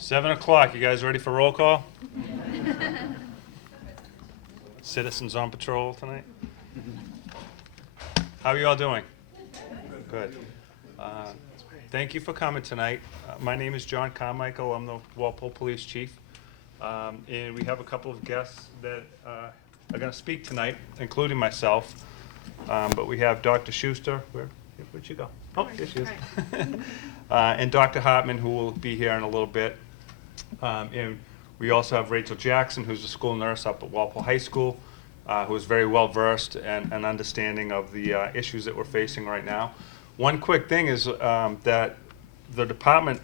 7 o'clock. You guys ready for roll call? Citizens on patrol tonight? How are you all doing? Good. Thank you for coming tonight. My name is John Carmichael. I'm the Walpole Police Chief. And we have a couple of guests that are going to speak tonight, including myself. But we have Dr. Schuster. Where'd you go? Oh, there she is. And Dr. Hartman, who will be here in a little bit. And we also have Rachel Jackson, who's a school nurse up at Walpole High School, who is very well versed and understanding of the issues that we're facing right now. One quick thing is that the department,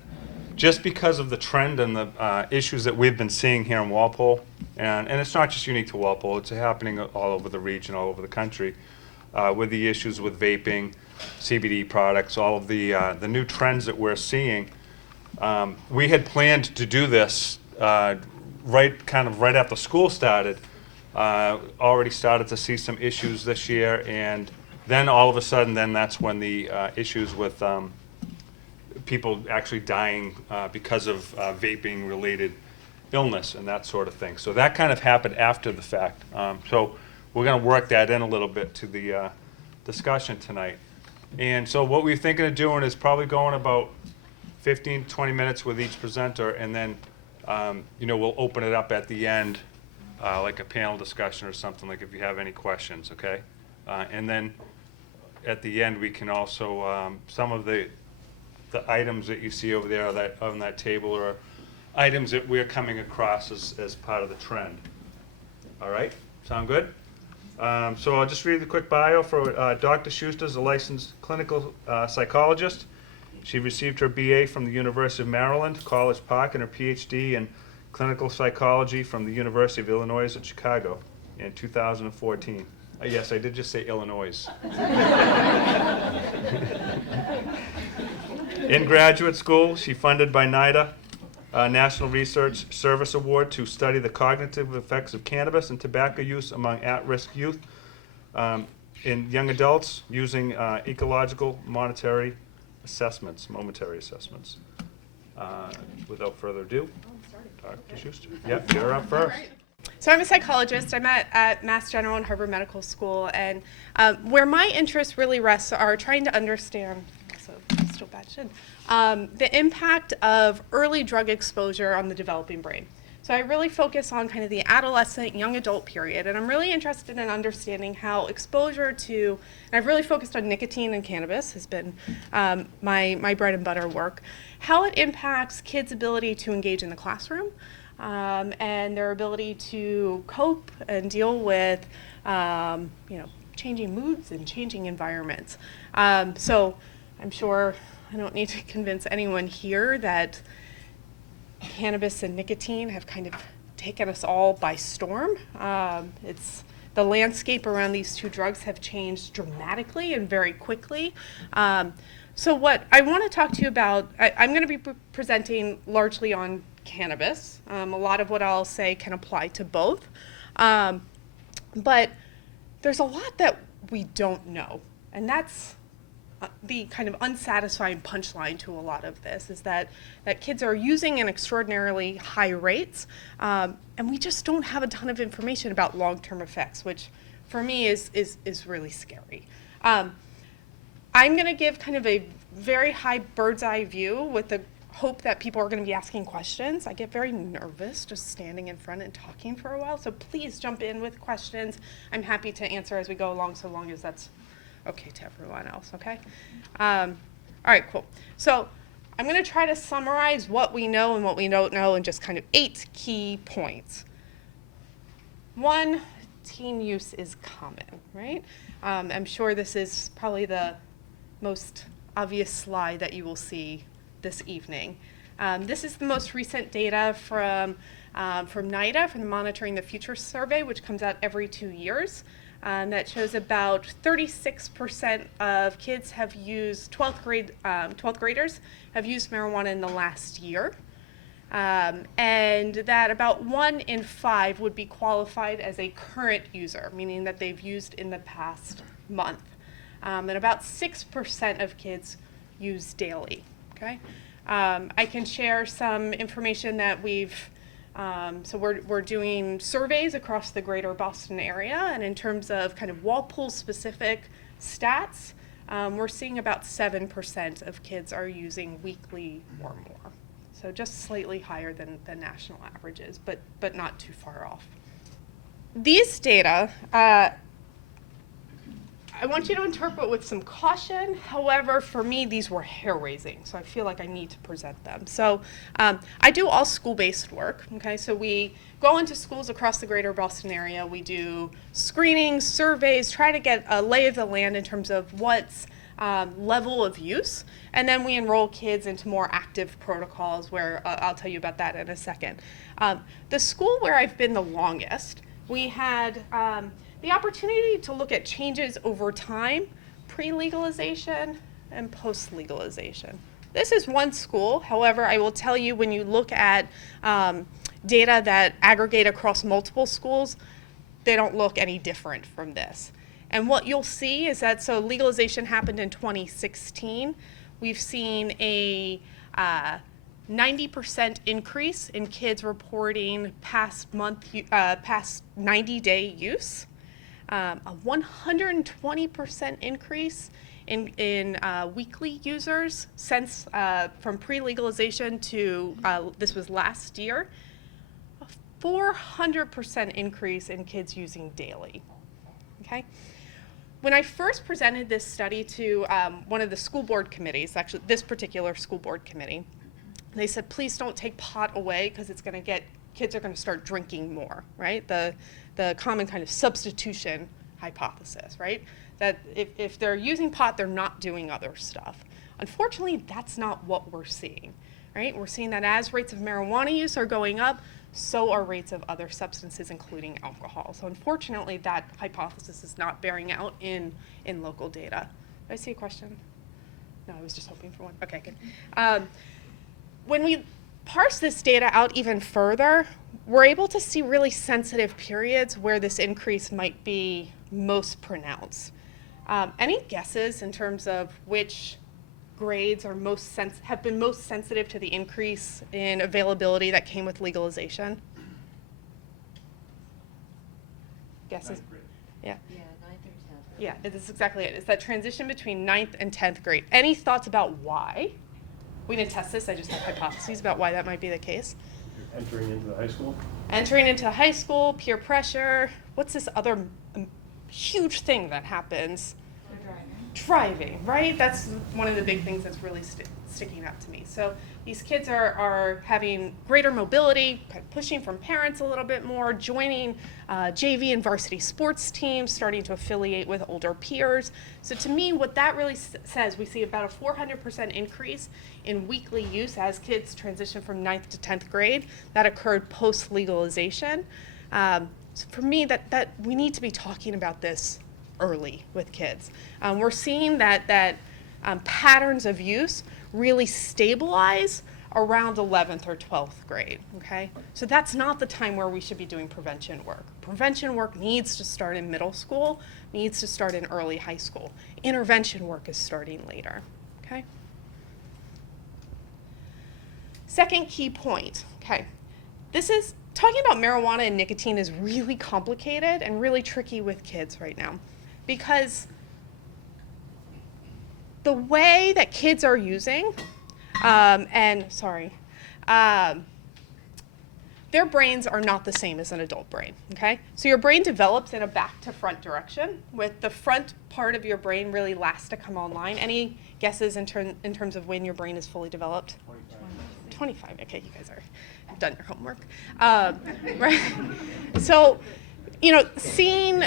just because of the trend and the issues that we've been seeing here in Walpole, and it's not just unique to Walpole, it's happening all over the region, all over the country, with the issues with vaping, CBD products, all of the new trends that we're seeing. We had planned to do this right after school started. Already started to see some issues this year, and then all of a sudden, that's when the issues with people actually dying because of vaping-related illness and that sort of thing. So that kind of happened after the fact. So we're going to work that in a little bit to the discussion tonight. And so what we're thinking of doing is probably going about 15 to 20 minutes with each presenter, and then we'll open it up at the end, like a panel discussion or something, like if you have any questions, okay? And then at the end, we can also, some of the items that you see over there on that table are items that we're coming across as part of the trend. All right, sound good? So I'll just read the quick bio for Dr. Schuster is a licensed clinical psychologist. She received her BA from the University of Maryland, College Park, and her PhD in clinical psychology from the University of Illinois at Chicago in 2014. Yes, I did just say Illinois. In graduate school, she funded by NIDA, National Research Service Award, to study the cognitive effects of cannabis and tobacco use among at-risk youth in young adults using ecological momentary assessments. Without further ado, Dr. Schuster. Yep, you're up first. So I'm a psychologist. I'm at Mass General and Harvard Medical School, and where my interests really rest are trying to understand the impact of early drug exposure on the developing brain. So I really focus on kind of the adolescent, young adult period, and I'm really interested in understanding how exposure to, and I've really focused on nicotine and cannabis, has been my bread and butter work, how it impacts kids' ability to engage in the classroom, and their ability to cope and deal with changing moods and changing environments. So I'm sure I don't need to convince anyone here that cannabis and nicotine have kind of taken us all by storm. The landscape around these two drugs have changed dramatically and very quickly. So what I want to talk to you about, I'm going to be presenting largely on cannabis. A lot of what I'll say can apply to both. But there's a lot that we don't know, and that's the kind of unsatisfying punchline to a lot of this, is that kids are using in extraordinarily high rates, and we just don't have a ton of information about long-term effects, which for me is really scary. I'm going to give kind of a very high bird's eye view with the hope that people are going to be asking questions. I get very nervous just standing in front and talking for a while, so please jump in with questions. I'm happy to answer as we go along, so long as that's okay to everyone else, okay? All right, cool. So I'm going to try to summarize what we know and what we don't know in just kind of 8 key points. 1, teen use is common, right? I'm sure this is probably the most obvious slide that you will see this evening. This is the most recent data from NIDA, from the Monitoring the Future survey, which comes out every 2 years. That shows about 36% of kids have used, 12th graders have used marijuana in the last year. And that about 1 in 5 would be qualified as a current user, meaning that they've used in the past month. And about 6% of kids use daily, okay? I can share some information that so we're doing surveys across the greater Boston area, and in terms of kind of Walpole specific stats, we're seeing about 7% of kids are using weekly or more. So just slightly higher than the national averages, but not too far off. These data, I want you to interpret with some caution. However, for me, these were hair-raising, so I feel like I need to present them. So I do all school-based work, okay? So we go into schools across the greater Boston area. We do screenings, surveys, try to get a lay of the land in terms of what's level of use, and then we enroll kids into more active protocols where I'll tell you about that in a second. The school where I've been the longest, we had the opportunity to look at changes over time, pre-legalization and post-legalization. This is one school. However, I will tell you, when you look at data that aggregate across multiple schools, they don't look any different from this. And what you'll see is that, so legalization happened in 2016. We've seen a 90% increase in kids reporting past 90-day use. A 120% increase in weekly users since from pre-legalization to this was last year. A 400% increase in kids using daily. Okay. When I first presented this study to one of the school board committees, actually this particular school board committee, they said, please don't take pot away because it's going to kids are going to start drinking more, right? The common kind of substitution hypothesis, right? That if they're using pot, they're not doing other stuff. Unfortunately, that's not what we're seeing, right? We're seeing that as rates of marijuana use are going up, so are rates of other substances, including alcohol. So unfortunately, that hypothesis is not bearing out in local data. Did I see a question? No, I was just hoping for one. Okay, good. When we parse this data out even further, we're able to see really sensitive periods where this increase might be most pronounced. Any guesses in terms of which grades are have been most sensitive to the increase in availability that came with legalization? Guesses? Yeah. Yeah, 9th or 10th. Yeah, it is exactly it. It's that transition between 9th and 10th grade. Any thoughts about why? We didn't test this, I just have hypotheses about why that might be the case. Entering into the high school? Entering into high school, peer pressure. What's this other huge thing that happens? Driving, right? That's one of the big things that's really sticking out to me. So these kids are having greater mobility, kind of pushing from parents a little bit more, joining JV and varsity sports teams, starting to affiliate with older peers. So to me, what that really says, we see about a 400% increase in weekly use as kids transition from 9th to 10th grade. That occurred post-legalization. So for me, that we need to be talking about this early with kids. We're seeing that patterns of use really stabilize around 11th or 12th grade, okay? So that's not the time where we should be doing prevention work. Prevention work needs to start in middle school, needs to start in early high school. Intervention work is starting later, okay? Second key point, okay? This is, talking about marijuana and nicotine is really complicated and really tricky with kids right now, because the way that kids are using, their brains are not the same as an adult brain, okay? So your brain develops in a back to front direction, with the front part of your brain really last to come online. Any guesses in terms of when your brain is fully developed? 25, okay, you guys have done your homework. Right? So, hearing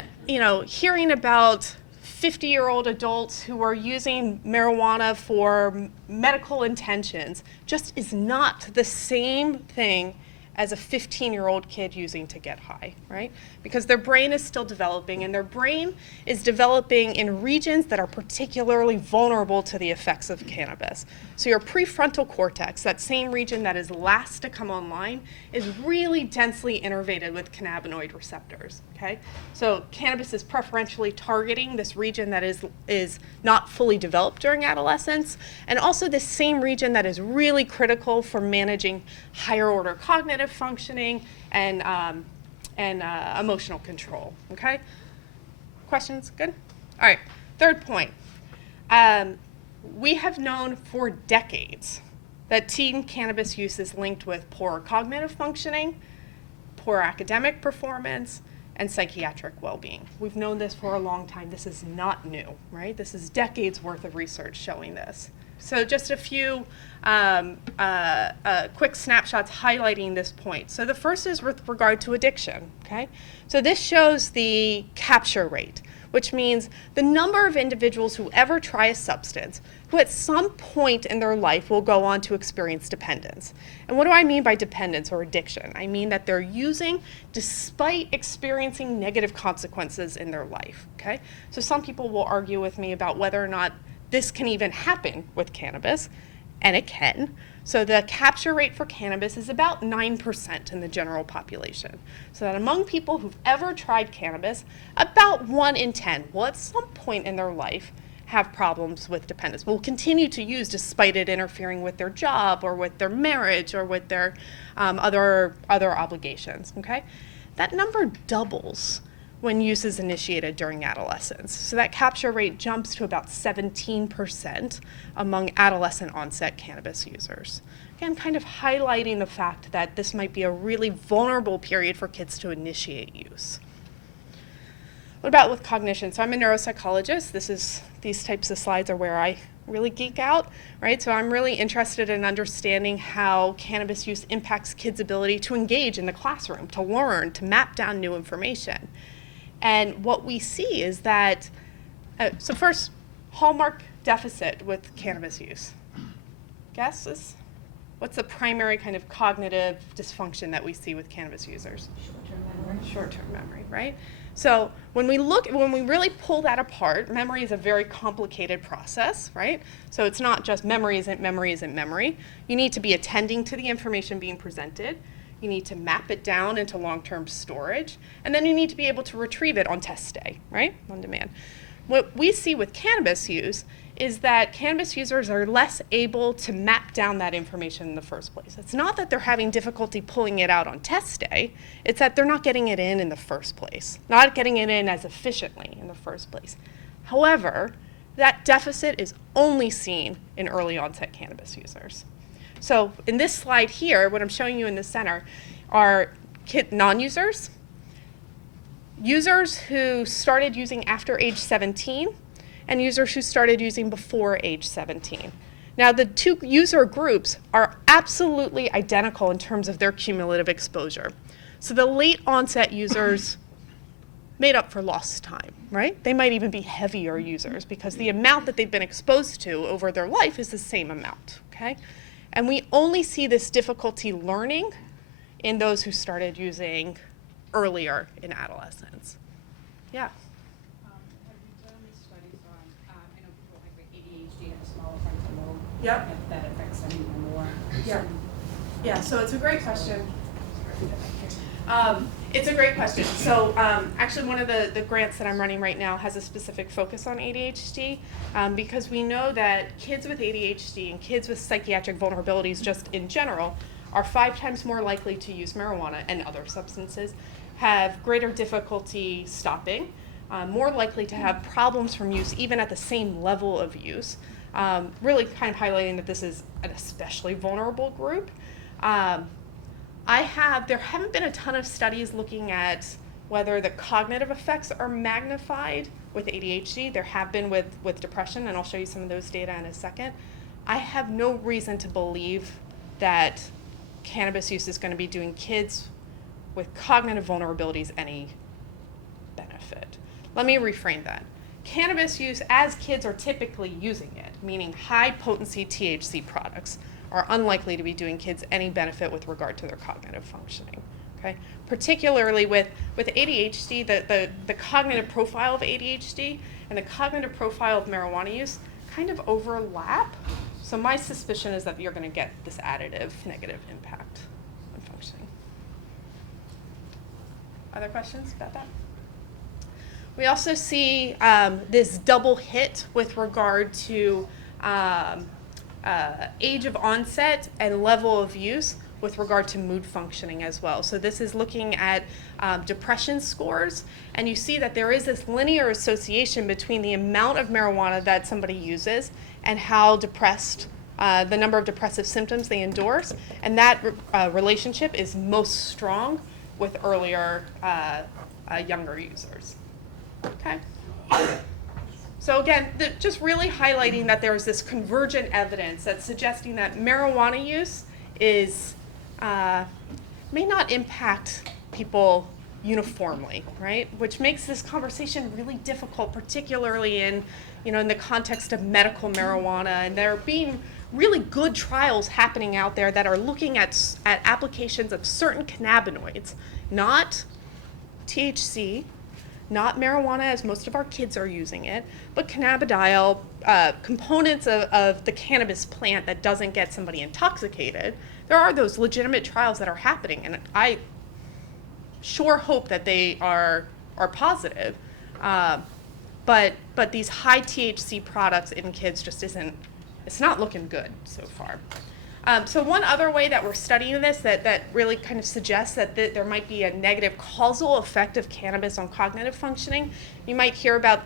about 50-year-old adults who are using marijuana for medical intentions just is not the same thing as a 15-year-old kid using to get high, right? Because their brain is still developing, and their brain is developing in regions that are particularly vulnerable to the effects of cannabis. So your prefrontal cortex, that same region that is last to come online, is really densely innervated with cannabinoid receptors, okay? So cannabis is preferentially targeting this region that is not fully developed during adolescence, and also this same region that is really critical for managing higher order cognitive functioning and emotional control, okay? Questions, good? All right, third point. We have known for decades that teen cannabis use is linked with poor cognitive functioning, poor academic performance, and psychiatric well-being. We've known this for a long time. This is not new, right? This is decades worth of research showing this. So just a few quick snapshots highlighting this point. So the first is with regard to addiction, okay? So this shows the capture rate, which means the number of individuals who ever try a substance who at some point in their life will go on to experience dependence. And what do I mean by dependence or addiction? I mean that they're using despite experiencing negative consequences in their life, okay? So some people will argue with me about whether or not this can even happen with cannabis, and it can. So the capture rate for cannabis is about 9% in the general population. So that among people who've ever tried cannabis, about 1 in 10 will at some point in their life have problems with dependence, will continue to use despite it interfering with their job or with their marriage or with their other obligations, okay? That number doubles when use is initiated during adolescence. So that capture rate jumps to about 17% among adolescent onset cannabis users. Again, kind of highlighting the fact that this might be a really vulnerable period for kids to initiate use. What about with cognition? So I'm a neuropsychologist. These types of slides are where I really geek out, right? So I'm really interested in understanding how cannabis use impacts kids' ability to engage in the classroom, to learn, to map down new information. And what we see is that, so first, hallmark deficit with cannabis use. Guesses? What's the primary kind of cognitive dysfunction that we see with cannabis users? Short-term memory. Short-term memory, right? So when we really pull that apart, memory is a very complicated process, right? So it's not just memory isn't memory. You need to be attending to the information being presented. You need to map it down into long-term storage, and then you need to be able to retrieve it on test day, right? On demand. What we see with cannabis use is that cannabis users are less able to map down that information in the first place. It's not that they're having difficulty pulling it out on test day, it's that they're not getting it in the first place, not getting it in as efficiently in the first place. However, that deficit is only seen in early onset cannabis users. So in this slide here, what I'm showing you in the center are non-users, users who started using after age 17, and users who started using before age 17. Now the two user groups are absolutely identical in terms of their cumulative exposure. So the late onset users made up for lost time, right? They might even be heavier users because the amount that they've been exposed to over their life is the same amount, okay? And we only see this difficulty learning in those who started using earlier in adolescence. Yeah. Have you done any studies on, I know people like with ADHD and smaller frontal lobe. Yep. If that affects them even more. Yeah. Yeah, so it's a great question. It's a great question. So actually one of the grants that I'm running right now has a specific focus on ADHD because we know that kids with ADHD and kids with psychiatric vulnerabilities just in general are 5 times more likely to use marijuana and other substances, have greater difficulty stopping, more likely to have problems from use even at the same level of use, really kind of highlighting that this is an especially vulnerable group. There haven't been a ton of studies looking at whether the cognitive effects are magnified with ADHD. There have been with depression, and I'll show you some of those data in a second. I have no reason to believe that cannabis use is going to be doing kids with cognitive vulnerabilities any benefit. Let me reframe that. Cannabis use, as kids are typically using it, meaning high potency THC products, are unlikely to be doing kids any benefit with regard to their cognitive functioning. Okay? Particularly with ADHD, the cognitive profile of ADHD and the cognitive profile of marijuana use kind of overlap. So my suspicion is that you're going to get this additive negative impact on functioning. Other questions about that? We also see this double hit with regard to age of onset and level of use with regard to mood functioning as well. So this is looking at depression scores, and you see that there is this linear association between the amount of marijuana that somebody uses and how depressed, the number of depressive symptoms they endorse, and that relationship is most strong with earlier, younger users. Okay. So again, just really highlighting that there's this convergent evidence that's suggesting that marijuana use is may not impact people uniformly, right? Which makes this conversation really difficult, particularly in the context of medical marijuana. And there are being really good trials happening out there that are looking at applications of certain cannabinoids, not THC, not marijuana as most of our kids are using it, but cannabidiol, components of the cannabis plant that doesn't get somebody intoxicated. There are those legitimate trials that are happening, and I sure hope that they are positive. But these high THC products in kids just it's not looking good so far. So one other way that we're studying this that really kind of suggests that there might be a negative causal effect of cannabis on cognitive functioning. You might hear about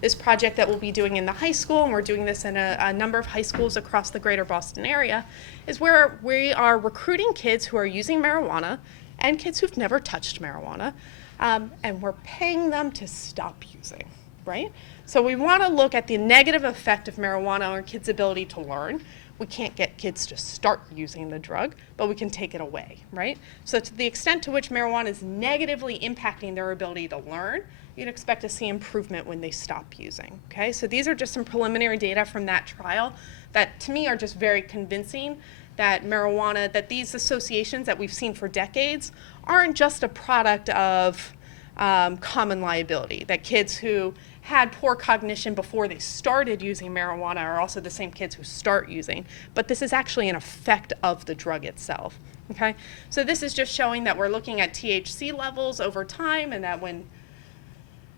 this project that we'll be doing in the high school, and we're doing this in a number of high schools across the greater Boston area, is where we are recruiting kids who are using marijuana and kids who've never touched marijuana, and we're paying them to stop using, right? So we want to look at the negative effect of marijuana on kids' ability to learn. We can't get kids to start using the drug, but we can take it away, right? So to the extent to which marijuana is negatively impacting their ability to learn, you'd expect to see improvement when they stop using, okay? So these are just some preliminary data from that trial that to me are just very convincing that marijuana, that these associations that we've seen for decades aren't just a product of common liability, that kids who had poor cognition before they started using marijuana are also the same kids who start using, but this is actually an effect of the drug itself, okay? So this is just showing that we're looking at THC levels over time, and that when,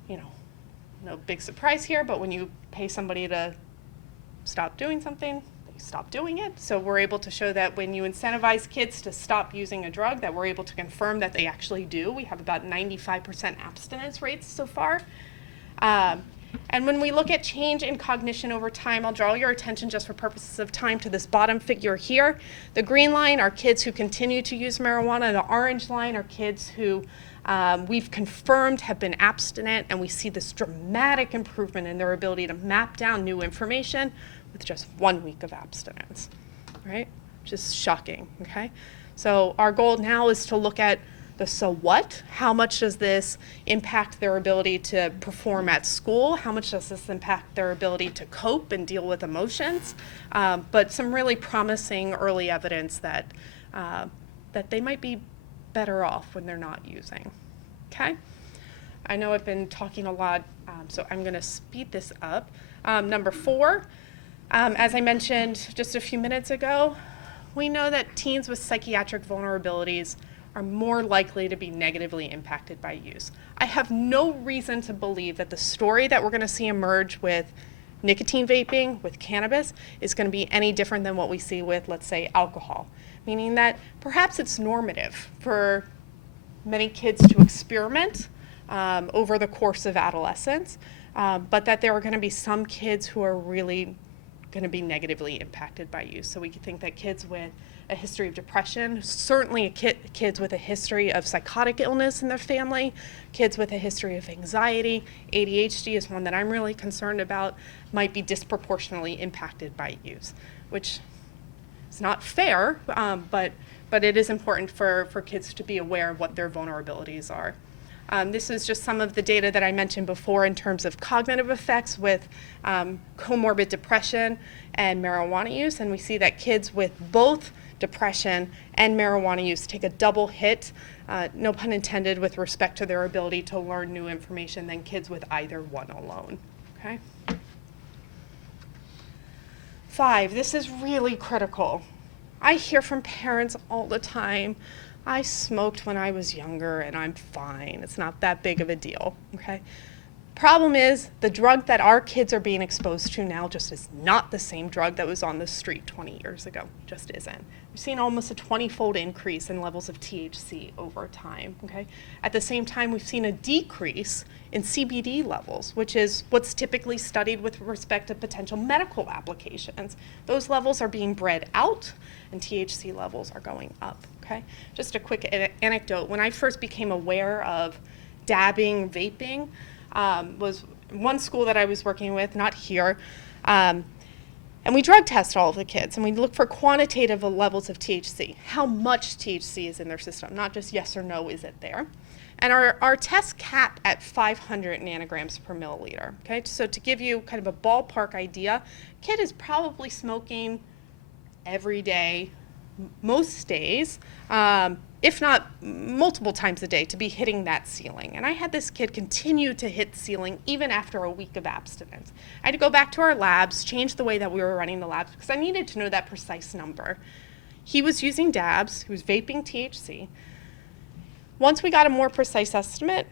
no big surprise here, but when you pay somebody to stop doing something, they stop doing it. So we're able to show that when you incentivize kids to stop using a drug, that we're able to confirm that they actually do. We have about 95% abstinence rates so far. And when we look at change in cognition over time, I'll draw your attention just for purposes of time to this bottom figure here. The green line are kids who continue to use marijuana. The orange line are kids who we've confirmed have been abstinent, and we see this dramatic improvement in their ability to map down new information with just 1 week of abstinence, right? Which is shocking, okay? So our goal now is to look at the so what, how much does this impact their ability to perform at school? How much does this impact their ability to cope and deal with emotions? But some really promising early evidence that they might be better off when they're not using, okay? I know I've been talking a lot, so I'm gonna speed this up. Number 4, as I mentioned just a few minutes ago, we know that teens with psychiatric vulnerabilities are more likely to be negatively impacted by use. I have no reason to believe that the story that we're going to see emerge with nicotine vaping, with cannabis, is going to be any different than what we see with, let's say, alcohol. Meaning that perhaps it's normative for many kids to experiment over the course of adolescence, but that there are going to be some kids who are really going to be negatively impacted by use. So we could think that kids with a history of depression, certainly kids with a history of psychotic illness in their family, kids with a history of anxiety, ADHD is one that I'm really concerned about, might be disproportionately impacted by use, which is not fair, but it is important for kids to be aware of what their vulnerabilities are. This is just some of the data that I mentioned before in terms of cognitive effects with comorbid depression and marijuana use. And we see that kids with both depression and marijuana use take a double hit, no pun intended, with respect to their ability to learn new information than kids with either one alone. Okay? 5, this is really critical. I hear from parents all the time, I smoked when I was younger and I'm fine. It's not that big of a deal, okay? Problem is, the drug that our kids are being exposed to now just is not the same drug that was on the street 20 years ago. Just isn't. We've seen almost a 20-fold increase in levels of THC over time, okay? At the same time, we've seen a decrease in CBD levels, which is what's typically studied with respect to potential medical applications. Those levels are being bred out, and THC levels are going up, okay? Just a quick anecdote. When I first became aware of dabbing, vaping, was one school that I was working with, not here, and we drug test all of the kids, and we look for quantitative levels of THC. How much THC is in their system, not just yes or no, is it there? And our tests cap at 500 nanograms per milliliter, okay? So to give you kind of a ballpark idea, kid is probably smoking every day, most days, if not multiple times a day, to be hitting that ceiling. And I had this kid continue to hit the ceiling even after a week of abstinence. I had to go back to our labs, change the way that we were running the labs, because I needed to know that precise number. He was using dabs, he was vaping THC. Once we got a more precise estimate,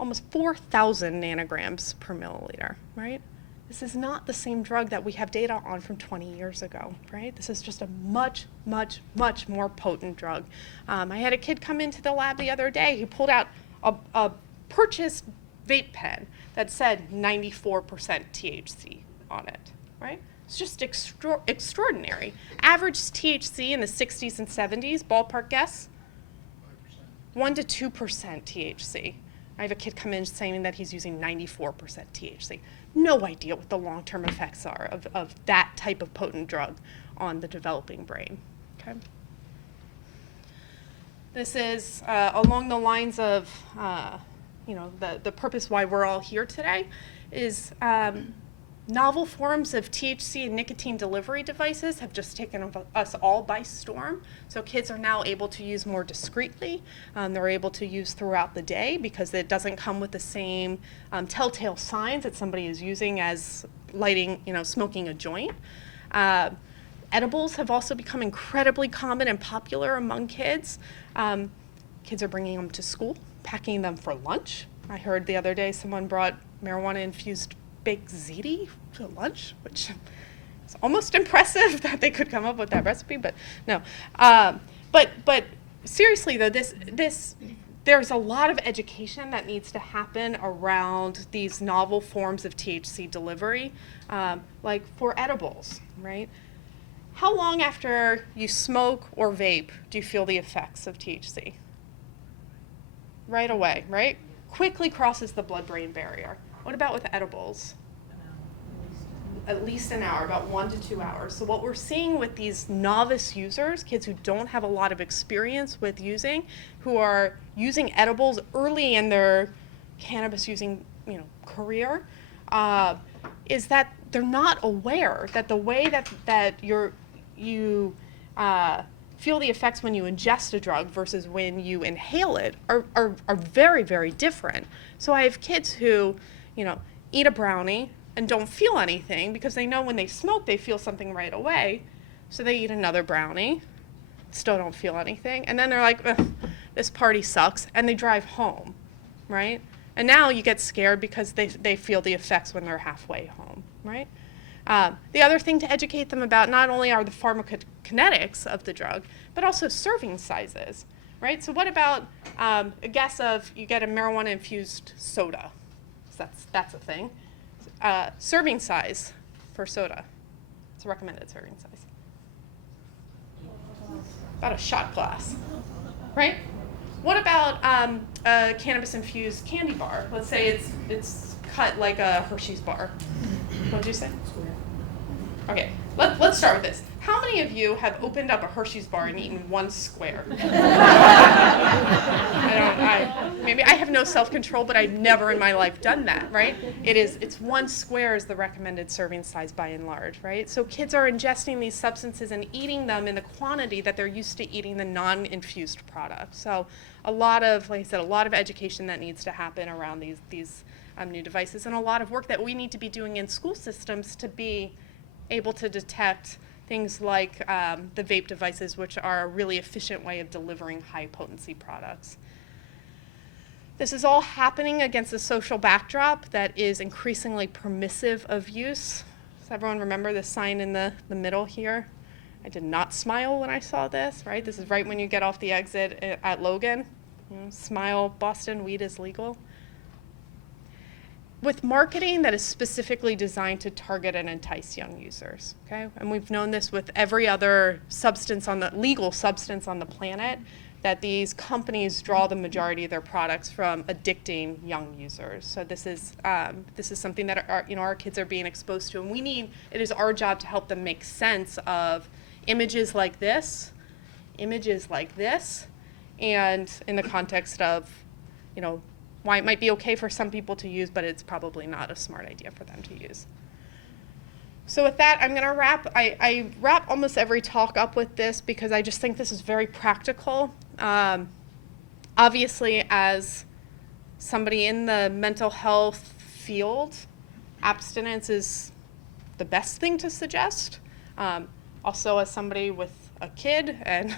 almost 4,000 nanograms per milliliter, right? This is not the same drug that we have data on from 20 years ago, right? This is just a much, much, much more potent drug. I had a kid come into the lab the other day who pulled out a purchased vape pen that said 94% THC on it, right? It's just extraordinary. Average THC in the 60s and 70s, ballpark guess? 1 to 2% THC. I have a kid come in saying that he's using 94% THC. No idea what the long-term effects are of that type of potent drug on the developing brain, okay? This is along the lines of, the purpose why we're all here today is novel forms of THC and nicotine delivery devices have just taken us all by storm. So kids are now able to use more discreetly. They're able to use throughout the day because it doesn't come with the same telltale signs that somebody is using as lighting, smoking a joint. Edibles have also become incredibly common and popular among kids. Kids are bringing them to school, packing them for lunch. I heard the other day someone brought marijuana-infused baked ziti to lunch, which is almost impressive that they could come up with that recipe, but no. But seriously though, there's a lot of education that needs to happen around these novel forms of THC delivery, like for edibles, right? How long after you smoke or vape do you feel the effects of THC? Right away, right? Quickly crosses the blood-brain barrier. What about with edibles? At least an hour, about 1 to 2 hours. So what we're seeing with these novice users, kids who don't have a lot of experience with using, who are using edibles early in their cannabis using career, is that they're not aware that the way that you feel the effects when you ingest a drug versus when you inhale it are very, very different. So I have kids who, eat a brownie and don't feel anything because they know when they smoke they feel something right away. So they eat another brownie, still don't feel anything, and then they're like, this party sucks, and they drive home, right? And now you get scared because they feel the effects when they're halfway home, right? The other thing to educate them about not only are the pharmacokinetics of the drug, but also serving sizes, right? So what about a guess of you get a marijuana-infused soda? So that's a thing. Serving size for soda. It's a recommended serving size. About a shot glass, right? What about a cannabis-infused candy bar? Let's say it's cut like a Hershey's bar. What did you say? Okay, let's start with this. How many of you have opened up a Hershey's bar and eaten one square? Maybe I have no self-control, but I've never in my life done that, right? It's one square is the recommended serving size by and large, right? So kids are ingesting these substances and eating them in the quantity that they're used to eating the non-infused product. So a lot of, like I said, a lot of education that needs to happen around these new devices, and a lot of work that we need to be doing in school systems to be able to detect things like the vape devices, which are a really efficient way of delivering high potency products. This is all happening against a social backdrop that is increasingly permissive of use. Does everyone remember the sign in the middle here? I did not smile when I saw this, right? This is right when you get off the exit at Logan. Smile, Boston, weed is legal. With marketing that is specifically designed to target and entice young users, okay? And we've known this with every other legal substance on the planet, that these companies draw the majority of their products from addicting young users. So this is something that our kids are being exposed to, and it is our job to help them make sense of images like this, and in the context of, why it might be okay for some people to use, but it's probably not a smart idea for them to use. So with that, I'm going to wrap. I wrap almost every talk up with this because I just think this is very practical. Obviously, as somebody in the mental health field, abstinence is the best thing to suggest. Also, as somebody with a kid and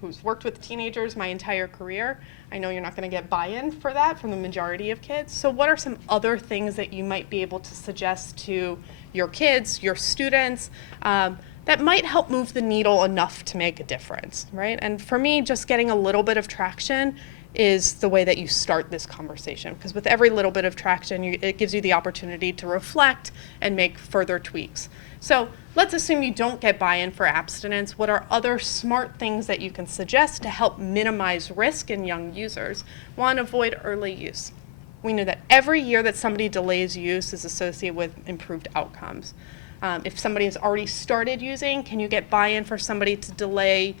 who's worked with teenagers my entire career, I know you're not going to get buy-in for that from the majority of kids. So what are some other things that you might be able to suggest to your kids, your students, that might help move the needle enough to make a difference, right? And for me, just getting a little bit of traction is the way that you start this conversation, because with every little bit of traction, it gives you the opportunity to reflect and make further tweaks. So let's assume you don't get buy-in for abstinence. What are other smart things that you can suggest to help minimize risk in young users? One, avoid early use. We know that every year that somebody delays use is associated with improved outcomes. If somebody has already started using, can you get buy-in for somebody to delay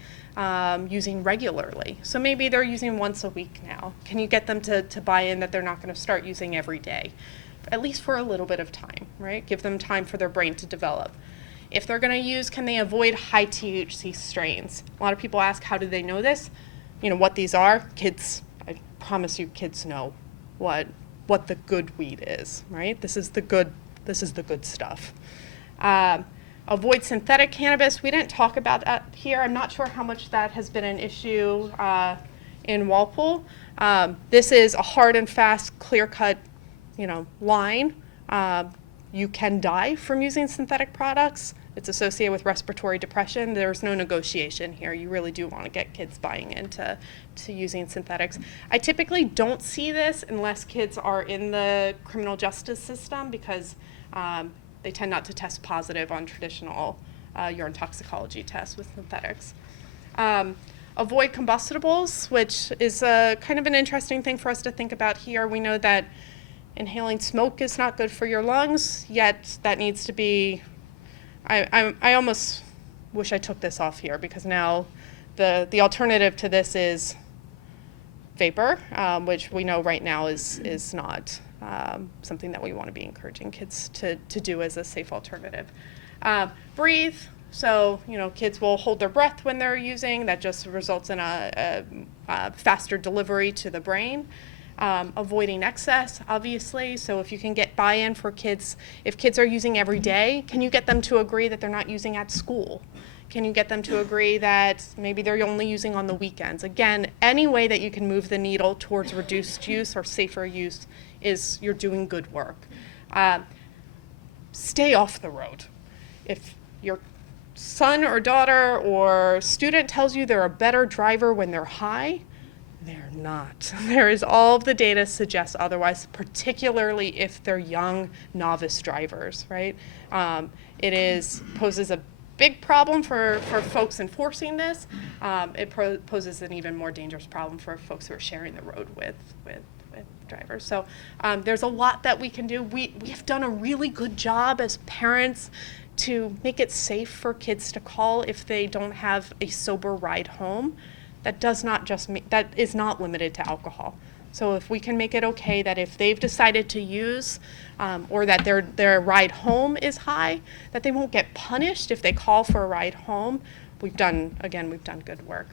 using regularly? So maybe they're using once a week now. Can you get them to buy in that they're not going to start using every day? At least for a little bit of time, right? Give them time for their brain to develop. If they're going to use, can they avoid high THC strains? A lot of people ask, how do they know this? What these are. Kids, I promise you, kids know what the good weed is, right? This is the good stuff. Avoid synthetic cannabis. We didn't talk about that here. I'm not sure how much that has been an issue in Walpole. This is a hard and fast, clear-cut, line. You can die from using synthetic products. It's associated with respiratory depression. There's no negotiation here. You really do want to get kids buying into using synthetics. I typically don't see this unless kids are in the criminal justice system, because they tend not to test positive on traditional urine toxicology tests with synthetics. Avoid combustibles, which is kind of an interesting thing for us to think about here. We know that inhaling smoke is not good for your lungs, yet that needs to be, I almost wish I took this off here, because now the alternative to this is vapor, which we know right now is not something that we want to be encouraging kids to do as a safe alternative. Breathe. So, kids will hold their breath when they're using. That just results in a faster delivery to the brain. Avoiding excess, obviously. So if you can get buy-in for kids, if kids are using every day, can you get them to agree that they're not using at school? Can you get them to agree that maybe they're only using on the weekends? Again, any way that you can move the needle towards reduced use or safer use you're doing good work. Stay off the road. If your son or daughter or student tells you they're a better driver when they're high, they're not. There is all of the data suggests otherwise, particularly if they're young novice drivers, right? It poses a big problem for folks enforcing this. It poses an even more dangerous problem for folks who are sharing the road with drivers. So there's a lot that we can do. We have done a really good job as parents to make it safe for kids to call if they don't have a sober ride home, that does not just that is not limited to alcohol. So if we can make it okay that if they've decided to use or that their ride home is high, that they won't get punished if they call for a ride home, we've done good work.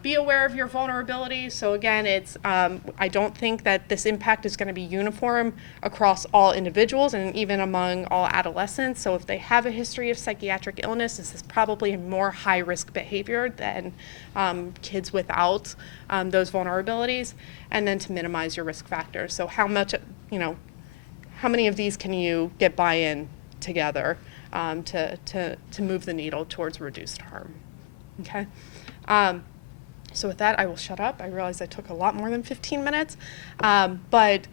Be aware of your vulnerabilities. So again, it's I don't think that this impact is going to be uniform across all individuals and even among all adolescents. So if they have a history of psychiatric illness, this is probably a more high-risk behavior than kids without those vulnerabilities. And then to minimize your risk factors. So how much, how many of these can you get buy-in together to move the needle towards reduced harm? Okay. So with that, I will shut up. I realize I took a lot more than 15 minutes, but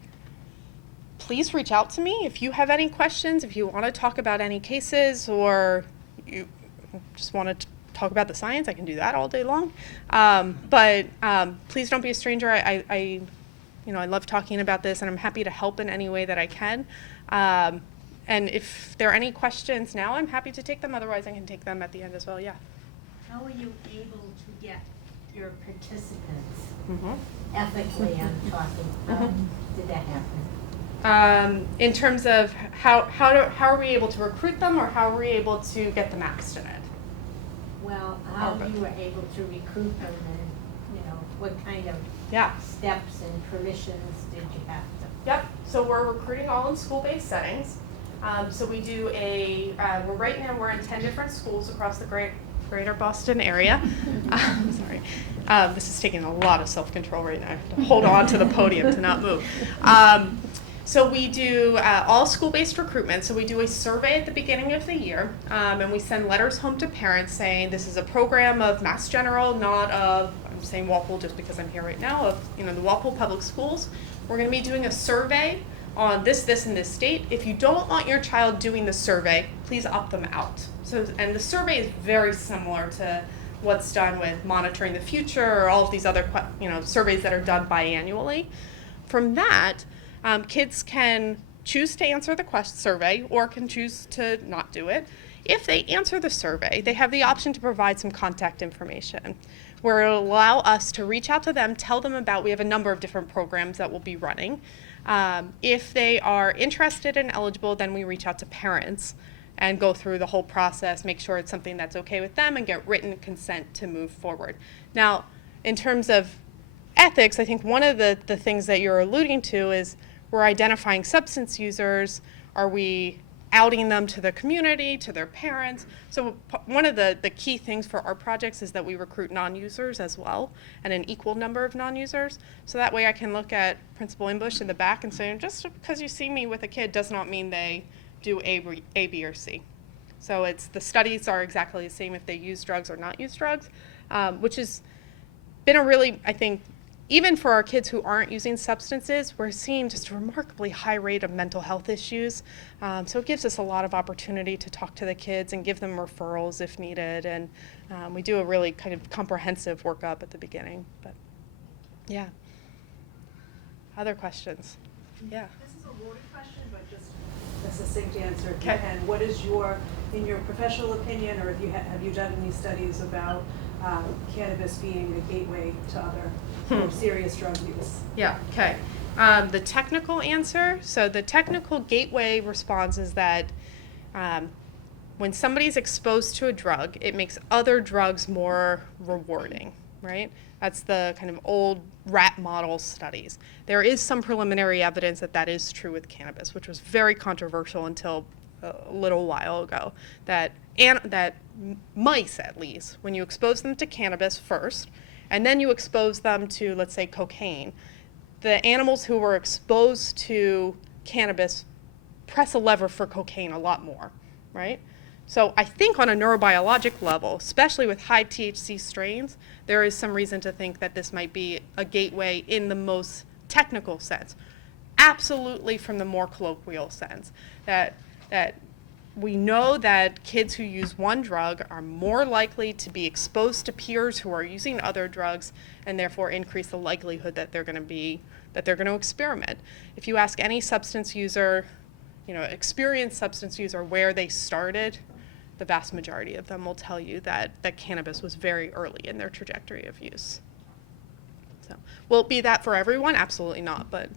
please reach out to me if you have any questions, if you want to talk about any cases, or you just want to talk about the science. I can do that all day long. But please don't be a stranger. I love talking about this, and I'm happy to help in any way that I can. And if there are any questions now, I'm happy to take them. Otherwise, I can take them at the end as well. Yeah. How are you able to get your participants, Mm-hmm. ethically I'm talking, did that happen? In terms of how are we able to recruit them, or how are we able to get them abstinent? Well, how you were able to recruit them and, what kind of Yeah. steps and permissions did you have to? Yep. So we're recruiting all in school-based settings. So we do right now we're in 10 different schools across the greater Boston area. Sorry. This is taking a lot of self-control right now. I have to hold on to the podium to not move. So we do all school-based recruitment. So we do a survey at the beginning of the year, and we send letters home to parents saying this is a program of Mass General, not of, I'm saying Walpole just because I'm here right now, of the Walpole Public Schools. We're going to be doing a survey on this, and this date. If you don't want your child doing the survey, please opt them out. So, and the survey is very similar to what's done with monitoring the future or all of these other, surveys that are done biannually. From that, kids can choose to answer the survey or can choose to not do it. If they answer the survey, they have the option to provide some contact information where it'll allow us to reach out to them, tell them about, we have a number of different programs that we'll be running. If they are interested and eligible, then we reach out to parents and go through the whole process, make sure it's something that's okay with them, and get written consent to move forward. Now, in terms of ethics, I think one of the things that you're alluding to is we're identifying substance users. Are we outing them to the community, to their parents? So one of the key things for our projects is that we recruit non-users as well, and an equal number of non-users. So that way I can look at Principal Imbush in the back and say, just because you see me with a kid does not mean they do A, B, or C. So the studies are exactly the same if they use drugs or not use drugs, which has been a really, I think, even for our kids who aren't using substances, we're seeing just a remarkably high rate of mental health issues. So it gives us a lot of opportunity to talk to the kids and give them referrals if needed. And we do a really kind of comprehensive workup at the beginning. But yeah. Other questions? Yeah. This is a loaded question, but just a succinct answer if you Okay. can. What is in your professional opinion, or have you done any studies about cannabis being a gateway to other more serious drug use? Yeah, okay. The technical answer, so the technical gateway response is that when somebody's exposed to a drug, it makes other drugs more rewarding, right? That's the kind of old rat model studies. There is some preliminary evidence that is true with cannabis, which was very controversial until a little while ago, that mice, at least, when you expose them to cannabis first, and then you expose them to, let's say, cocaine, the animals who were exposed to cannabis press a lever for cocaine a lot more, right? So I think on a neurobiologic level, especially with high THC strains, there is some reason to think that this might be a gateway in the most technical sense. Absolutely from the more colloquial sense, that we know that kids who use one drug are more likely to be exposed to peers who are using other drugs, and therefore increase the likelihood that they're going to experiment. If you ask any substance user, experienced substance user, where they started the vast majority of them will tell you that cannabis was very early in their trajectory of use. So, will it be that for everyone? Absolutely not, but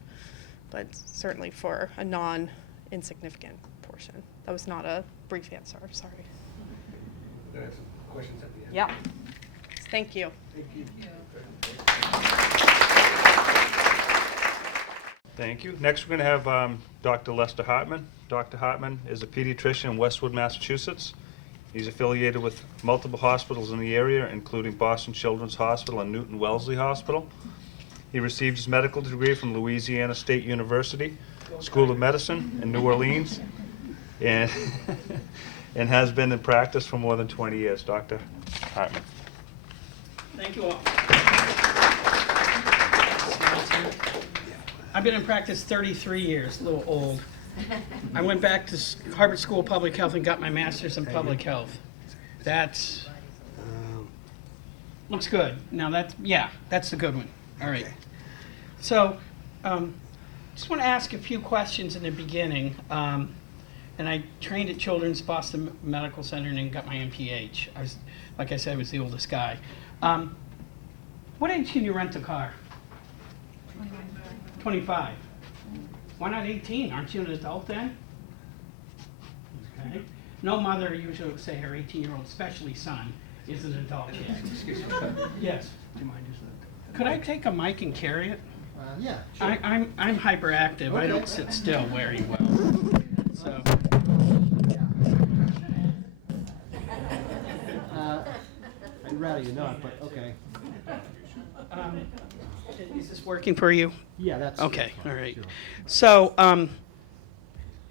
certainly for a non-insignificant portion. That was not a brief answer, sorry. We're gonna have some questions at the end. Yeah. Thank you. Thank you. Next, we're going to have Dr. Lester Hartman. Dr. Hartman is a pediatrician in Westwood, Massachusetts. He's affiliated with multiple hospitals in the area, including Boston Children's Hospital and Newton Wellesley Hospital. He received his medical degree from Louisiana State University School of Medicine in New Orleans, and and has been in practice for more than 20 years. Dr. Hartman. Thank you all. I've been in practice 33 years, a little old. I went back to Harvard School of Public Health and got my master's in public health. That's, looks good. Now that's the good one. All right. So, just want to ask a few questions in the beginning. And I trained at Children's Boston Medical Center and then got my MPH. Like I said, I was the oldest guy. What age can you rent a car? 25. Why not 18? Aren't you an adult then? Okay. No mother usually would say her 18-year-old, especially son, is an adult yet. Excuse me. Yes. Do you mind just Could I take a mic and carry it? yeah, sure. I'm hyperactive. I don't sit still very well. So. I'd rather you not, but okay. Is this working for you? Yeah, that's. Okay, that's fine, all right. sure. So,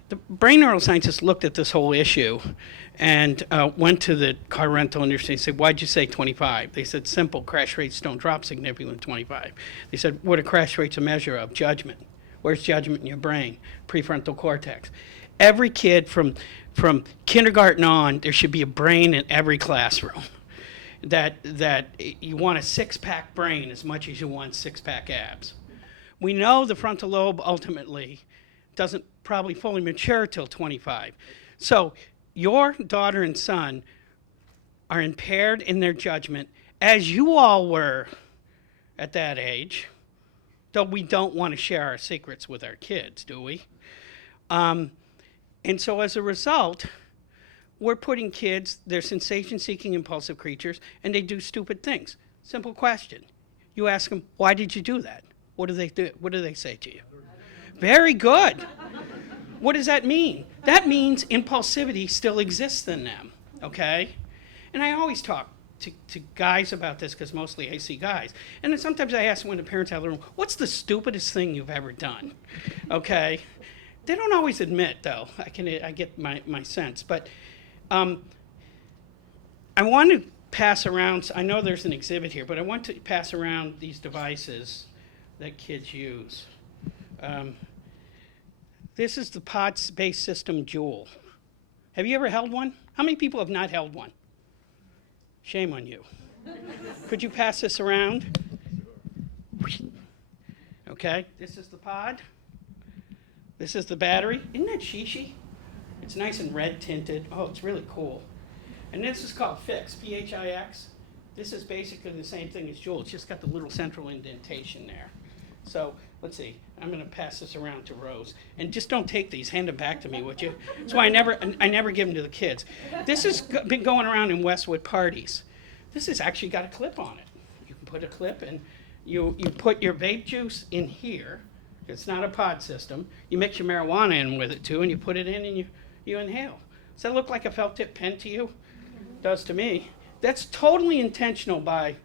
the brain neuroscientists looked at this whole issue and went to the car rental industry and said, why'd you say 25? They said, simple, crash rates don't drop significantly in 25. They said, what are crash rates a measure of? Judgment. Where's judgment in your brain? Prefrontal cortex. Every kid from kindergarten on, there should be a brain in every classroom. That you want a six-pack brain as much as you want six-pack abs. We know the frontal lobe ultimately doesn't probably fully mature till 25. So your daughter and son are impaired in their judgment, as you all were at that age, though we don't want to share our secrets with our kids, do we? And so as a result, we're putting kids, they're sensation-seeking, impulsive creatures, and they do stupid things. Simple question. You ask them, why did you do that? What do they do? What do they say to you? Very good. What does that mean? That means impulsivity still exists in them, okay? And I always talk to guys about this because mostly I see guys. And then sometimes I ask when the parents have the room, what's the stupidest thing you've ever done? Okay? They don't always admit, though. I get my sense. But I want to pass around, I know there's an exhibit here, but I want to pass around these devices that kids use. This is the pod-based system Juul. Have you ever held one? How many people have not held one? Shame on you. Could you pass this around? Okay, this is the pod. This is the battery. Isn't that shishi? It's nice and red tinted. Oh, it's really cool. And this is called Fix, P-H-I-X. This is basically the same thing as Juul. It's just got the little central indentation there. So let's see. I'm going to pass this around to Rose. And just don't take these. Hand them back to me, would you? That's why I never give them to the kids. This has been going around in Westwood parties. This has actually got a clip on it. You can put a clip and you put your vape juice in here. It's not a pod system. You mix your marijuana in with it too, and you put it in and you inhale. Does that look like a felt tip pen to you? It does to me. That's totally intentional by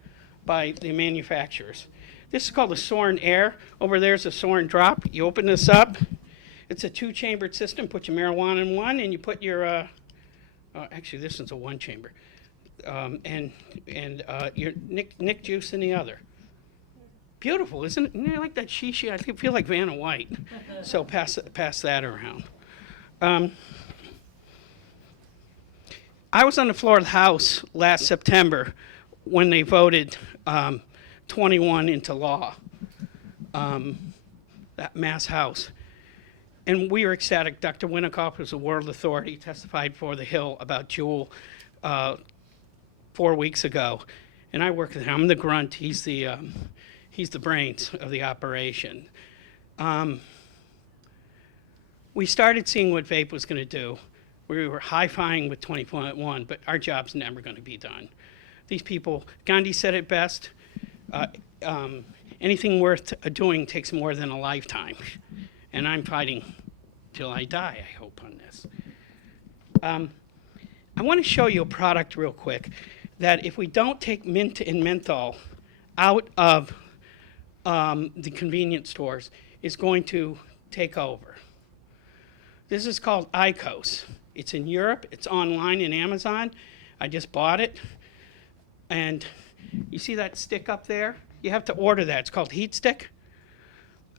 the manufacturers. This is called a Soren Air. Over there's a Soren Drop. You open this up. It's a 2-chambered system. Put your marijuana in one, and you put your actually this one's a 1-chamber, and your Nick juice in the other. Beautiful, isn't it? Isn't it like that shishi? I feel like Vanna White. So pass that around. I was on the floor of the House last September when they voted 21 into law, that mass House. And we were ecstatic. Dr. Winnicott, who's a world authority, testified for The Hill about Juul 4 weeks ago. And I work with him. I'm the grunt. He's the brains of the operation. We started seeing what vape was going to do. We were high-fiving with 20.1, but our job's never going to be done. These people, Gandhi said it best, anything worth doing takes more than a lifetime. And I'm fighting till I die, I hope, on this. I want to show you a product real quick that if we don't take mint and menthol out of the convenience stores, is going to take over. This is called IQOS. It's in Europe. It's online in Amazon. I just bought it. And you see that stick up there? You have to order that. It's called Heat Stick.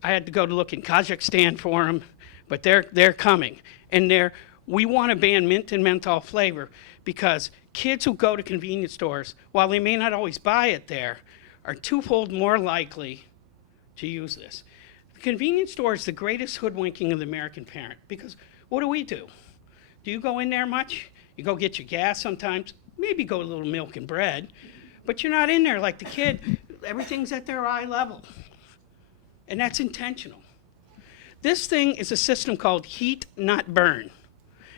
I had to go to look in Kazakhstan for them, but they're coming. And we want to ban mint and menthol flavor because kids who go to convenience stores, while they may not always buy it there, are twofold more likely to use this. The convenience store is the greatest hoodwinking of the American parent because what do? Do you go in there much? You go get your gas sometimes, maybe go a little milk and bread, but you're not in there like the kid. Everything's at their eye level, and that's intentional. This thing is a system called heat, not burn.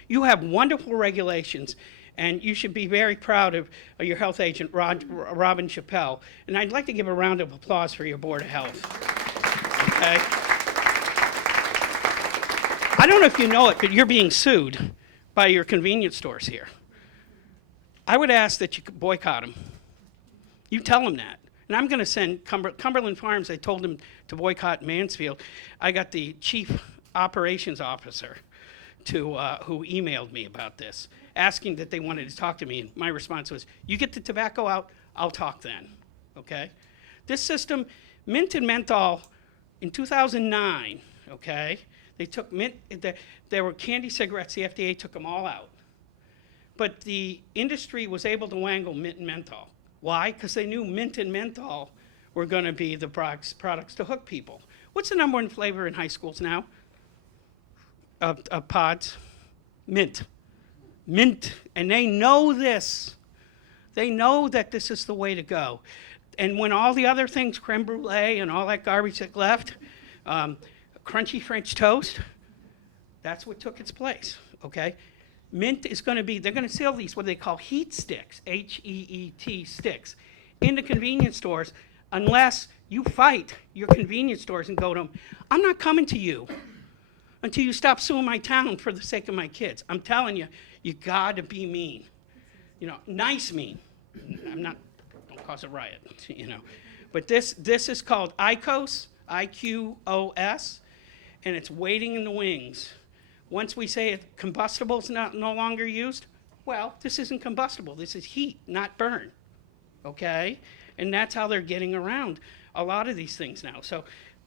You have wonderful regulations, and you should be very proud of your health agent, Robin Chappelle. And I'd like to give a round of applause for your Board of Health. Okay? I don't know if you know it, but you're being sued by your convenience stores here. I would ask that you boycott them. You tell them that. And I'm going to send Cumberland Farms, I told them to boycott Mansfield. I got the chief operations officer who emailed me about this, asking that they wanted to talk to me. And my response was, you get the tobacco out, I'll talk then, okay? This system, mint and menthol, in 2009, okay, they took mint, there were candy cigarettes, the FDA took them all out. But the industry was able to wangle mint and menthol. Why? Because they knew mint and menthol were going to be the products to hook people. What's the number one flavor in high schools now? Of pods? Mint. Mint. And they know this. They know that this is the way to go. And when all the other things, creme brulee and all that garbage that left, crunchy French toast, that's what took its place, okay? Mint is going to be, they're going to sell these, what they call heat sticks, H-E-E-T sticks, in the convenience stores, unless you fight your convenience stores and go to them, I'm not coming to you until you stop suing my town for the sake of my kids. I'm telling you, you got to be mean. You know, nice mean. I'm not, don't cause a riot, you know. But this is called IQOS, I-Q-O-S, and it's waiting in the wings. Once we say combustible is no longer used, well, this isn't combustible. This is heat, not burn, okay? And that's how they're getting around a lot of these things now. So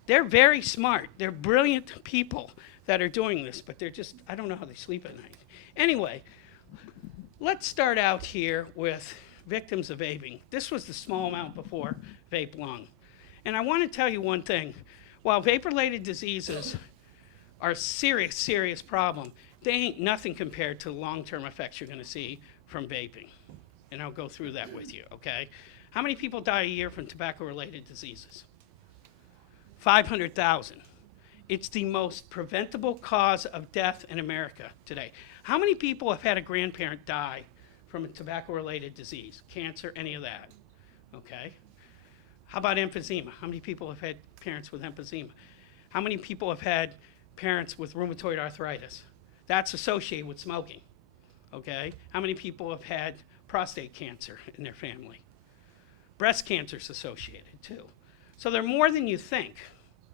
they're very smart. They're brilliant people that are doing this, but they're just, I don't know how they sleep at night. Anyway, let's start out here with victims of vaping. This was the small amount before vape lung. And I want to tell you one thing. While vape-related diseases are a serious, serious problem, they ain't nothing compared to the long-term effects you're going to see from vaping. And I'll go through that with you, okay? How many people die a year from tobacco-related diseases? 500,000. It's the most preventable cause of death in America today. How many people have had a grandparent die from a tobacco-related disease? Cancer, any of that, okay? How about emphysema? How many people have had parents with emphysema? How many people have had parents with rheumatoid arthritis? That's associated with smoking, okay? How many people have had prostate cancer in their family? Breast cancer is associated too. So they're more than you think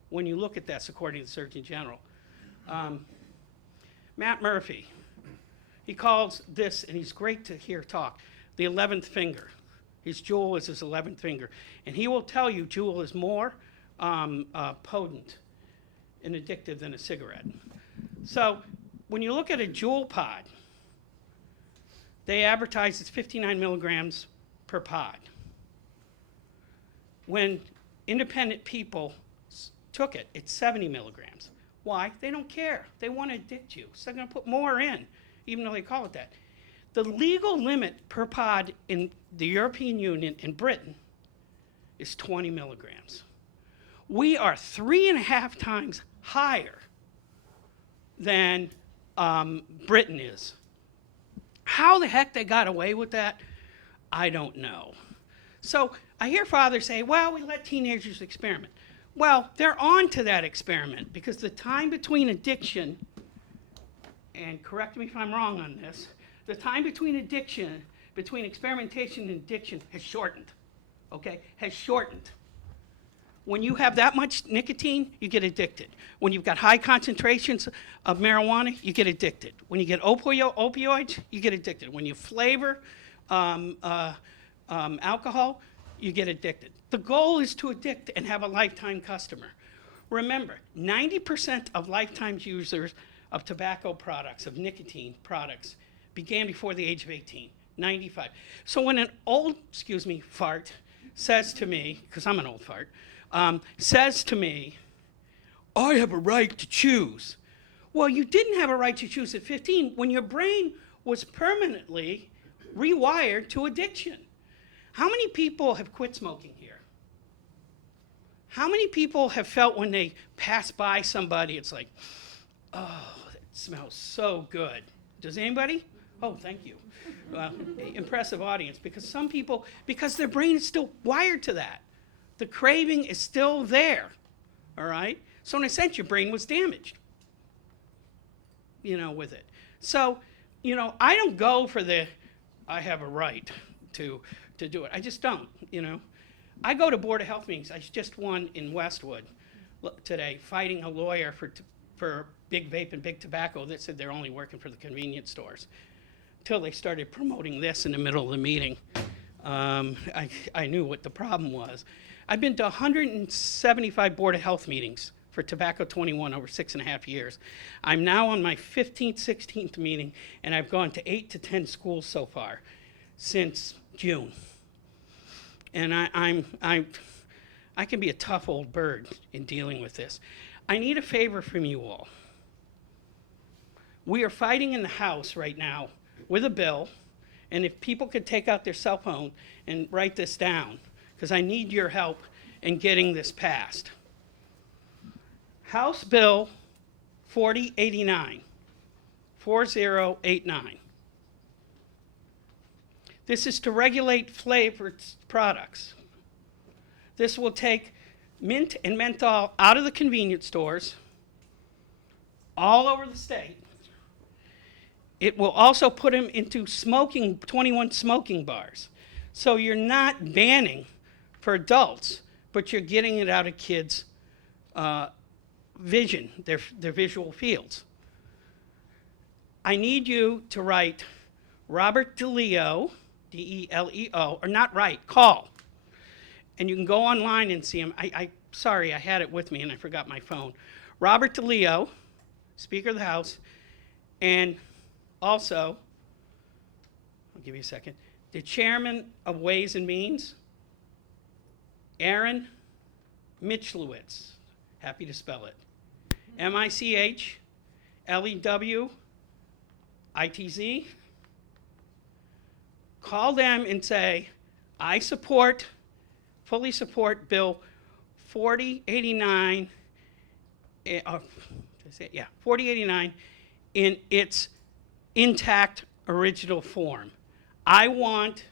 when you look at this, according to the Surgeon General. Matt Murphy, he calls this, and he's great to hear talk, the 11th finger. His Juul is his 11th finger. And he will tell you Juul is more potent and addictive than a cigarette. So when you look at a Juul pod, they advertise it's 59 milligrams per pod. When independent people took it, it's 70 milligrams. Why? They don't care. They want to addict you. So they're going to put more in, even though they call it that. The legal limit per pod in the European Union and Britain is 20 milligrams. We are 3.5 times higher than Britain is. How the heck they got away with that, I don't know. So I hear fathers say, well, we let teenagers experiment. Well, they're on to that experiment because the time between addiction, and correct me if I'm wrong on this, the time between experimentation and addiction has shortened, okay? Has shortened. When you have that much nicotine, you get addicted. When you've got high concentrations of marijuana, you get addicted. When you get opioids, you get addicted. When you flavor alcohol, you get addicted. The goal is to addict and have a lifetime customer. Remember, 90% of lifetime users of tobacco products, of nicotine products, began before the age of 18, 95. So when an old, fart says to me, because I'm an old fart, says to me, I have a right to choose. Well, you didn't have a right to choose at 15 when your brain was permanently rewired to addiction. How many people have quit smoking here? How many people have felt when they pass by somebody, it's like, oh, it smells so good. Does anybody? Oh, thank you. Impressive audience, because some people, because their brain is still wired to that. The craving is still there, all right? So in a sense, your brain was damaged, with it. So, I don't go for I have a right to do it. I just don't, I go to Board of Health meetings. I just won in Westwood today, fighting a lawyer for big vape and big tobacco that said they're only working for the convenience stores. Till they started promoting this in the middle of the meeting. I knew what the problem was. I've been to 175 Board of Health meetings for Tobacco 21 over 6.5 years. I'm now on my 15th, 16th meeting, and I've gone to 8 to 10 schools so far since June. And I can be a tough old bird in dealing with this. I need a favor from you all. We are fighting in the House right now with a bill, and if people could take out their cell phone and write this down, because I need your help in getting this passed. House Bill 4089, 4089. This is to regulate flavored products. This will take mint and menthol out of the convenience stores all over the state. It will also put them into 21 smoking bars. So you're not banning for adults, but you're getting it out of kids' vision, their visual fields. I need you to write Robert DeLeo, D-E-L-E-O, or not write, call. And you can go online and see him. Sorry, I had it with me and I forgot my phone. Robert DeLeo, Speaker of the House, and also, I'll give you a second, the Chairman of Ways and Means, Aaron Michlewitz, happy to spell it, M-I-C-H-L-E-W-I-T-Z. Call them and say, I fully support Bill 4089, 4089 in its intact original form. I want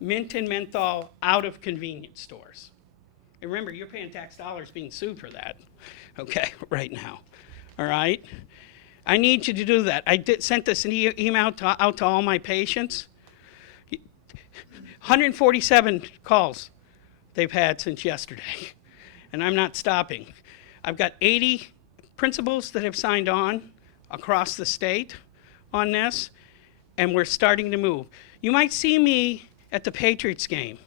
mint and menthol out of convenience stores. And remember, you're paying tax dollars being sued for that, okay, right now, all right? I need you to do that. Sent this email out to all my patients. 147 calls they've had since yesterday, and I'm not stopping. I've got 80 principals that have signed on across the state on this, and we're starting to move. You might see me at the Patriots game.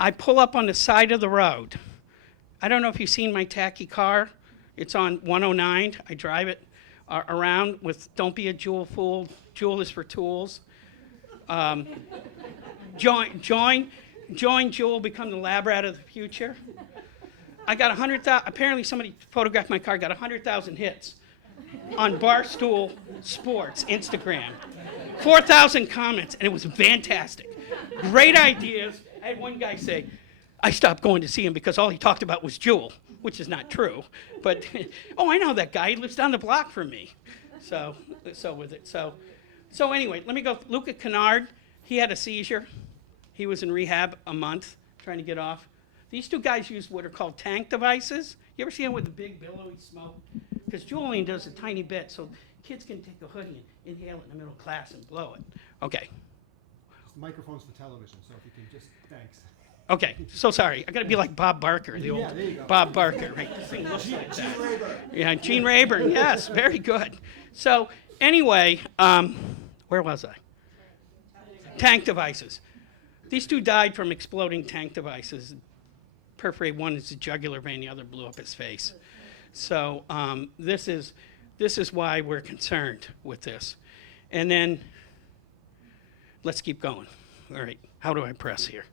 I pull up on the side of the road. I don't know if you've seen my tacky car. It's on 109. I drive it around with "Don't be a jewel fool. Jewel is for tools." Join Jewel, become the lab rat of the future. I got 100,000, apparently somebody photographed my car, got 100,000 hits on Barstool Sports Instagram. 4,000 comments, and it was fantastic. Great ideas. I had one guy say, I stopped going to see him because all he talked about was Jewel, which is not true. But, oh, I know that guy. He lives down the block from me. So anyway, let me go. Luca Kennard, he had a seizure. He was in rehab a month trying to get off. These two guys use what are called tank devices. You ever see them with the big billowy smoke? Because Julian does a tiny bit, so kids can take a hoodie and inhale it in the middle of class and blow it. Okay. Microphones for television, so if you can just, thanks. Okay, so sorry. I got to be like Bob Barker, the old Yeah, there you go. Bob Barker. Right? This thing looks like that. Yeah, Gene Rayburn. Yes, very good. So anyway, where was I? Tank devices. These two died from exploding tank devices. Perforated one is the jugular vein, the other blew up his face. So this is why we're concerned with this. And then let's keep going. All right, how do I press here?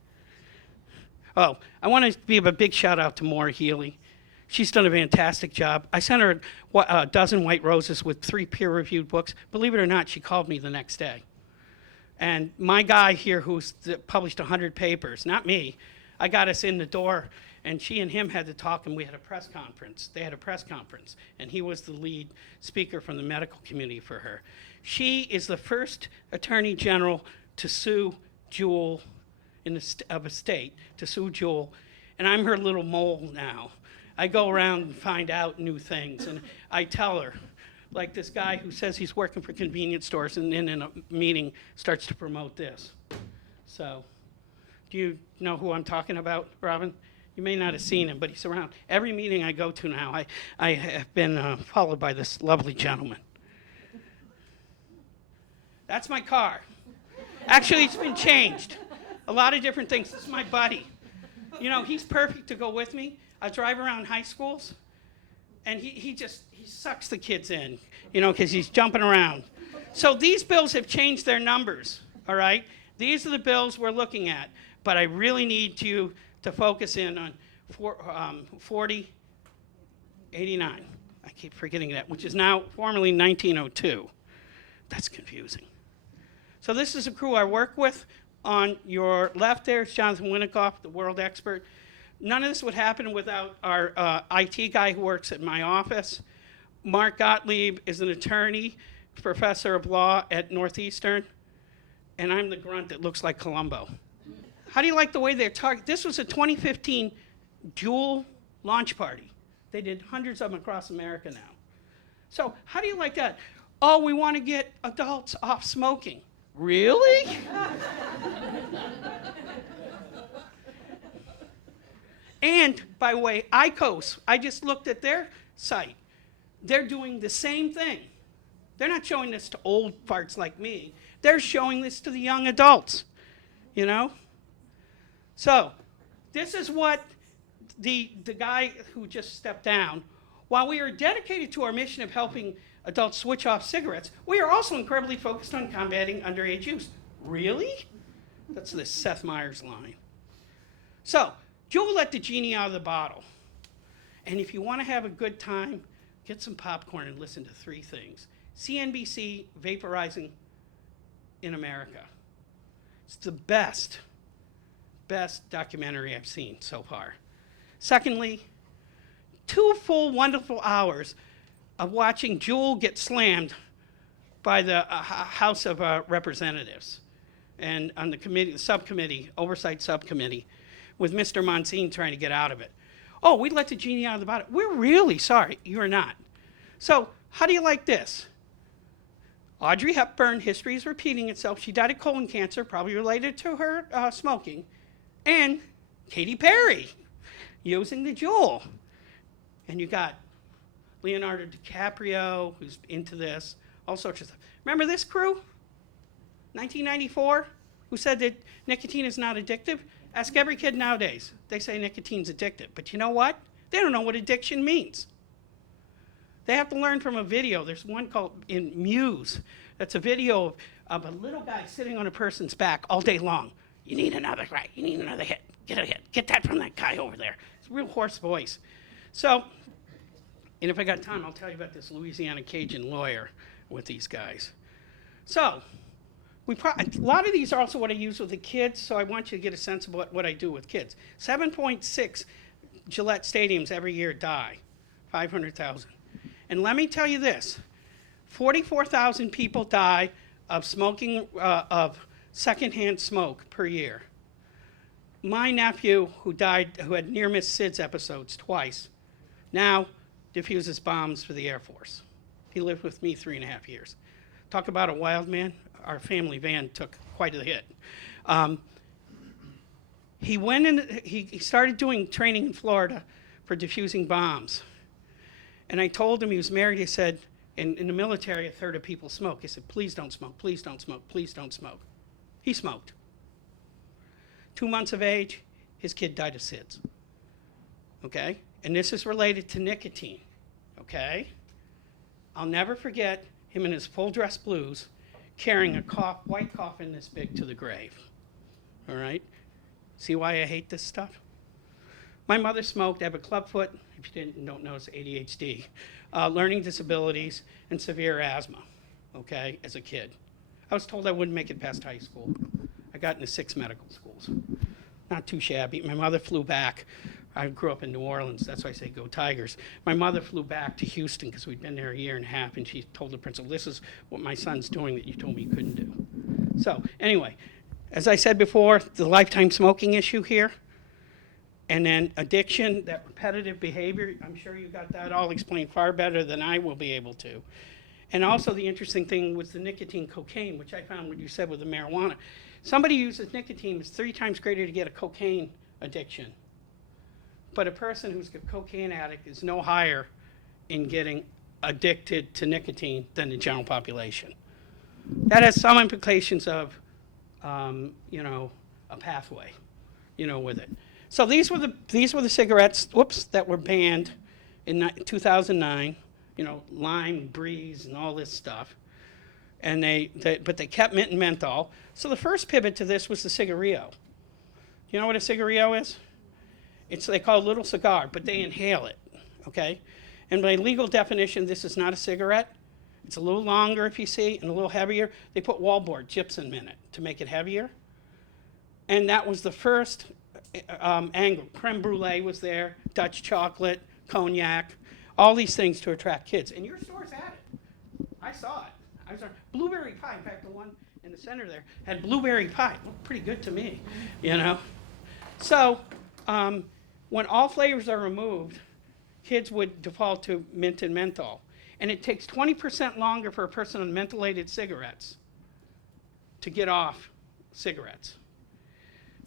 Oh, I want to give a big shout out to Maura Healy. She's done a fantastic job. I sent her a dozen white roses with 3 peer-reviewed books. Believe it or not, she called me the next day. And my guy here who's published 100 papers, not me, I got us in the door, and she and him had to talk, and we had a press conference. They had a press conference, and he was the lead speaker from the medical community for her. She is the first attorney general to sue Jewel of a state, to sue Jewel, and I'm her little mole now. I go around and find out new things, and I tell her, like this guy who says he's working for convenience stores and then in a meeting starts to promote this. So, do you know who I'm talking about, Robin? You may not have seen him, but he's around. Every meeting I go to now, I have been followed by this lovely gentleman. That's my car. Actually, it's been changed. A lot of different things. This is my buddy. You know, he's perfect to go with me. I drive around high schools, and he sucks the kids in, you know, because he's jumping around. So these bills have changed their numbers, all right? These are the bills we're looking at, but I really need you to focus in on 4089. I keep forgetting that, which is now formerly 1902. That's confusing. So this is a crew I work with. On your left there is Jonathan Winikoff, the world expert. None of this would happen without our IT guy who works at my office. Mark Gottlieb is an attorney, professor of law at Northeastern, and I'm the grunt that looks like Columbo. How do you like the way they're targeted? This was a 2015 Juul launch party. They did hundreds of them across America now. So how do you like that? Oh, we want to get adults off smoking. Really? And, by the way, ICOS, I just looked at their site. They're doing the same thing. They're not showing this to old farts like me. They're showing this to the young adults, you know? So, this is what the guy who just stepped down, while we are dedicated to our mission of helping adults switch off cigarettes, we are also incredibly focused on combating underage use. Really? That's the Seth Meyers line. So, Juul let the genie out of the bottle. And if you want to have a good time, get some popcorn and listen to 3 things. CNBC vaporizing in America. It's the best documentary I've seen so far. Secondly, 2 full wonderful hours of watching Juul get slammed by the House of Representatives and on the committee, the subcommittee, oversight subcommittee, with Mr. Monsine trying to get out of it. Oh, we let the genie out of the bottle. We're really sorry. You're not. So how do you like this? Audrey Hepburn, history is repeating itself. She died of colon cancer, probably related to her smoking. And Katy Perry using the Juul. And you got Leonardo DiCaprio, who's into this, all sorts of stuff. Remember this crew? 1994, who said that nicotine is not addictive? Ask every kid nowadays. They say nicotine's addictive. But you know what? They don't know what addiction means. They have to learn from a video. There's one called in Muse. That's a video of a little guy sitting on a person's back all day long. You need another, right? You need another hit. Get a hit. Get that from that guy over there. It's a real hoarse voice. So, and if I got time, I'll tell you about this Louisiana Cajun lawyer with these guys. So, a lot of these are also what I use with the kids, so I want you to get a sense of what I do with kids. 7.6 Gillette stadiums every year die, 500,000. And let me tell you this, 44,000 people die of smoking, of secondhand smoke per year. My nephew, who had near-miss SIDS episodes twice, now diffuses bombs for the Air Force. He lived with me 3.5 years. Talk about a wild man. Our family van took quite a hit. He went in, he started doing training in Florida for diffusing bombs. And I told him, he was married, he said, in the military, 1/3 of people smoke. He said, please don't smoke, please don't smoke, please don't smoke. He smoked. 2 months of age, his kid died of SIDS. Okay? And this is related to nicotine. Okay? I'll never forget him in his full dress blues carrying a white coffin this big to the grave. All right? See why I hate this stuff? My mother smoked. I have a clubfoot, if you don't know, it's ADHD, learning disabilities, and severe asthma, okay, as a kid. I was told I wouldn't make it past high school. I got into 6 medical schools. Not too shabby. My mother flew back. I grew up in New Orleans. That's why I say go Tigers. My mother flew back to Houston because we'd been there 1.5 years, and she told the principal, this is what my son's doing that you told me you couldn't do. So anyway, as I said before, the lifetime smoking issue here, and then addiction, that repetitive behavior, I'm sure you got that all explained far better than I will be able to. And also the interesting thing was the nicotine cocaine, which I found what you said with the marijuana. Somebody who uses nicotine is 3 times greater to get a cocaine addiction. But a person who's a cocaine addict is no higher in getting addicted to nicotine than the general population. That has some implications of, a pathway, with it. So these were the cigarettes, that were banned in 2009. Lime, Breeze, and all this stuff. And but they kept mint and menthol. So the first pivot to this was the cigarillo. You know what a cigarillo is? They call it a little cigar, but they inhale it, okay? And by legal definition, this is not a cigarette. It's a little longer, if you see, and a little heavier. They put wallboard gypsum in it to make it heavier. And that was the first angle. Creme brulee was there, Dutch chocolate, cognac, all these things to attract kids. And your stores had it. I saw it. Blueberry pie, in fact, the one in the center there had blueberry pie. It looked pretty good to me, So when all flavors are removed, kids would default to mint and menthol. And it takes 20% longer for a person on mentholated cigarettes to get off cigarettes.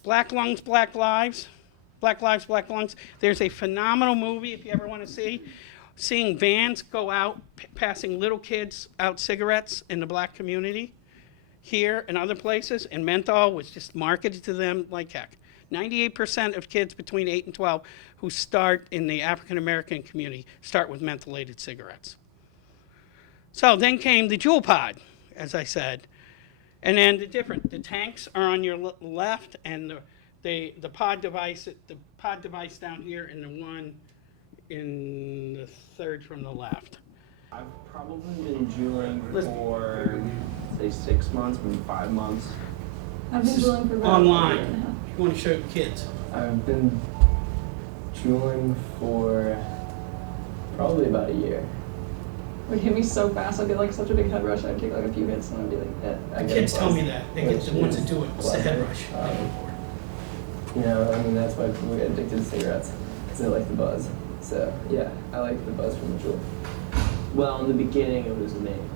Black Lungs, Black Lives. Black Lives, Black Lungs. There's a phenomenal movie, if you ever want to see, seeing vans go out, passing little kids out cigarettes in the black community here and other places, and menthol was just marketed to them like heck. 98% of kids between 8 and 12 who start in the African American community start with mentholated cigarettes. So then came the Juul pod, as I said. And then the tanks are on your left, and the pod device down here, and the one in the third from the left. I've probably been juuling for, say, 6 months, maybe 5 months. I've been juuling for about online. a year and a half. You want to show kids? I've been juuling for probably about a year. It would hit me so fast. I'd get like such a big head rush. I'd take like a few hits and I'd be like, Yeah, I The get kids a tell buzz, me that. They get the which ones that is do it. It's the head pleasant. rush. That's why people get addicted to cigarettes, because they like the buzz. So, yeah, I like the buzz from the Juul. Well, in the beginning, it was amazing.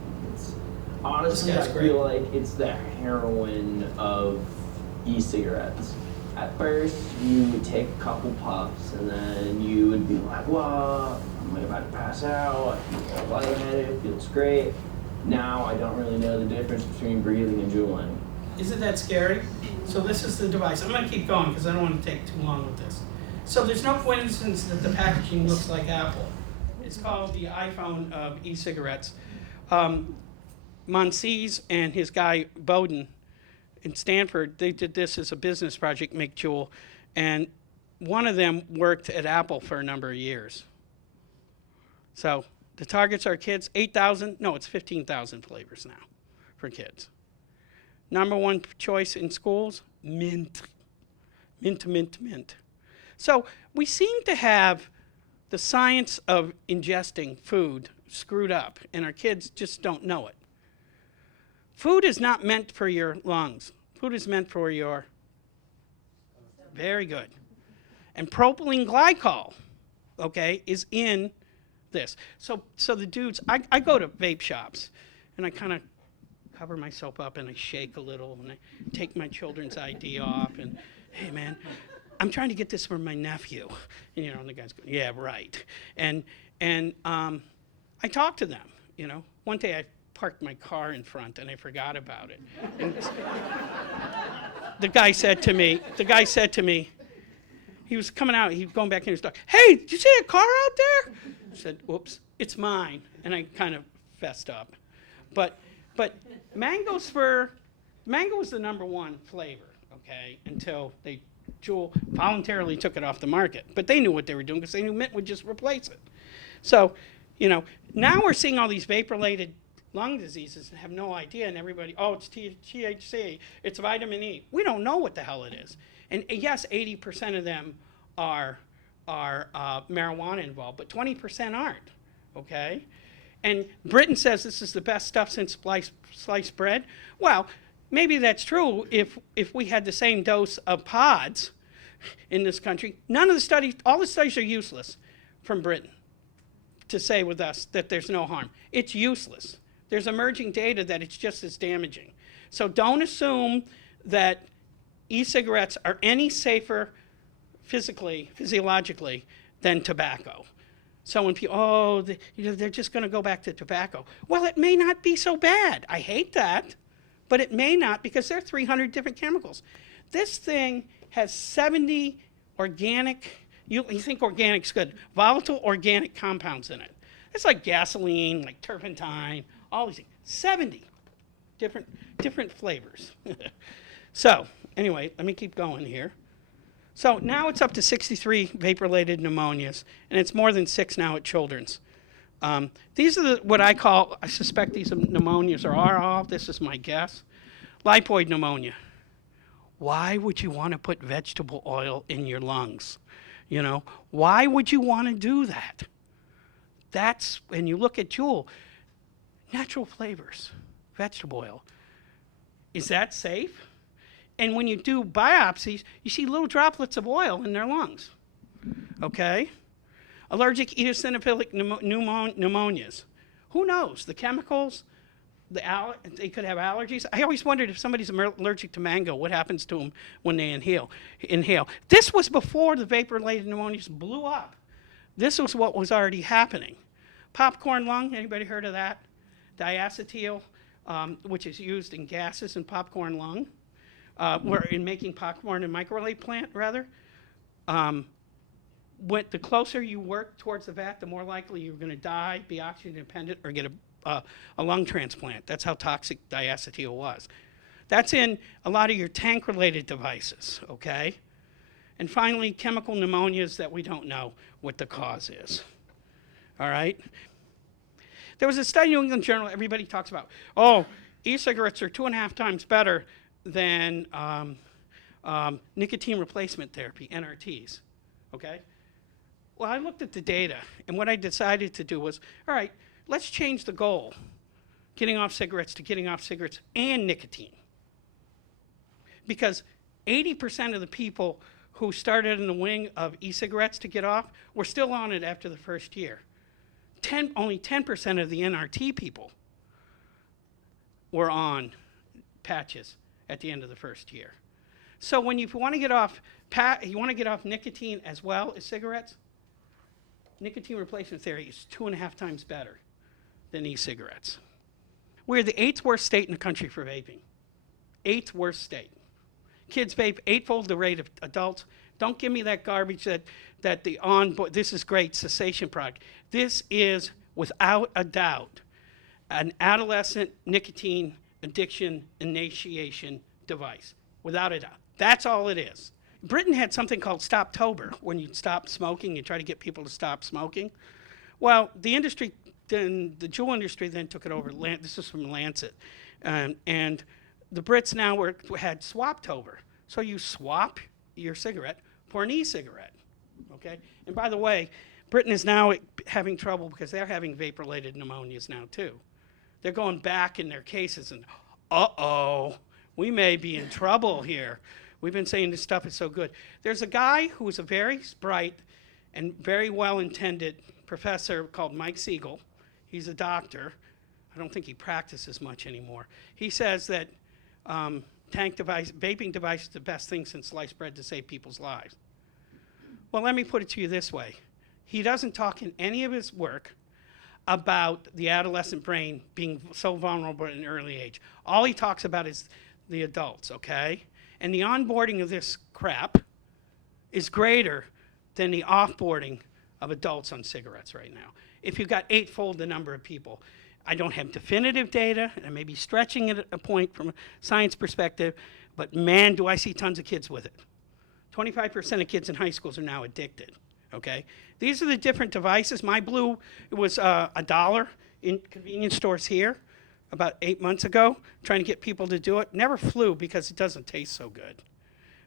Honestly, This I guy's feel like it's the heroin of e-cigarettes. At first, you would take a couple puffs, and then you would be like, "Whoa, I'm about to pass out. I feel lightheaded. It feels great." Now, I don't really know the difference between breathing and juuling. Isn't that scary? So this is the device. I'm going to keep going because I don't want to take too long with this. So there's no coincidence that the packaging looks like Apple. It's called the iPhone of e-cigarettes. Monsees and his guy Bowden in Stanford, they did this as a business project, make Juul, and one of them worked at Apple for a number of years. So the targets are kids, 8,000, no, it's 15,000 flavors now for kids. Number one choice in schools, mint. Mint, mint, mint. So we seem to have the science of ingesting food screwed up, and our kids just don't know it. Food is not meant for your lungs. Food is meant for your, very good. And propylene glycol, okay, is in this. So the dudes, I go to vape shops, and I kind of cover myself up, and I shake a little, and I take my children's ID off, and, hey, man, I'm trying to get this for my nephew. And, and the guy's going, yeah, right. And I talk to them, One day I parked my car in front, and I forgot about it. And the guy said to me, he was coming out, he was going back in his door, hey, did you see that car out there? I said, whoops, it's mine. And I kind of fessed up. But mango was the number one flavor, okay, until Juul voluntarily took it off the market. But they knew what they were doing because they knew mint would just replace it. So, now we're seeing all these vape-related lung diseases and have no idea, and everybody, oh, it's THC, it's vitamin E. We don't know what the hell it is. And yes, 80% of them are marijuana involved, but 20% aren't, okay? And Britain says this is the best stuff since sliced bread. Well, maybe that's true if we had the same dose of pods in this country. All the studies are useless from Britain to say with us that there's no harm. It's useless. There's emerging data that it's just as damaging. So don't assume that e-cigarettes are any safer physiologically than tobacco. So when people, they're just going to go back to tobacco. Well, it may not be so bad. I hate that, but it may not because there are 300 different chemicals. This thing has 70 organic, you think organic's good, volatile organic compounds in it. It's like gasoline, like turpentine, all these things. 70 different flavors. So anyway, let me keep going here. So now it's up to 63 vape-related pneumonias, and it's more than 6 now at children's. These are what I suspect these pneumonias are all, this is my guess. Lipoid pneumonia. Why would you want to put vegetable oil in your lungs? Why would you want to do that? That's, when you look at Juul, natural flavors, vegetable oil. Is that safe? And when you do biopsies, you see little droplets of oil in their lungs, okay? Allergic eosinophilic pneumonias. Who knows? The chemicals, they could have allergies. I always wondered if somebody's allergic to mango, what happens to them when they inhale. This was before the vapor-related pneumonias blew up. This was what was already happening. Popcorn lung, anybody heard of that? Diacetyl, which is used in gases in popcorn lung. In making popcorn and microwave plant, rather. The closer you work towards the vat, the more likely you're going to die, be oxygen dependent, or get a lung transplant. That's how toxic diacetyl was. That's in a lot of your tank-related devices, okay? And finally, chemical pneumonias that we don't know what the cause is, all right? There was a study in the New England Journal everybody talks about. Oh, e-cigarettes are 2.5 times better than nicotine replacement therapy, NRTs, okay? Well, I looked at the data, and what I decided to do was, all right, let's change the goal, getting off cigarettes and nicotine. Because 80% of the people who started in the wing of e-cigarettes to get off were still on it after the first year. Only 10% of the NRT people were on patches at the end of the first year. So when you want to get off nicotine as well as cigarettes, nicotine replacement therapy is 2.5 times better than e-cigarettes. We're the 8th worst state in the country for vaping. 8th worst state. Kids vape 8-fold the rate of adults. Don't give me that garbage that this is great cessation product. This is, without a doubt, an adolescent nicotine addiction initiation device, without a doubt. That's all it is. Britain had something called Stoptober, when you stop smoking, you try to get people to stop smoking. Well, the industry, then the jewel industry then took it over. This is from Lancet. And the Brits now had Swaptober. So you swap your cigarette for an e-cigarette, okay? And by the way, Britain is now having trouble because they're having vapor-related pneumonias now too. They're going back in their cases and, uh-oh, we may be in trouble here. We've been saying this stuff is so good. There's a guy who is a very bright and very well-intended professor called Mike Siegel. He's a doctor. I don't think he practices much anymore. He says that vaping device is the best thing since sliced bread to save people's lives. Well, let me put it to you this way. He doesn't talk in any of his work about the adolescent brain being so vulnerable at an early age. All he talks about is the adults, okay? And the onboarding of this crap is greater than the offboarding of adults on cigarettes right now. If you've got eightfold the number of people. I don't have definitive data, and I may be stretching it at a point from a science perspective, but man, do I see tons of kids with it. 25% of kids in high schools are now addicted, okay? These are the different devices. My blue, it was $1 in convenience stores here about 8 months ago, trying to get people to do it. Never flew because it doesn't taste so good,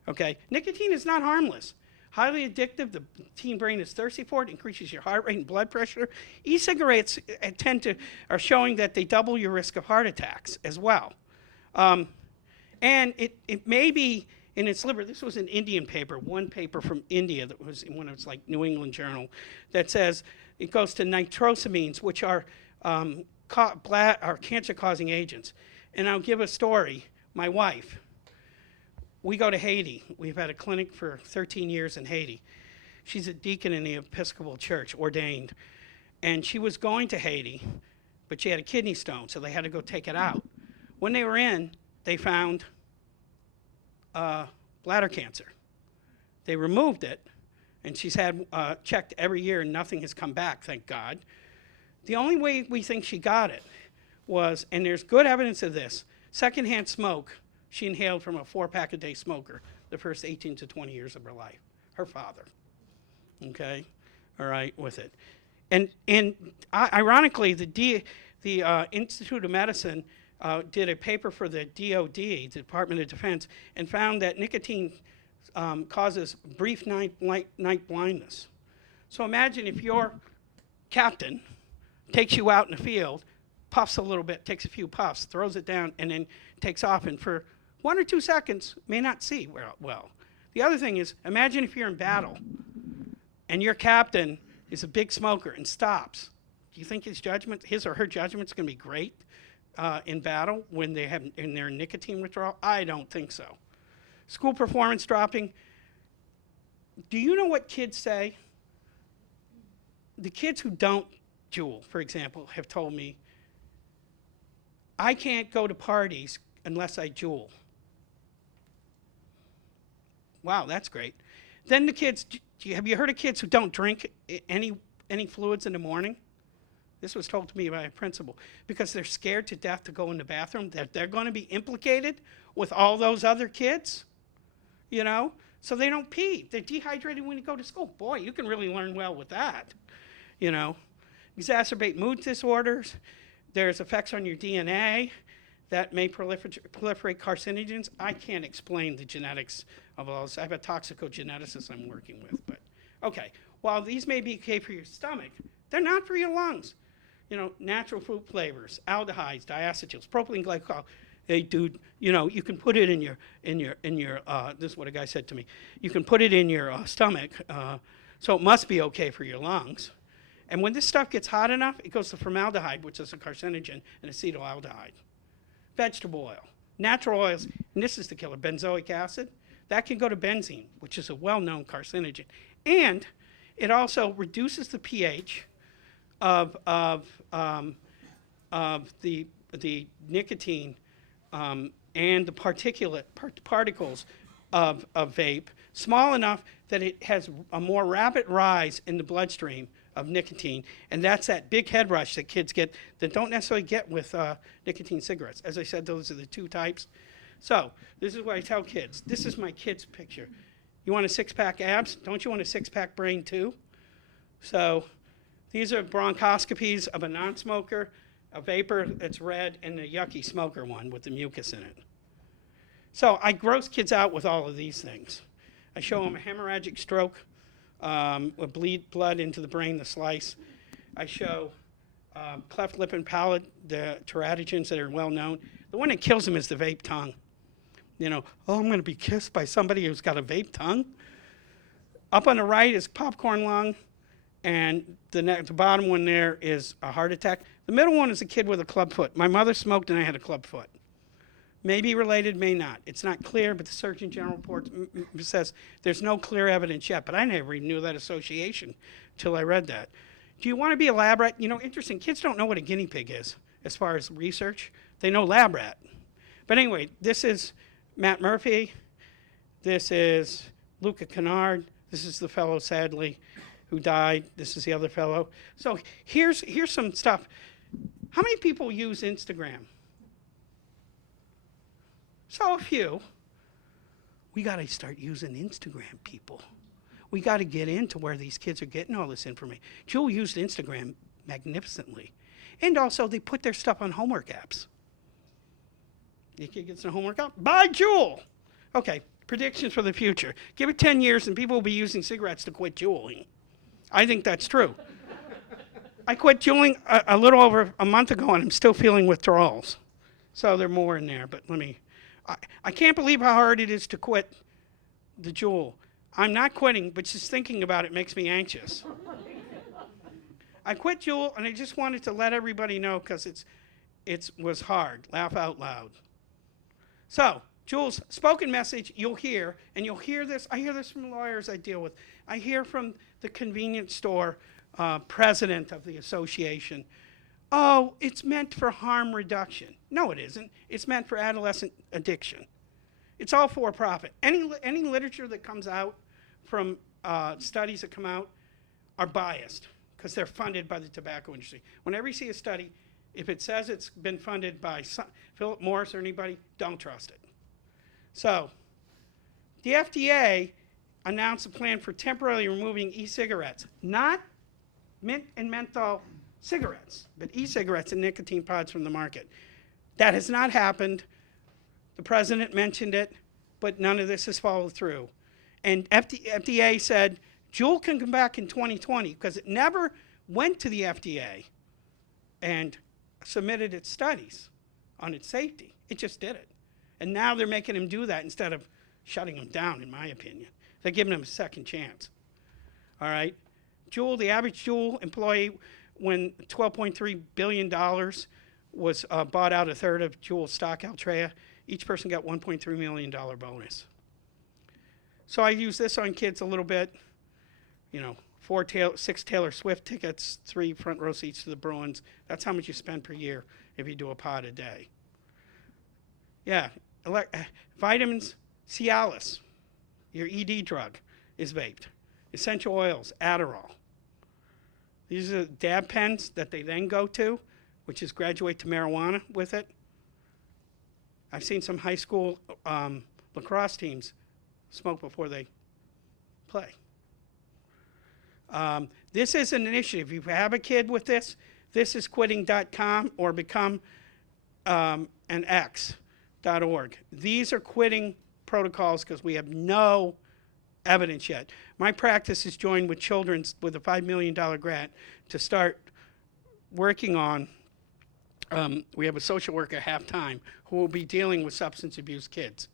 okay? Nicotine is not harmless. Highly addictive, the teen brain is thirsty for it, increases your heart rate and blood pressure. E-cigarettes are showing that they double your risk of heart attacks as well. And it may be in its liver. This was an Indian paper, one paper from India that was in one of its like New England Journal, that says it goes to nitrosamines, which are cancer-causing agents. And I'll give a story. My wife, we go to Haiti. We've had a clinic for 13 years in Haiti. She's a deacon in the Episcopal Church, ordained. And she was going to Haiti, but she had a kidney stone, so they had to go take it out. When they were in, they found bladder cancer. They removed it, and she's had checked every year, and nothing has come back, thank God. The only way we think she got it was, and there's good evidence of this, secondhand smoke. She inhaled from a 4-pack-a-day smoker the first 18 to 20 years of her life. Her father, okay, all right, with it. And ironically, the Institute of Medicine did a paper for the DOD, the Department of Defense, and found that nicotine causes brief night blindness. So imagine if your captain takes you out in the field, puffs a little bit, takes a few puffs, throws it down, and then takes off, and for 1 or 2 seconds may not see well. The other thing is, imagine if you're in battle and your captain is a big smoker and stops. Do you think his or her judgment is going to be great in battle when they have in their nicotine withdrawal? I don't think so. School performance dropping. Do you know what kids say? The kids who don't juul, for example, have told me, I can't go to parties unless I juul. Wow, that's great. Then the kids, have you heard of kids who don't drink any fluids in the morning? This was told to me by a principal, because they're scared to death to go in the bathroom, that they're going to be implicated with all those other kids, you know? So they don't pee. They're dehydrated when you go to school. Boy, you can really learn well with that, you know? Exacerbate mood disorders. There's effects on your DNA that may proliferate carcinogens. I can't explain the genetics of all this. I have a toxicogeneticist I'm working with. But okay, while these may be okay for your stomach, they're not for your lungs. You know, natural fruit flavors, aldehydes, diacetyls, propylene glycol. Hey, dude, you know, you can put it in your this is what a guy said to me. You can put it in your stomach, so it must be okay for your lungs. And when this stuff gets hot enough, it goes to formaldehyde, which is a carcinogen, and acetaldehyde. Vegetable oil, natural oils, and this is the killer, benzoic acid. That can go to benzene, which is a well-known carcinogen. And it also reduces the pH of the nicotine and the particles of vape, small enough that it has a more rapid rise in the bloodstream of nicotine, and that's that big head rush that kids get that don't necessarily get with nicotine cigarettes. As I said, those are the 2 types. So this is what I tell kids. This is my kid's picture. You want a six-pack abs? Don't you want a six-pack brain too? So these are bronchoscopies of a non-smoker, a vapor that's red, and a yucky smoker one with the mucus in it. So I gross kids out with all of these things. I show them a hemorrhagic stroke, with blood into the brain, the slice. I show cleft lip and palate, the teratogens that are well known. The one that kills them is the vape tongue. You know, oh, I'm going to be kissed by somebody who's got a vape tongue. Up on the right is popcorn lung, and the bottom one there is a heart attack. The middle one is a kid with a club foot. My mother smoked and I had a club foot. May be related, may not. It's not clear, but the Surgeon General report says there's no clear evidence yet, but I never even knew that association till I read that. Do you want to be a lab rat? You know, interesting, kids don't know what a guinea pig is as far as research. They know lab rat. But anyway, this is Matt Murphy. This is Luca Kennard. This is the fellow, sadly, who died. This is the other fellow. So here's some stuff. How many people use Instagram? So a few. We got to start using Instagram, people. We got to get into where these kids are getting all this information. Jewel used Instagram magnificently. And also, they put their stuff on homework apps. Your kid gets a homework app? Buy Jewel! Okay, predictions for the future. Give it 10 years and people will be using cigarettes to quit juuling. I think that's true. I quit juuling a little over a month ago and I'm still feeling withdrawals. So there are more in there, but I can't believe how hard it is to quit the Juul. I'm not quitting, but just thinking about it makes me anxious. I quit Juul, and I just wanted to let everybody know because it was hard. Laugh out loud. So, Juul's spoken message you'll hear, and you'll hear this. I hear this from lawyers I deal with. I hear from the convenience store president of the association. Oh, it's meant for harm reduction. No, it isn't. It's meant for adolescent addiction. It's all for profit. Any literature that comes out from studies that come out are biased because they're funded by the tobacco industry. Whenever you see a study, if it says it's been funded by Philip Morris or anybody, don't trust it. So, the FDA announced a plan for temporarily removing e-cigarettes, not mint and menthol cigarettes, but e-cigarettes and nicotine pods from the market. That has not happened. The president mentioned it, but none of this has followed through. And FDA said Juul can come back in 2020 because it never went to the FDA and submitted its studies on its safety. It just did it. And now they're making him do that instead of shutting him down, in my opinion. They're giving him a second chance. All right? Juul, the average Juul employee, when $12.3 billion was bought out a third of Juul's stock, Altria, each person got $1.3 million bonus. So I use this on kids a little bit. You know, 6 Taylor Swift tickets, 3 front row seats to the Bruins. That's how much you spend per year if you do a pod a day. Yeah, vitamins, Cialis, your ED drug, is vaped. Essential oils, Adderall. These are dab pens that they then go to, which is graduate to marijuana with it. I've seen some high school lacrosse teams smoke before they play. This is an initiative. If you have a kid with this is quitting.com or become an X.org. These are quitting protocols because we have no evidence yet. My practice is joined with Children's with a $5 million grant to start working on. We have a social worker half-time who will be dealing with substance abuse kids.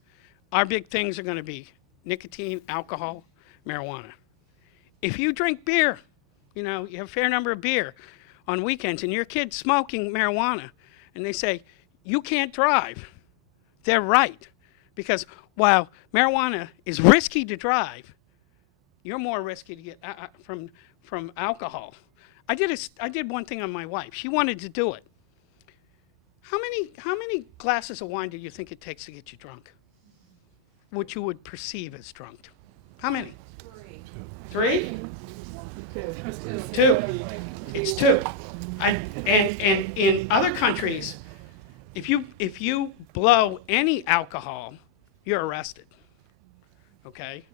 Our big things are going to be nicotine, alcohol, marijuana. If you drink beer, you know, you have a fair number of beer on weekends, and your kid's smoking marijuana, and they say, you can't drive, they're right. Because while marijuana is risky to drive, you're more risky to get from alcohol. I did one thing on my wife. She wanted to do it. How many glasses of wine do you think it takes to get you drunk? What you would perceive as drunk? How many? 3? 2. It's 2. And in other countries, if you blow any alcohol, you're arrested. Okay?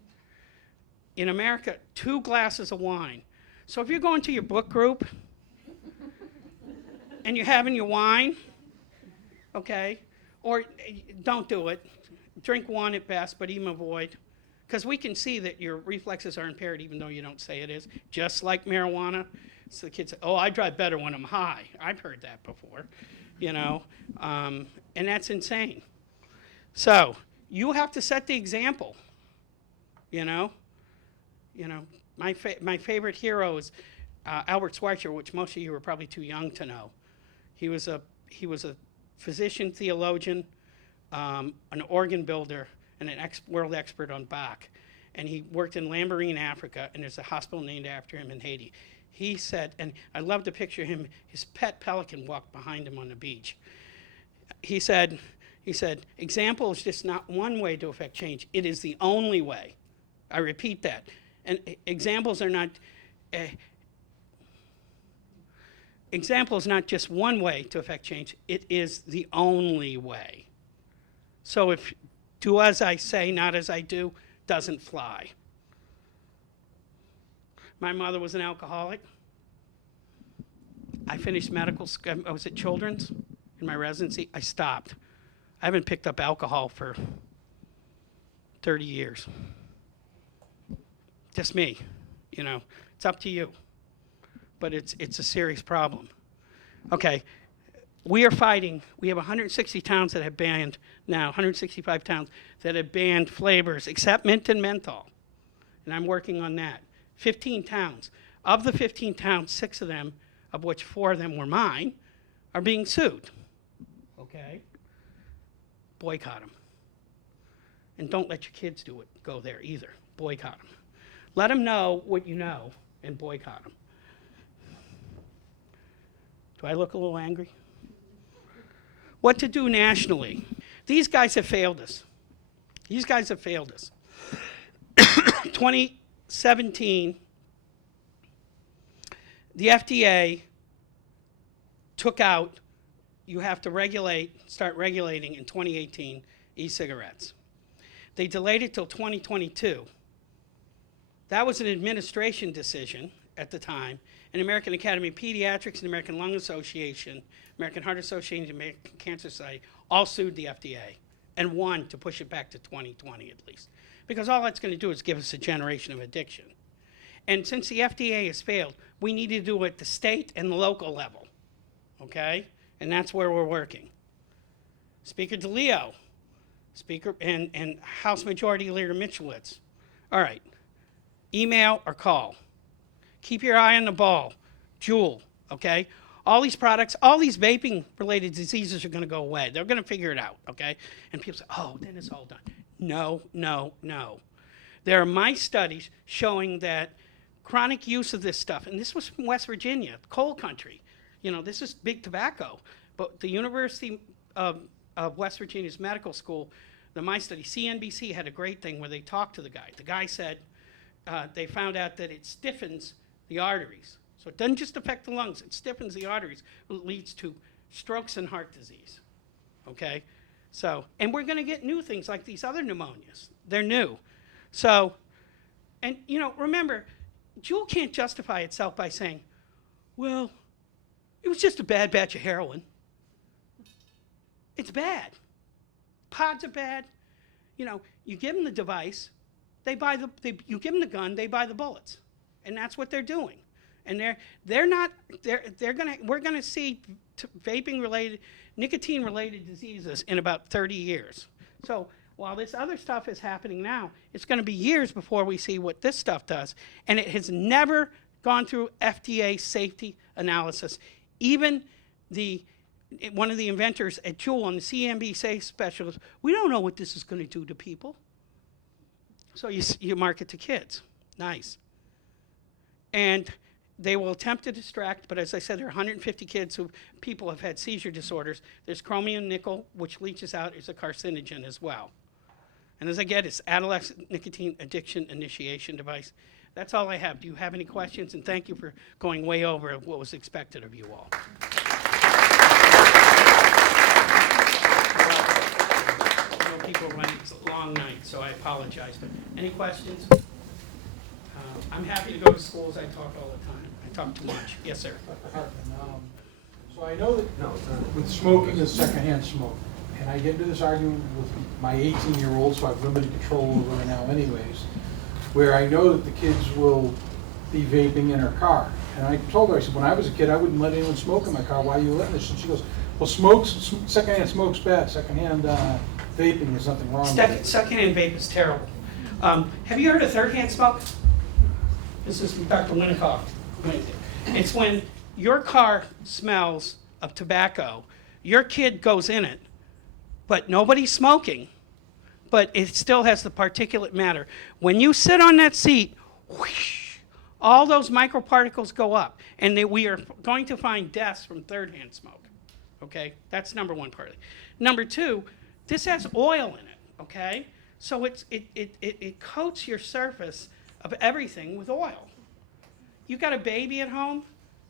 in America, 2 glasses of wine. So if you're going to your book group and you're having your wine, okay, or don't do it. Drink 1 at best, but even avoid. Because we can see that your reflexes are impaired even though you don't say it is, just like marijuana. So the kids say, oh, I drive better when I'm high. I've heard that before, you know, and that's insane. So you have to set the example, you know. My favorite hero is Albert Schweitzer, which most of you are probably too young to know. He was a physician, theologian, an organ builder, and an world expert on Bach. And he worked in Lambarene, Africa, and there's a hospital named after him in Haiti. He said, and I love to picture him, his pet pelican walked behind him on the beach. He said, example is just not one way to affect change. It is the only way. I repeat that. And examples are not, example is not just one way to affect change. It is the only way. So if do as I say, not as I do, doesn't fly. My mother was an alcoholic. I finished medical school. I was at Children's in my residency. I stopped. I haven't picked up alcohol for 30 years. Just me, you know. It's up to you. But it's a serious problem. Okay. We are fighting. We have 160 towns that have banned now, 165 towns that have banned flavors except mint and menthol. And I'm working on that. 15 towns. Of the 15 towns, 6 of them, of which 4 of them were mine, are being sued. Okay? Boycott them. And don't let your kids go there either. Boycott them. Let them know what you know and boycott them. Do I look a little angry? What to do nationally? These guys have failed us. 2017, the FDA took out, you have to start regulating in 2018 e-cigarettes. They delayed it till 2022. That was an administration decision at the time, and American Academy of Pediatrics and American Lung Association, American Heart Association, and American Cancer Society all sued the FDA and won to push it back to 2020 at least. Because all that's going to do is give us a generation of addiction. And since the FDA has failed, we need to do it at the state and the local level, okay? And that's where we're working. Speaker DeLeo, Speaker and House Majority Leader Mitchellwitz. All right, email or call. Keep your eye on the ball. Juul, okay? All these products, all these vaping-related diseases are going to go away. They're going to figure it out, okay? And people say, oh, then it's all done. No, no, no. There are mice studies showing that chronic use of this stuff, and this was from West Virginia, coal country. You know, this is big tobacco. But the University of West Virginia's medical school, the mice study, CNBC had a great thing where they talked to the guy. The guy said they found out that it stiffens the arteries. So it doesn't just affect the lungs, it stiffens the arteries. It leads to strokes and heart disease, okay? So, and we're gonna get new things like these other pneumonias. They're new. So, and you know, remember, Juul can't justify itself by saying, well, it was just a bad batch of heroin. It's bad. Pods are bad. You know, you give them the device, you give them the gun, they buy the bullets. And that's what they're doing. And we're gonna see vaping-related, nicotine-related diseases in about 30 years. So while this other stuff is happening now, it's gonna be years before we see what this stuff does. And it has never gone through FDA safety analysis. Even one of the inventors at Juul on the CNBC specialist, we don't know what this is gonna do to people. So you market to kids. Nice. And they will attempt to distract, but as I said, there are 150 kids people have had seizure disorders. There's chromium nickel, which leaches out as a carcinogen as well. And as I get, it's adolescent nicotine addiction initiation device. That's all I have. Do you have any questions? And thank you for going way over what was expected of you all. I know people run long nights, so I apologize, but any questions? I'm happy to go to schools. I talk all the time. I talk too much. Yes, sir. So I know that with smoking is secondhand smoke, and I get into this argument with my 18-year-old, so I've limited control over it now anyways, where I know that the kids will be vaping in her car. And I told her, I said, when I was a kid, I wouldn't let anyone smoke in my car. Why are you letting this? And she goes, well, secondhand smoke's bad. Secondhand vaping, there's nothing wrong with it. Secondhand vape is terrible. Have you heard of third-hand smoke? This is Dr. Winnicott. It's when your car smells of tobacco, your kid goes in it, but nobody's smoking, but it still has the particulate matter. When you sit on that seat, whoosh, all those microparticles go up, and we are going to find deaths from third-hand smoke. Okay, that's number one part. Number two, this has oil in it. Okay, so it coats your surface of everything with oil. You got a baby at home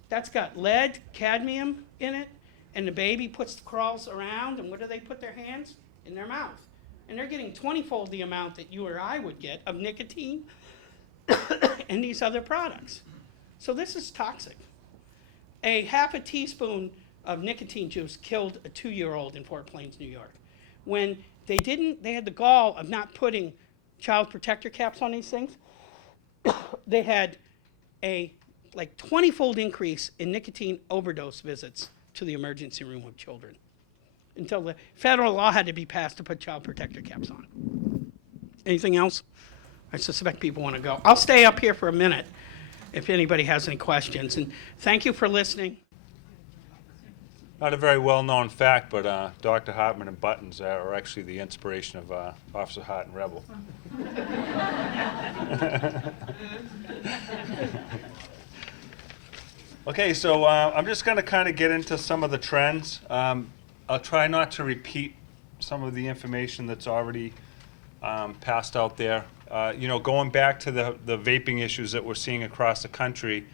that's got lead, cadmium in it, and the baby crawls around, and what do they put their hands? In their mouth. And they're getting 20-fold the amount that you or I would get of nicotine and these other products. So this is toxic. A half a teaspoon of nicotine juice killed a 2-year-old in Fort Plains, New York. When they had the gall of not putting child protector caps on these things, they had a 20-fold increase in nicotine overdose visits to the emergency room with children until the federal law had to be passed to put child protector caps on. Anything else? I suspect people want to go. I'll stay up here for a minute if anybody has any questions. And thank you for listening. Not a very well-known fact, but Dr. Hartman and Buttons are actually the inspiration of Officer Hart and Rebel. Okay, so I'm just going to kind of get into some of the trends. I'll try not to repeat some of the information that's already passed out there. Going back to the vaping issues that we're seeing across the country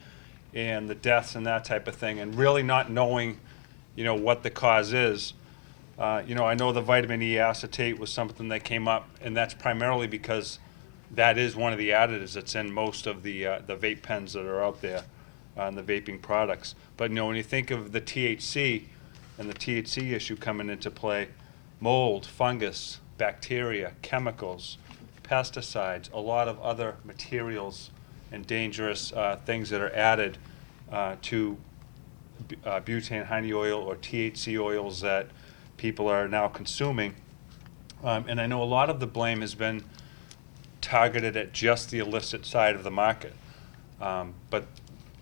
and the deaths and that type of thing, and really not knowing, what the cause is. I know the vitamin E acetate was something that came up, and that's primarily because that is one of the additives that's in most of the vape pens that are out there on the vaping products. But when you think of the THC and the THC issue coming into play, mold, fungus, bacteria, chemicals, pesticides, a lot of other materials and dangerous things that are added to butane, honey oil, or THC oils that people are now consuming. And I know a lot of the blame has been targeted at just the illicit side of the market. But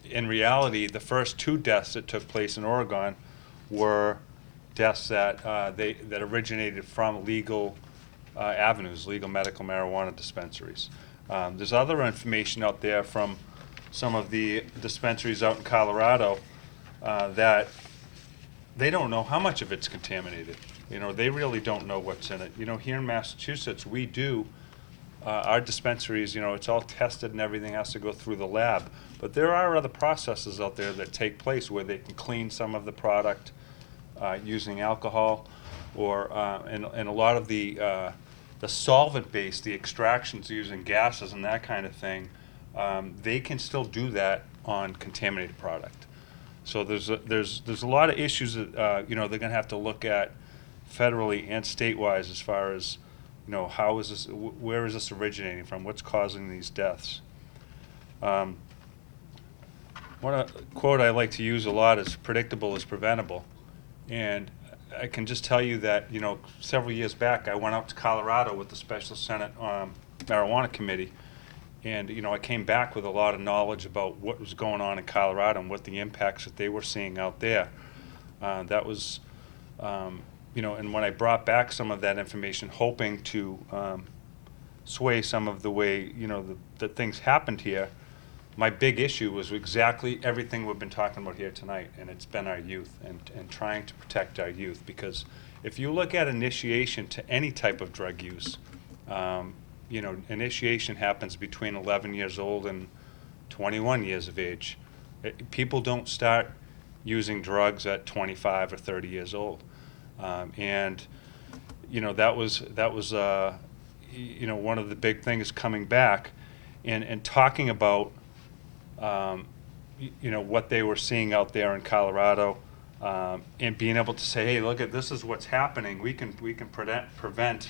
in reality, the first 2 deaths that took place in Oregon were deaths that originated from legal avenues, legal medical marijuana dispensaries. There's other information out there from some of the dispensaries out in Colorado that they don't know how much of it's contaminated. They really don't know what's in it. Here in Massachusetts, we do. Our dispensaries, it's all tested and everything has to go through the lab. But there are other processes out there that take place where they can clean some of the product using alcohol, or and a lot of the solvent-based, the extractions using gases and that kind of thing, they can still do that on contaminated product. So there's a lot of issues that they're going to have to look at federally and statewide as far as how is this, where is this originating from, what's causing these deaths. One quote I like to use a lot is "predictable is preventable," and I can just tell you that several years back I went out to Colorado with the Special Senate Marijuana Committee, and I came back with a lot of knowledge about what was going on in Colorado and what the impacts that they were seeing out there. That was, and when I brought back some of that information, hoping to sway some of the way that things happened here, my big issue was exactly everything we've been talking about here tonight, and it's been our youth and trying to protect our youth. Because if you look at initiation to any type of drug use, initiation happens between 11 years old and 21 years of age. People don't start using drugs at 25 or 30 years old. And that was one of the big things coming back. and talking about what they were seeing out there in Colorado, and being able to say, hey, look at this is what's happening. We can prevent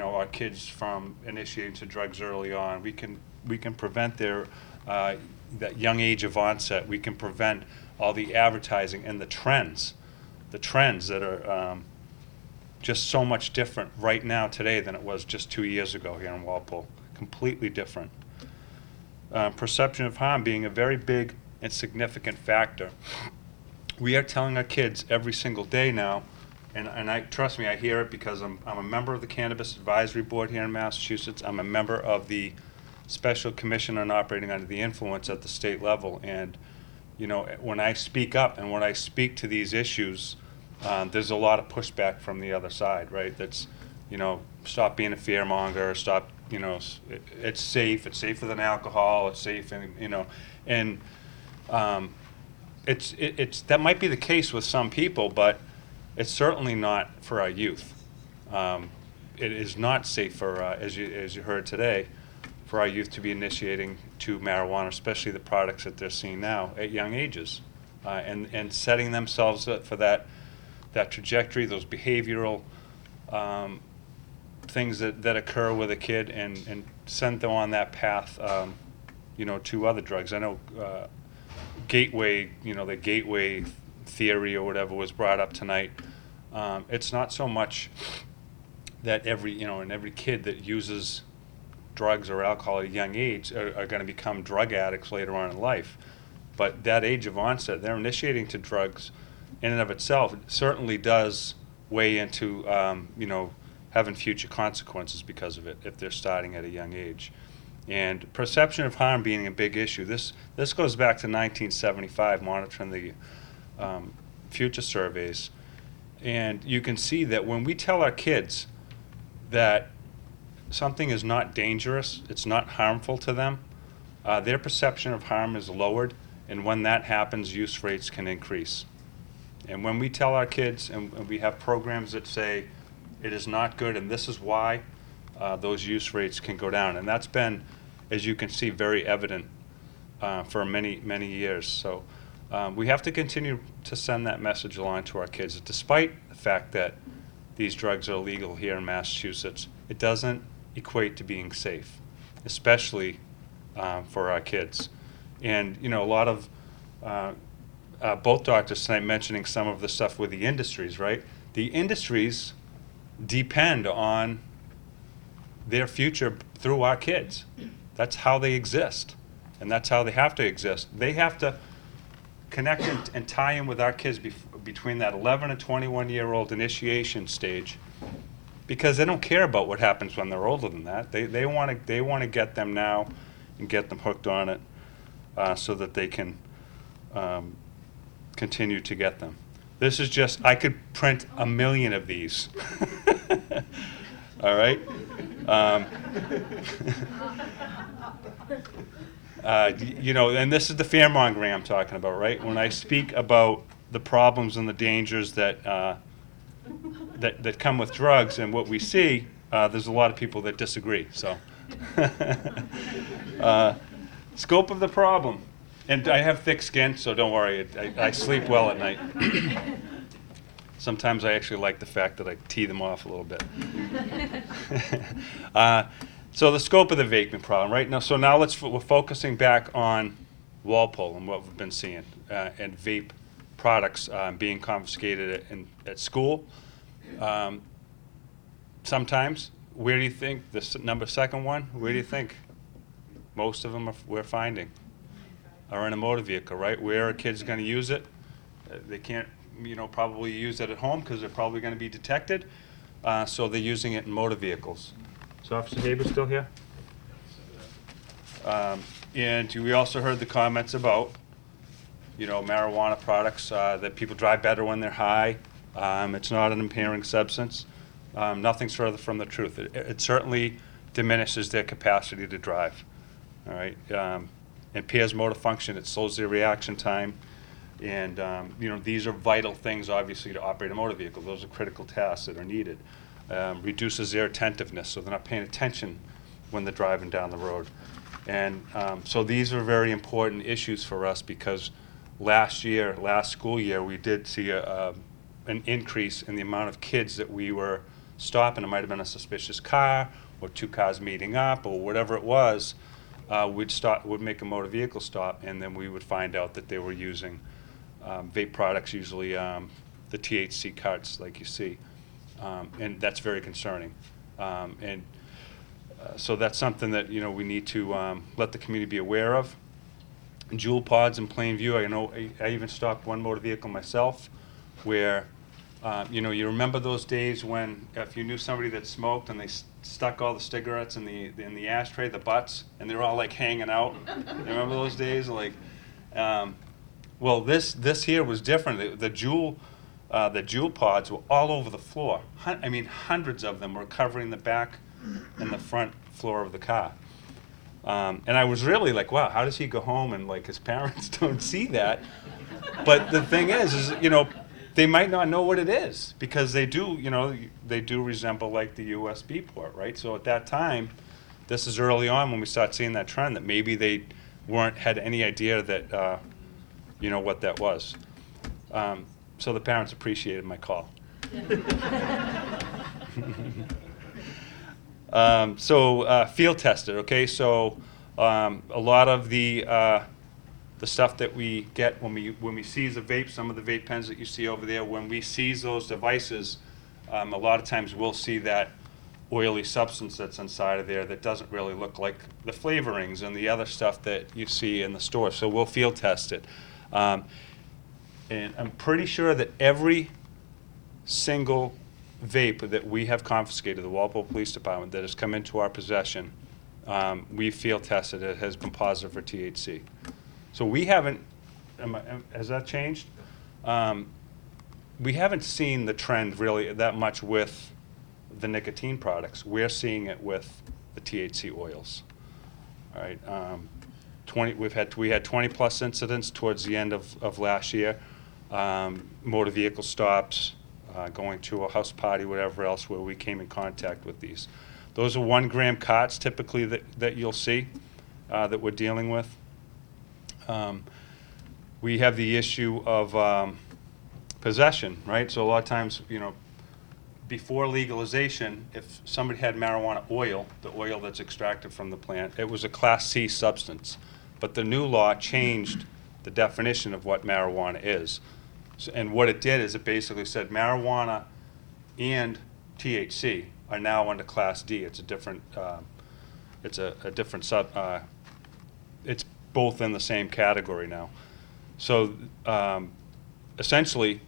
our kids from initiating to drugs early on. We can prevent their that young age of onset. We can prevent all the advertising and the trends that are just so much different right now today than it was just 2 years ago here in Walpole. Completely different. Perception of harm being a very big and significant factor. We are telling our kids every single day now, and I trust me, I hear it because I'm a member of the Cannabis Advisory Board here in Massachusetts. I'm a member of the Special Commission on Operating Under the Influence at the state level, and when I speak up and when I speak to these issues, there's a lot of pushback from the other side, right? That's, stop being a fearmonger, stop, it's safe, it's safer than alcohol, it's safe, and it's that might be the case with some people, but it's certainly not for our youth. It is not safe for, as you heard today, for our youth to be initiating to marijuana, especially the products that they're seeing now at young ages, and setting themselves up for that trajectory, those behavioral things that occur with a kid, and send them on that path, to other drugs. I know gateway, the gateway theory or whatever was brought up tonight. It's not so much that every kid that uses drugs or alcohol at a young age are going to become drug addicts later on in life. But that age of onset, they're initiating to drugs in and of itself certainly does weigh into, having future consequences because of it if they're starting at a young age. And perception of harm being a big issue. This goes back to 1975, monitoring the future surveys. And you can see that when we tell our kids that something is not dangerous, it's not harmful to them, their perception of harm is lowered, and when that happens, use rates can increase. And when we tell our kids, and we have programs that say it is not good and this is why, those use rates can go down. And that's been, as you can see, very evident for many, many years. So we have to continue to send that message along to our kids. Despite the fact that these drugs are illegal here in Massachusetts, it doesn't equate to being safe, especially for our kids. And a lot of both doctors tonight mentioning some of the stuff with the industries, right? The industries depend on their future through our kids. That's how they exist, and that's how they have to exist. They have to connect and tie in with our kids between that 11 and 21-year-old initiation stage, because they don't care about what happens when they're older than that. They want to get them now and get them hooked on it, so that they can continue to get them. This is just, I could print 1 million of these. All right. And this is the fearmongering I'm talking about, right? When I speak about the problems and the dangers that come with drugs and what we see, there's a lot of people that disagree. So, scope of the problem, and I have thick skin, so don't worry. I sleep well at night. Sometimes I actually like the fact that I tee them off a little bit. So the scope of the vaping problem, right? Now, we're focusing back on Walpole and what we've been seeing, and vape products being confiscated at school. Sometimes, where do you think, the second one, where do you think most of them we're finding are in a motor vehicle, right? Where are kids going to use it? They can't, probably use it at home because they're probably going to be detected. So they're using it in motor vehicles. Is Officer Haber still here? And we also heard the comments about, marijuana products, that people drive better when they're high. It's not an impairing substance. Nothing's further from the truth. It certainly diminishes their capacity to drive. All right. Impairs motor function. It slows their reaction time. And, these are vital things, obviously, to operate a motor vehicle. Those are critical tasks that are needed. Reduces their attentiveness, so they're not paying attention when they're driving down the road. And so these are very important issues for us because last school year, we did see an increase in the amount of kids that we were stopping. It might have been a suspicious car or two cars meeting up or whatever it was. We'd make a motor vehicle stop, and then we would find out that they were using vape products, usually the THC carts like you see. And that's very concerning. So that's something that, you know, we need to let the community be aware of. Juul pods in Plainview, I know I even stopped one motor vehicle myself where, you know, you remember those days when if you knew somebody that smoked and they stuck all the cigarettes in the ashtray, the butts, and they're all like hanging out. You remember those days? Like, well, this here was different. The Juul pods were all over the floor. I mean, hundreds of them were covering the back and the front floor of the car. And I was really like, wow, how does he go home and like his parents don't see that? But the thing is, you know, they might not know what it is because they do, you know, they do resemble like the USB port, right? So at that time, this is early on when we start seeing that trend that maybe they had any idea that, you know, what that was. So the parents appreciated my call. Field tested, okay? So a lot of the stuff that we get when we seize a vape, some of the vape pens that you see over there, when we seize those devices, a lot of times we'll see that oily substance that's inside of there that doesn't really look like the flavorings and the other stuff that you see in the store. So we'll field test it. And I'm pretty sure that every single vape that we have confiscated, the Walpole Police Department, that has come into our possession, we field tested it, has been positive for THC. So we haven't, has that changed? We haven't seen the trend really that much with the nicotine products. We're seeing it with the THC oils. All right, we had 20 plus incidents towards the end of last year. Motor vehicle stops, going to a house party, whatever else, where we came in contact with these. Those are 1 gram carts typically that you'll see that we're dealing with. We have the issue of possession, right? So a lot of times, you know, before legalization, if somebody had marijuana oil, the oil that's extracted from the plant, it was a Class C substance. But the new law changed the definition of what marijuana is. So, and what it did is it basically said marijuana and THC are now under Class D. It's a different, it's both in the same category now. So essentially,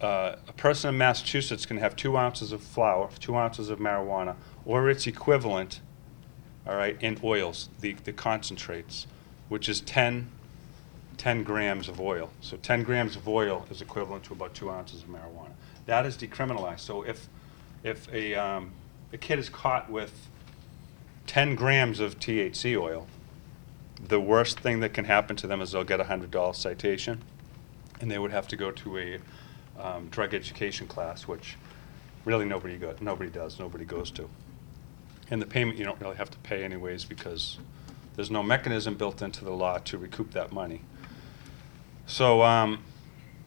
a person in Massachusetts can have 2 ounces of flour, 2 ounces of marijuana, or its equivalent, all right, in oils, the concentrates, which is 10 grams of oil. So 10 grams of oil is equivalent to about 2 ounces of marijuana. That is decriminalized. So if a kid is caught with 10 grams of THC oil, the worst thing that can happen to them is they'll get a $100 citation, and they would have to go to a drug education class, which really nobody goes to. And the payment you don't really have to pay anyways because there's no mechanism built into the law to recoup that money. So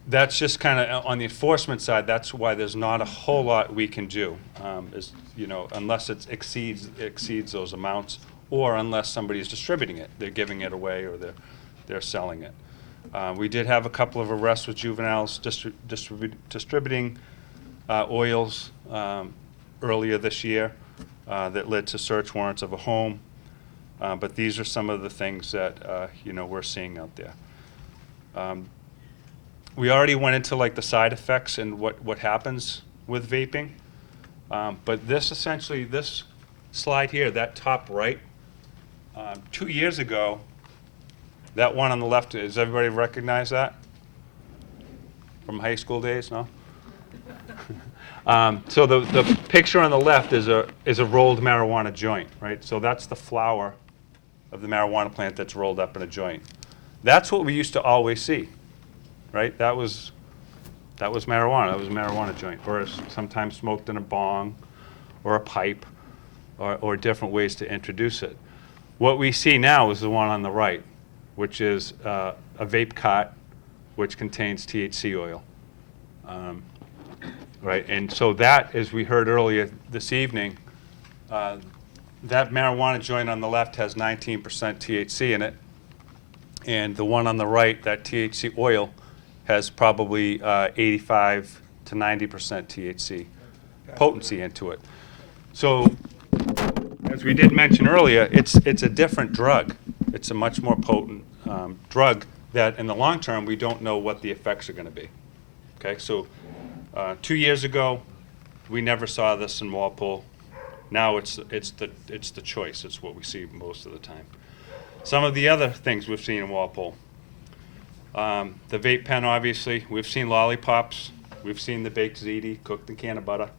that's just kind of on the enforcement side. That's why there's not a whole lot we can do, you know, unless it exceeds those amounts, or unless somebody is distributing it, they're giving it away, or they're selling it. We did have a couple of arrests with juveniles distributing oils earlier this year that led to search warrants of a home. But these are some of the things that you know, we're seeing out there. We already went into like the side effects and what happens with vaping. But this slide here, that top right, 2 years ago, that one on the left, does everybody recognize that? From high school days, no? So the picture on the left is a rolled marijuana joint, right? So that's the flower of the marijuana plant that's rolled up in a joint. That's what we used to always see, right? That was marijuana. That was a marijuana joint, or sometimes smoked in a bong or a pipe, or different ways to introduce it. What we see now is the one on the right, which is a vape cart, which contains THC oil. Right, and so that, as we heard earlier this evening, that marijuana joint on the left has 19% THC in it, and the one on the right, that THC oil, has probably 85 to 90% THC potency into it. So, as we did mention earlier, it's a different drug. It's a much more potent drug that, in the long term, we don't know what the effects are going to be. Okay, so 2 years ago, we never saw this in Walpole. Now it's the choice. It's what we see most of the time. Some of the other things we've seen in Walpole. The vape pen, obviously. We've seen lollipops. We've seen the baked ziti, cooked in can of butter.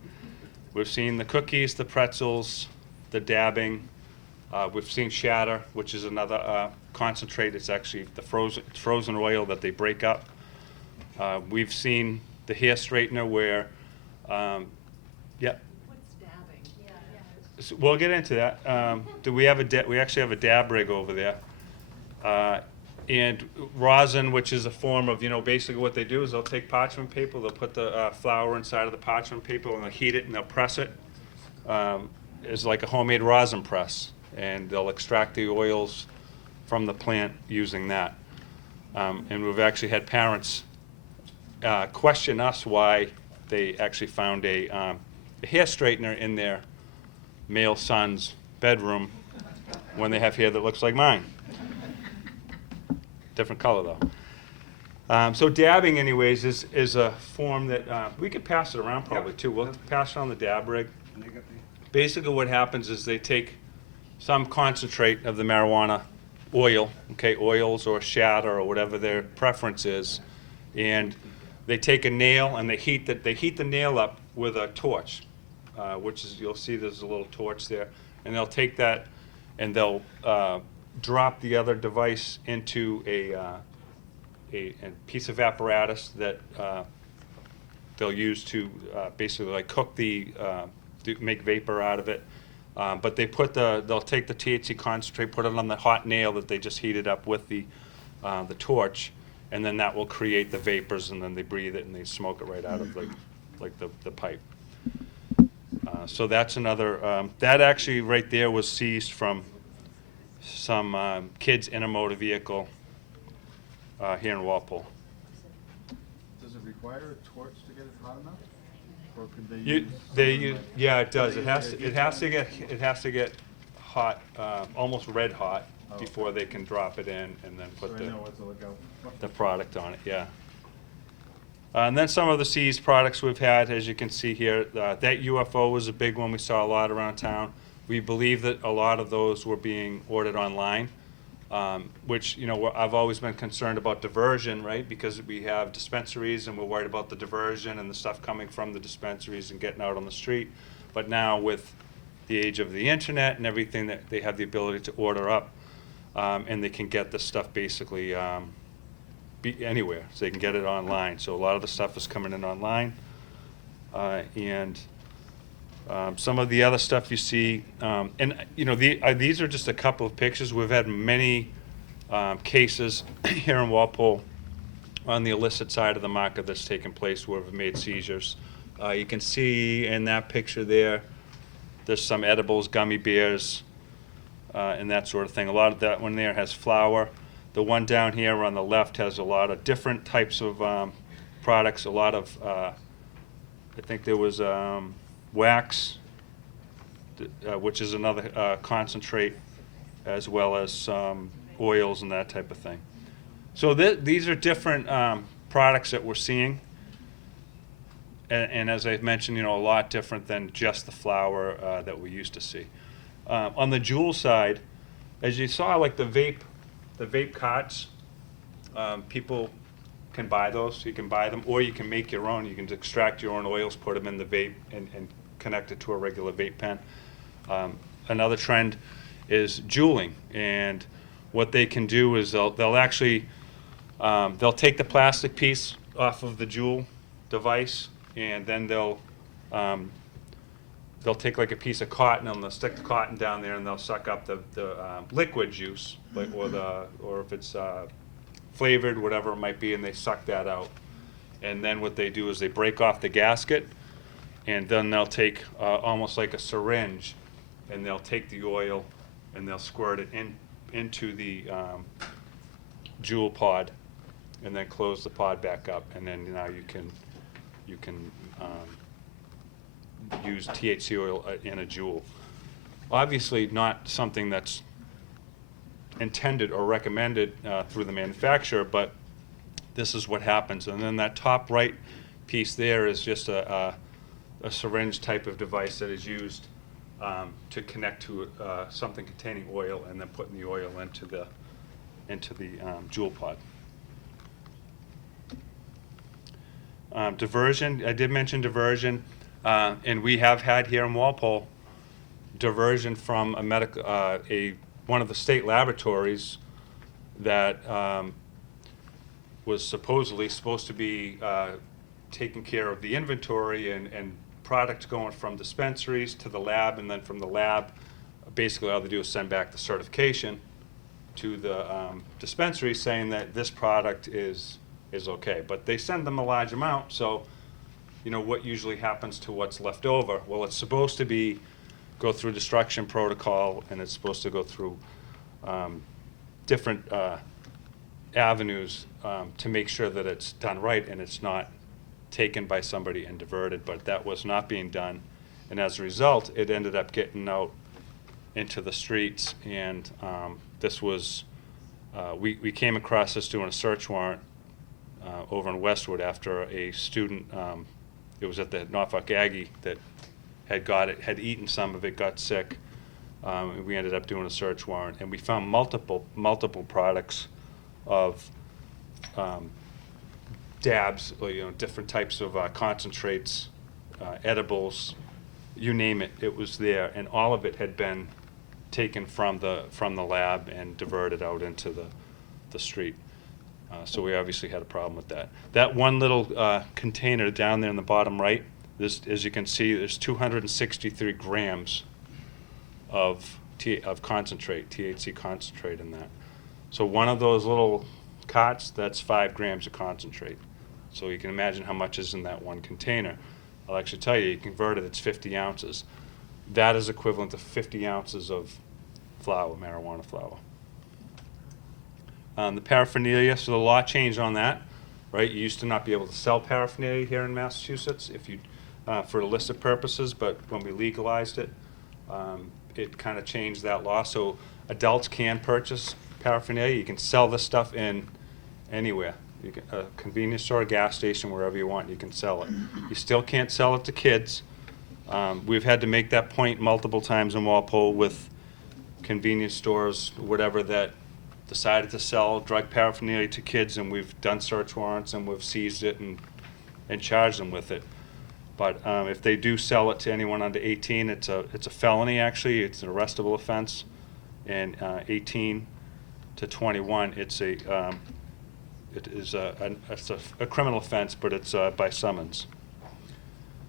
We've seen the cookies, the pretzels, the dabbing. We've seen shatter, which is another concentrate. It's actually the frozen oil that they break up. We've seen the hair straightener where, yeah. What's dabbing? Yeah. So we'll get into that. We actually have a dab rig over there. And rosin, which is a form of, basically what they do is they'll take parchment paper, they'll put the flour inside of the parchment paper, and they'll heat it and they'll press it. It's like a homemade rosin press, and they'll extract the oils from the plant using that. And we've actually had parents question us why they actually found a hair straightener in their male son's bedroom when they have hair that looks like mine. Different color though. So dabbing, anyways, is a form that we could pass it around probably too. We'll pass it on the dab rig. Basically, what happens is they take some concentrate of the marijuana oil, okay, oils or shatter or whatever their preference is, and they take a nail and they heat the nail up with a torch, which is, you'll see there's a little torch there, and they'll take that and they'll drop the other device into a piece of apparatus that they'll use to basically like cook make vapor out of it. But they'll take the THC concentrate, put it on the hot nail that they just heated up with the torch, and then that will create the vapors, and then they breathe it and they smoke it right out of the pipe. So that's another, that actually right there was seized from some kids in a motor vehicle here in Walpole. Does it require a torch to get it hot enough? Or could Yeah, it does. It has to get hot, almost red hot, before they can drop it in and then put the product on it. Yeah. And then some of the seized products we've had, as you can see here, that UFO was a big one we saw a lot around town. We believe that a lot of those were being ordered online, which, I've always been concerned about diversion, right? Because we have dispensaries and we're worried about the diversion and the stuff coming from the dispensaries and getting out on the street. But now with the age of the internet and everything, that they have the ability to order up, and they can get this stuff basically anywhere, so they can get it online. So a lot of the stuff is coming in online, and some of the other stuff you see, and these are just a couple of pictures. We've had many cases here in Walpole on the illicit side of the market that's taken place where we've made seizures. You can see in that picture there's some edibles, gummy bears, and that sort of thing. A lot of that one there has flour. The one down here on the left has a lot of different types of products. A lot of, I think there was wax, which is another concentrate, as well as some oils and that type of thing. So these are different products that we're seeing. And as I've mentioned, a lot different than just the flour that we used to see. On the Juul side, as you saw, like the vape carts, people can buy those. You can buy them, or you can make your own. You can extract your own oils, put them in the vape, and connect it to a regular vape pen. Another trend is juuling, and what they can do is they'll actually they'll take the plastic piece off of the Juul device, and then they'll they'll take like a piece of cotton and they'll stick the cotton down there and they'll suck up the liquid juice, like, or if it's flavored, whatever it might be, and they suck that out. And then what they do is they break off the gasket, and then they'll take almost like a syringe, and they'll take the oil and they'll squirt it into the jewel pod, and then close the pod back up, and then now you can use THC oil in a jewel. Obviously not something that's intended or recommended through the manufacturer, but this is what happens. And then that top right piece there is just a syringe type of device that is used to connect to something containing oil, and then putting the oil into the jewel pod. Diversion, I did mention diversion, and we have had here in Walpole diversion from one of the state laboratories that was supposed to be taking care of the inventory and product going from dispensaries to the lab, and then from the lab, basically all they do is send back the certification to the dispensary saying that this product is okay. But they send them a large amount, so what usually happens to what's left over? Well, it's supposed to go through destruction protocol, and it's supposed to go through different avenues to make sure that it's done right and it's not taken by somebody and diverted, but that was not being done. And as a result, it ended up getting out into the streets, and this was, we came across this doing a search warrant over in Westwood after a student, it was at the Norfolk Aggie, that had eaten some of it, got sick. And we ended up doing a search warrant, and we found multiple products of dabs, or, different types of concentrates, edibles, you name it, it was there, and all of it had been taken from the lab and diverted out into the street. So we obviously had a problem with that. That one little container down there in the bottom right, as you can see, there's 263 grams of concentrate, THC concentrate in that. So one of those little cots, that's 5 grams of concentrate. So you can imagine how much is in that one container. I'll actually tell you, convert it, it's 50 ounces. That is equivalent to 50 ounces of flower, marijuana flower. The paraphernalia, so the law changed on that, right? You used to not be able to sell paraphernalia here in Massachusetts for illicit purposes, but when we legalized it, it kind of changed that law. So adults can purchase paraphernalia. You can sell this stuff in anywhere. A convenience store, a gas station, wherever you want, you can sell it. You still can't sell it to kids. We've had to make that point multiple times in Walpole with convenience stores, whatever, that decided to sell drug paraphernalia to kids, and we've done search warrants and we've seized it and charged them with it. But if they do sell it to anyone under 18, it's a felony. Actually, it's an arrestable offense, and 18 to 21, it's a criminal offense, but it's by summons.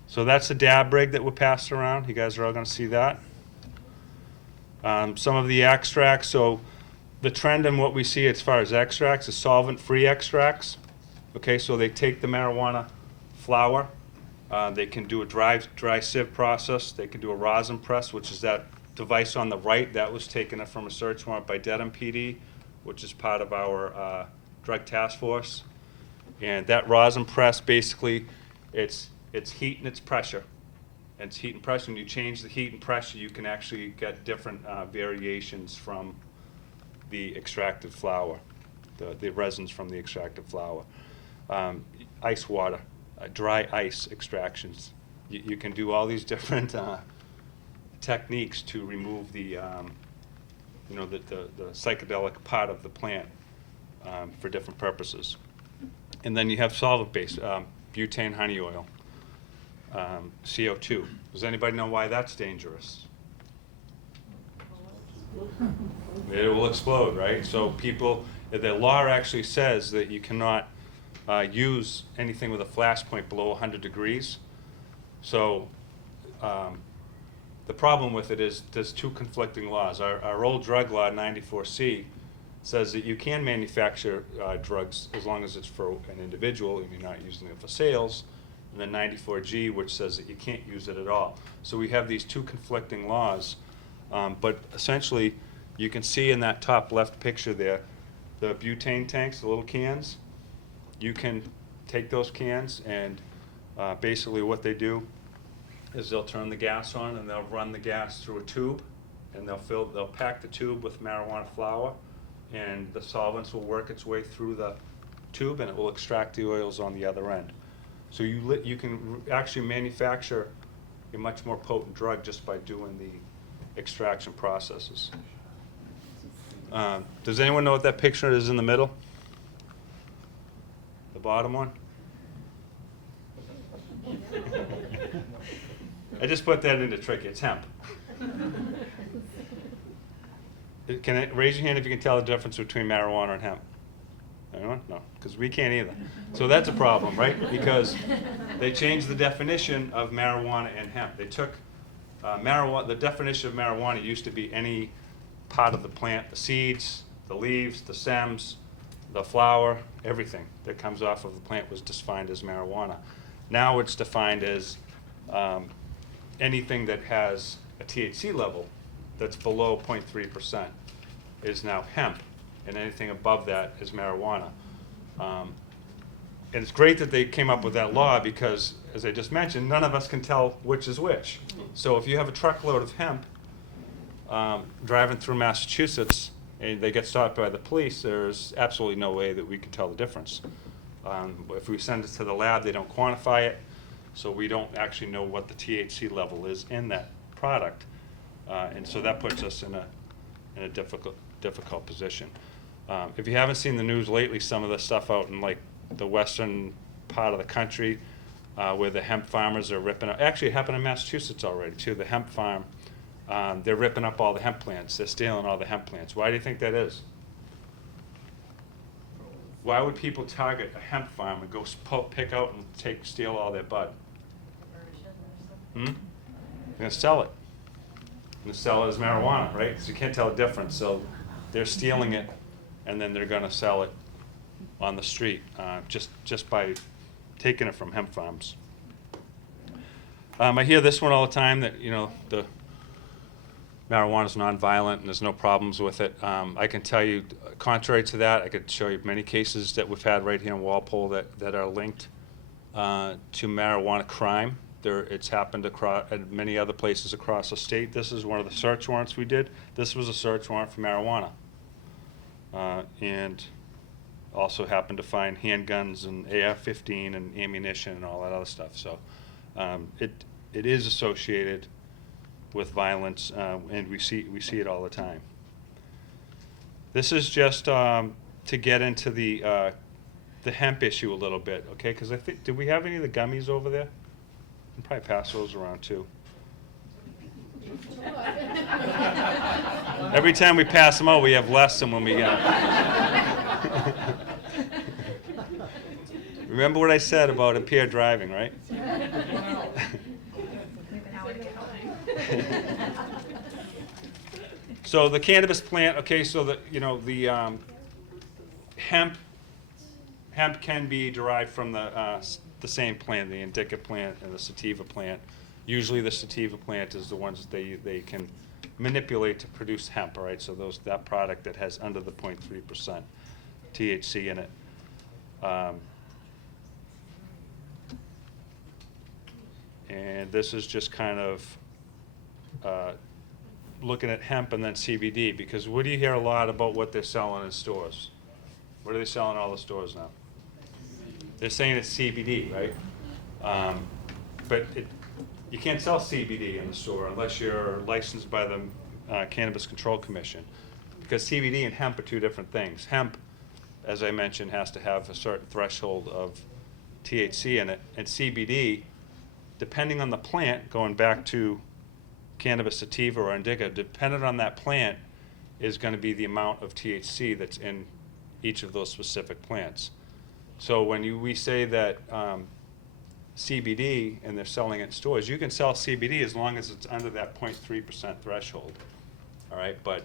So that's the dab rig that we're passed around. You guys are all going to see that. Some of the extracts. So the trend in what we see as far as extracts is solvent-free extracts. Okay, so they take the marijuana flower. They can do a dry sieve process. They can do a rosin press, which is that device on the right. That was taken from a search warrant by Dedham PD, which is part of our drug task force. And that rosin press, basically, it's heat and it's pressure. And it's heat and pressure. When you change the heat and pressure, you can actually get different variations from the extracted flower, the resins from the extracted flower. Ice water, dry ice extractions. You can do all these different techniques to remove the psychedelic part of the plant for different purposes. And then you have solvent-based, butane honey oil, CO2. Does anybody know why that's dangerous? It will explode, right? So people, the law actually says that you cannot use anything with a flash point below 100 degrees. So the problem with it is there's two conflicting laws. Our old drug law, 94C, says that you can manufacture drugs as long as it's for an individual and you're not using it for sales. And then 94G, which says that you can't use it at all. So we have these two conflicting laws. But essentially, you can see in that top left picture there, the butane tanks, the little cans. You can take those cans and basically what they do is they'll turn the gas on and they'll run the gas through a tube, and they'll pack the tube with marijuana flour, and the solvents will work its way through the tube and it will extract the oils on the other end. So you can actually manufacture a much more potent drug just by doing the extraction processes. Does anyone know what that picture is in the middle? The bottom one? I just put that in to trick you. It's hemp. Raise your hand if you can tell the difference between marijuana and hemp. Anyone? No, because we can't either. So that's a problem, right? Because they changed the definition of marijuana and hemp. They took marijuana. The definition of marijuana used to be any part of the plant, the seeds, the leaves, the stems, the flower, everything that comes off of the plant was defined as marijuana. Now it's defined as anything that has a THC level that's below 0.3% is now hemp, and anything above that is marijuana. And it's great that they came up with that law because, as I just mentioned, none of us can tell which is which. So if you have a truckload of hemp driving through Massachusetts and they get stopped by the police, there's absolutely no way that we can tell the difference. If we send it to the lab, they don't quantify it, so we don't actually know what the THC level is in that product. And so that puts us in a difficult position. If you haven't seen the news lately, some of the stuff out in like the western part of the country where the hemp farmers are ripping up, actually it happened in Massachusetts already too, the hemp farm, they're ripping up all the hemp plants, they're stealing all the hemp plants. Why do you think that is? Why would people target a hemp farm and go pick out and steal all their bud? They're gonna sell it. They're gonna sell it as marijuana, right? Because you can't tell the difference. So they're stealing it, and then they're gonna sell it on the street just by taking it from hemp farms. I hear this one all the time that the marijuana is nonviolent and there's no problems with it. I can tell you, contrary to that, I could show you many cases that we've had right here in Walpole that are linked to marijuana crime. It's happened at many other places across the state. This is one of the search warrants we did. This was a search warrant for marijuana. And also happened to find handguns and AR-15 and ammunition and all that other stuff. So it is associated with violence, and we see it all the time. This is just to get into the hemp issue a little bit, okay? Because I think, did we have any of the gummies over there? I'll probably pass those around too. Every time we pass them out, we have less than when we get them. Remember what I said about impaired driving, right? So the cannabis plant, okay, so the hemp can be derived from the same plant, the indica plant and the sativa plant. Usually the sativa plant is the ones that they can manipulate to produce hemp, all right? So that product that has under the 0.3% THC in it. And this is just kind of looking at hemp and then CBD, because what do you hear a lot about what they're selling in stores? What are they selling in all the stores now? They're saying it's CBD, right? But you can't sell CBD in the store unless you're licensed by the Cannabis Control Commission, because CBD and hemp are two different things. Hemp, as I mentioned, has to have a certain threshold of THC in it, and CBD, depending on the plant, going back to cannabis sativa or indica, dependent on that plant is going to be the amount of THC that's in each of those specific plants. So when we say that CBD and they're selling it in stores, you can sell CBD as long as it's under that 0.3% threshold, all right? But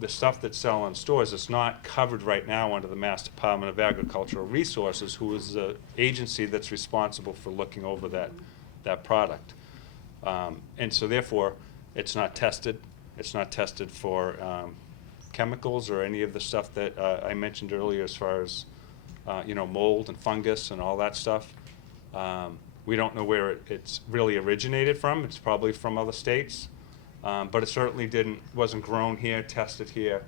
the stuff that's selling in stores is not covered right now under the Mass Department of Agricultural Resources, who is the agency that's responsible for looking over that product. And so therefore, it's not tested. It's not tested for chemicals or any of the stuff that I mentioned earlier as far as mold and fungus and all that stuff. We don't know where it's really originated from. It's probably from other states. But it certainly wasn't grown here, tested here,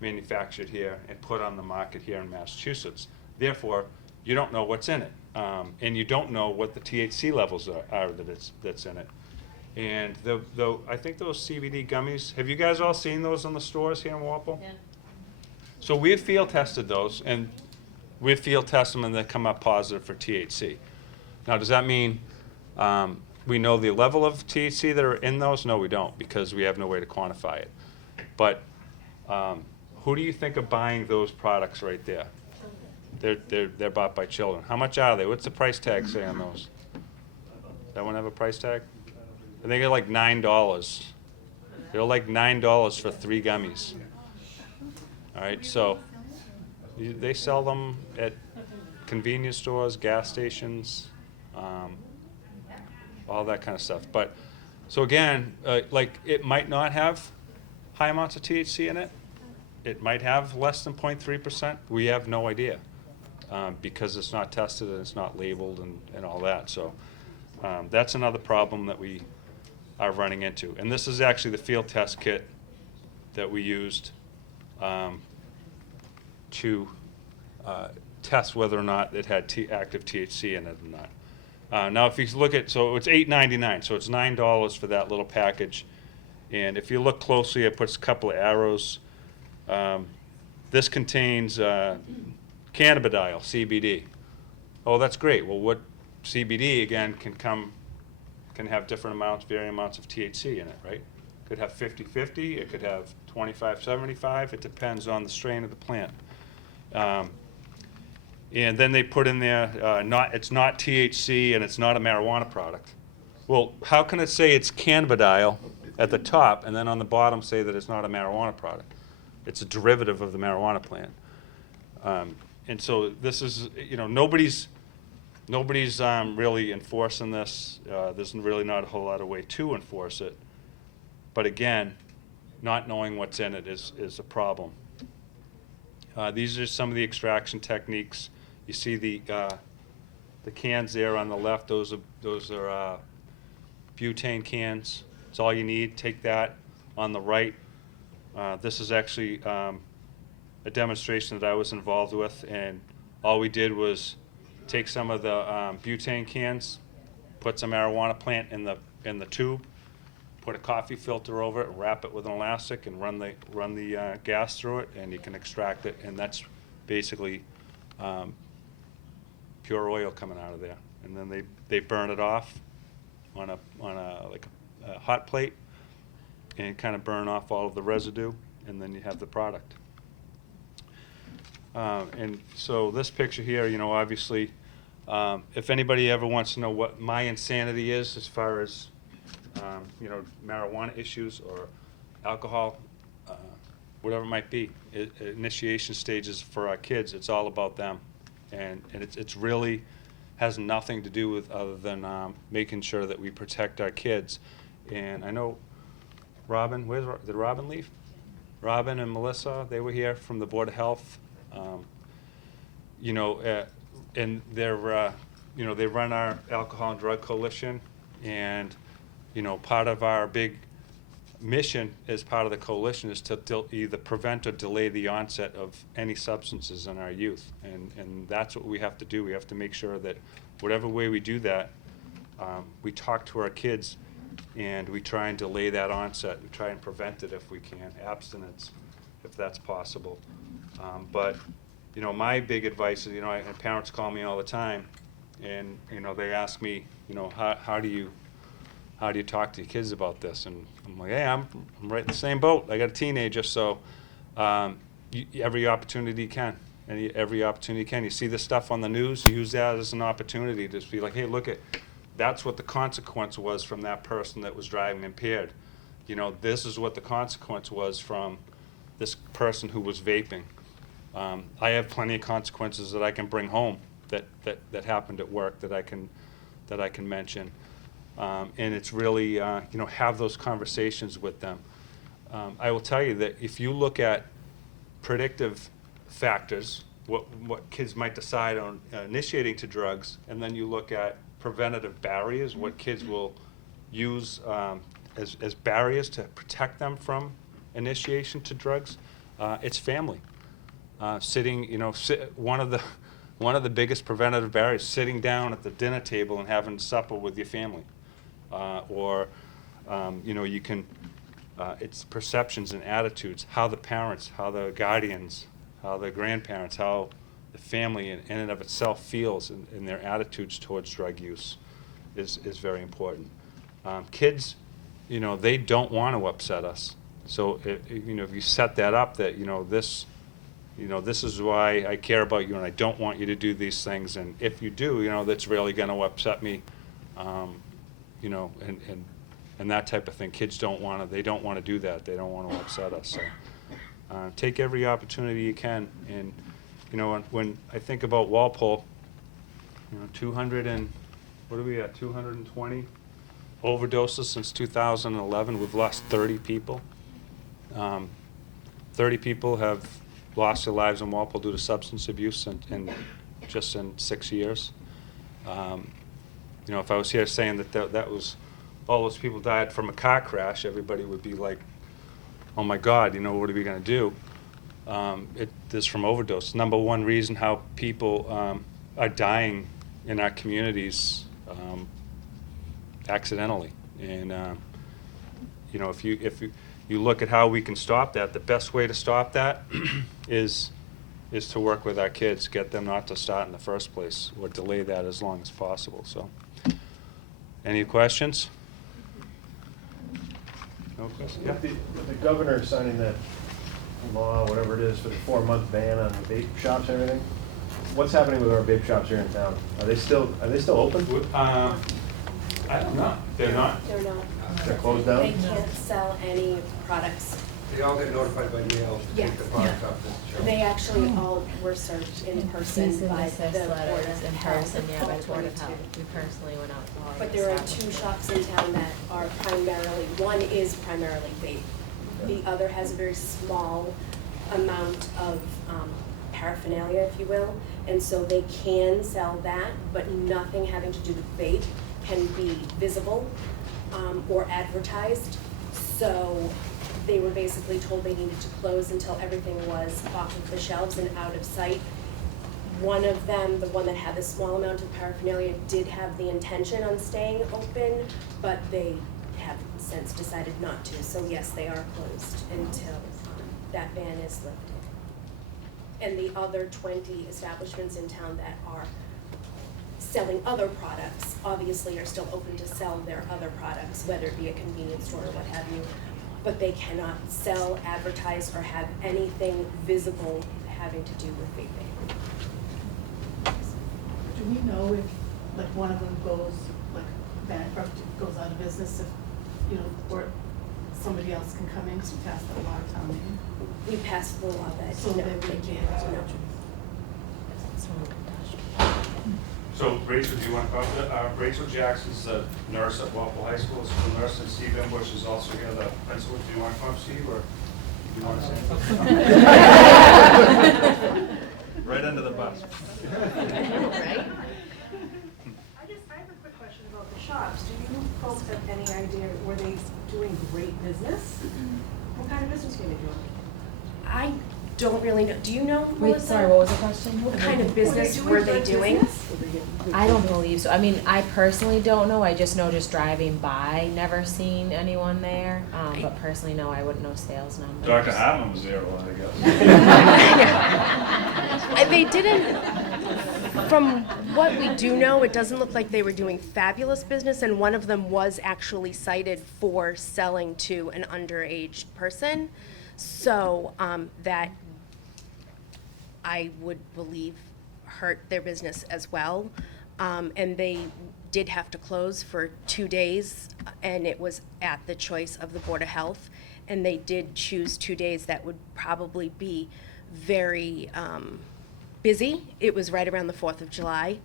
manufactured here, and put on the market here in Massachusetts. Therefore, you don't know what's in it. And you don't know what the THC levels are that's in it. And I think those CBD gummies, have you guys all seen those in the stores here in Walpole? Yeah. So we've field tested those, and we field test them and they come up positive for THC. Now, does that mean we know the level of THC that are in those? No, we don't, because we have no way to quantify it. But who do you think of buying those products right there? They're bought by children. How much are they? What's the price tag say on those? That one have a price tag? I think they're like $9. They're like $9 for 3 gummies. All right, so they sell them at convenience stores, gas stations, all that kind of stuff. But so again, like it might not have high amounts of THC in it. It might have less than 0.3%. We have no idea because it's not tested and it's not labeled and all that. So that's another problem that we are running into. And this is actually the field test kit that we used to test whether or not it had active THC in it or not. Now, if you look at, so it's $8.99, so it's $9 for that little package. And if you look closely, it puts a couple of arrows. This contains cannabidiol, CBD. Oh, that's great. Well, what CBD, again, can have different amounts, varying amounts of THC in it, right? Could have 50-50, it could have 25-75, it depends on the strain of the plant. And then they put in there, it's not THC and it's not a marijuana product. Well, how can it say it's cannabidiol at the top and then on the bottom say that it's not a marijuana product? It's a derivative of the marijuana plant. And so this is, nobody's really enforcing this. There's really not a whole lot of way to enforce it. But again, not knowing what's in it is a problem. These are some of the extraction techniques. You see the cans there on the left. Those are butane cans. It's all you need. Take that. On the right, this is actually a demonstration that I was involved with, and all we did was take some of the butane cans, put some marijuana plant in the tube, put a coffee filter over it, wrap it with an elastic, and run the gas through it, and you can extract it. And that's basically pure oil coming out of there. And then they burn it off on a hot plate, and kind of burn off all of the residue, and then you have the product. And so this picture here, obviously, if anybody ever wants to know what my insanity is as far as marijuana issues or alcohol, whatever it might be, initiation stages for our kids, it's all about them. And it's really has nothing to do with other than making sure that we protect our kids. And I know Robin, did Robin leave? Robin and Melissa, they were here from the Board of Health. And they're, they run our Alcohol and Drug Coalition, and, part of our big mission as part of the coalition is to either prevent or delay the onset of any substances in our youth. And that's what we have to do. We have to make sure that whatever way we do that, we talk to our kids and we try and delay that onset. We try and prevent it if we can, abstinence, if that's possible. But my big advice is, and parents call me all the time, and they ask me, how do you talk to your kids about this? And I'm like, hey, I'm right in the same boat. I got a teenager, so every opportunity you can, every opportunity you can. You see this stuff on the news, use that as an opportunity to just be like, hey, look at, that's what the consequence was from that person that was driving impaired. You know, this is what the consequence was from this person who was vaping. I have plenty of consequences that I can bring home that happened at work that I can mention. And it's really, you know, have those conversations with them. I will tell you that if you look at predictive factors, what kids might decide on initiating to drugs, and then you look at preventative barriers, what kids will use as barriers to protect them from initiation to drugs, it's family. Sitting, you know, one of the biggest preventative barriers, sitting down at the dinner table and having supper with your family. You know, you can, it's perceptions and attitudes, how the parents, how the guardians, how the grandparents, how the family in and of itself feels in their attitudes towards drug use is very important. Kids, you know, they don't want to upset us. So, you know, if you set that up that, you know, this is why I care about you and I don't want you to do these things, and if you do, you know, that's really going to upset me, you know, and that type of thing. Kids don't want to, they don't want to do that. They don't want to upset us. So take every opportunity you can. And, you know, when I think about Walpole, you know, 220 overdoses since 2011. We've lost 30 people. 30 people have lost their lives in Walpole due to substance abuse just in 6 years. You know, if I was here saying that was all those people died from a car crash, everybody would be like, oh my God, you know, what are we going to do? This from overdose. Number one reason how people are dying in our communities accidentally. And you know, if you look at how we can stop that, the best way to stop that is to work with our kids, get them not to start in the first place, or delay that as long as possible. So, any questions? No questions? Yeah. With the governor signing that law, whatever it is, for the 4-month ban on vape shops and everything, what's happening with our vape shops here in town? Are they still open? I don't know. They're not. They're not. They're closed down? They can't sell any products. They all get notified by mail to take the product off the shelf. They actually all were served in person by the Board of in Health. person, yeah, by the Board of Health. We personally went out to all of But the there are staff. 2 shops in town that are primarily, one is primarily vape. The other has a very small amount of paraphernalia, if you will. And so they can sell that, but nothing having to do with vape can be visible or advertised. So they were basically told they needed to close until everything was off of the shelves and out of sight. One of them, the one that had the small amount of paraphernalia, did have the intention on staying open, but they have since decided not to. So yes, they are closed until that ban is lifted. And the other 20 establishments in town that are selling other products obviously are still open to sell their other products, whether it be a convenience store or what have you. But they cannot sell, advertise, or have anything visible having to do with vaping. Do we know if, like, one of them goes, like, bankrupt, goes out of business, if, you know, or somebody else can come in, because we passed that law town meeting? We passed the law that, So no, they they would be can't, able no. to. So Rachel, do you want to, Rachel Jackson's the nurse at Walpole High School, school nurse, and Steve Embush is also here, the principal. Do you want to come up, Steve, or do you want to say anything? Right under the bus. I have a quick question about the shops. Do you folks have any idea, were they doing great business? What kind of business were they doing? I don't really know. Do you know, Wait, Melissa? sorry, what was the question? What kind of business were they doing? I don't believe so. I mean, I personally don't know. I just know just driving by, never seen anyone there. But personally, no, I wouldn't know sales numbers. Dr. Hartman was there a lot, I guess. They didn't, from what we do know, it doesn't look like they were doing fabulous business, and one of them was actually cited for selling to an underage person. So that I would believe hurt their business as well. And they did have to close for 2 days, and it was at the choice of the Board of Health. And they did choose 2 days that would probably be very busy. It was right around the 4th of July.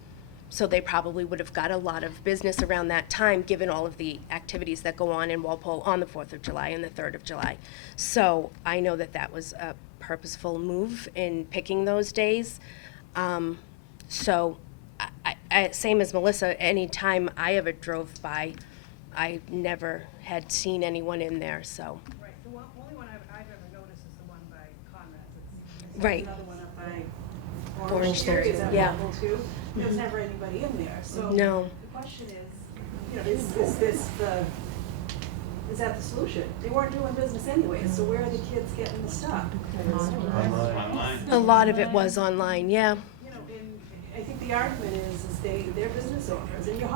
So they probably would have got a lot of business around that time, given all of the activities that go on in Walpole on the 4th of July and the 3rd of July. So I know that that was a purposeful move in picking those days. So same as Melissa, anytime I ever drove by, I never had seen anyone in there, so. Right, the only one I've ever noticed is the one by Conrad's. Right. Another one up by Orange Theory there, is too. at Yeah. Walpole too. There's never anybody in there, so. No. The question is, is this is that the solution? They weren't doing business anyway, so where are the kids getting the stuff? Online. A lot of it was online, yeah. You know, and I think the argument is they're business owners, and the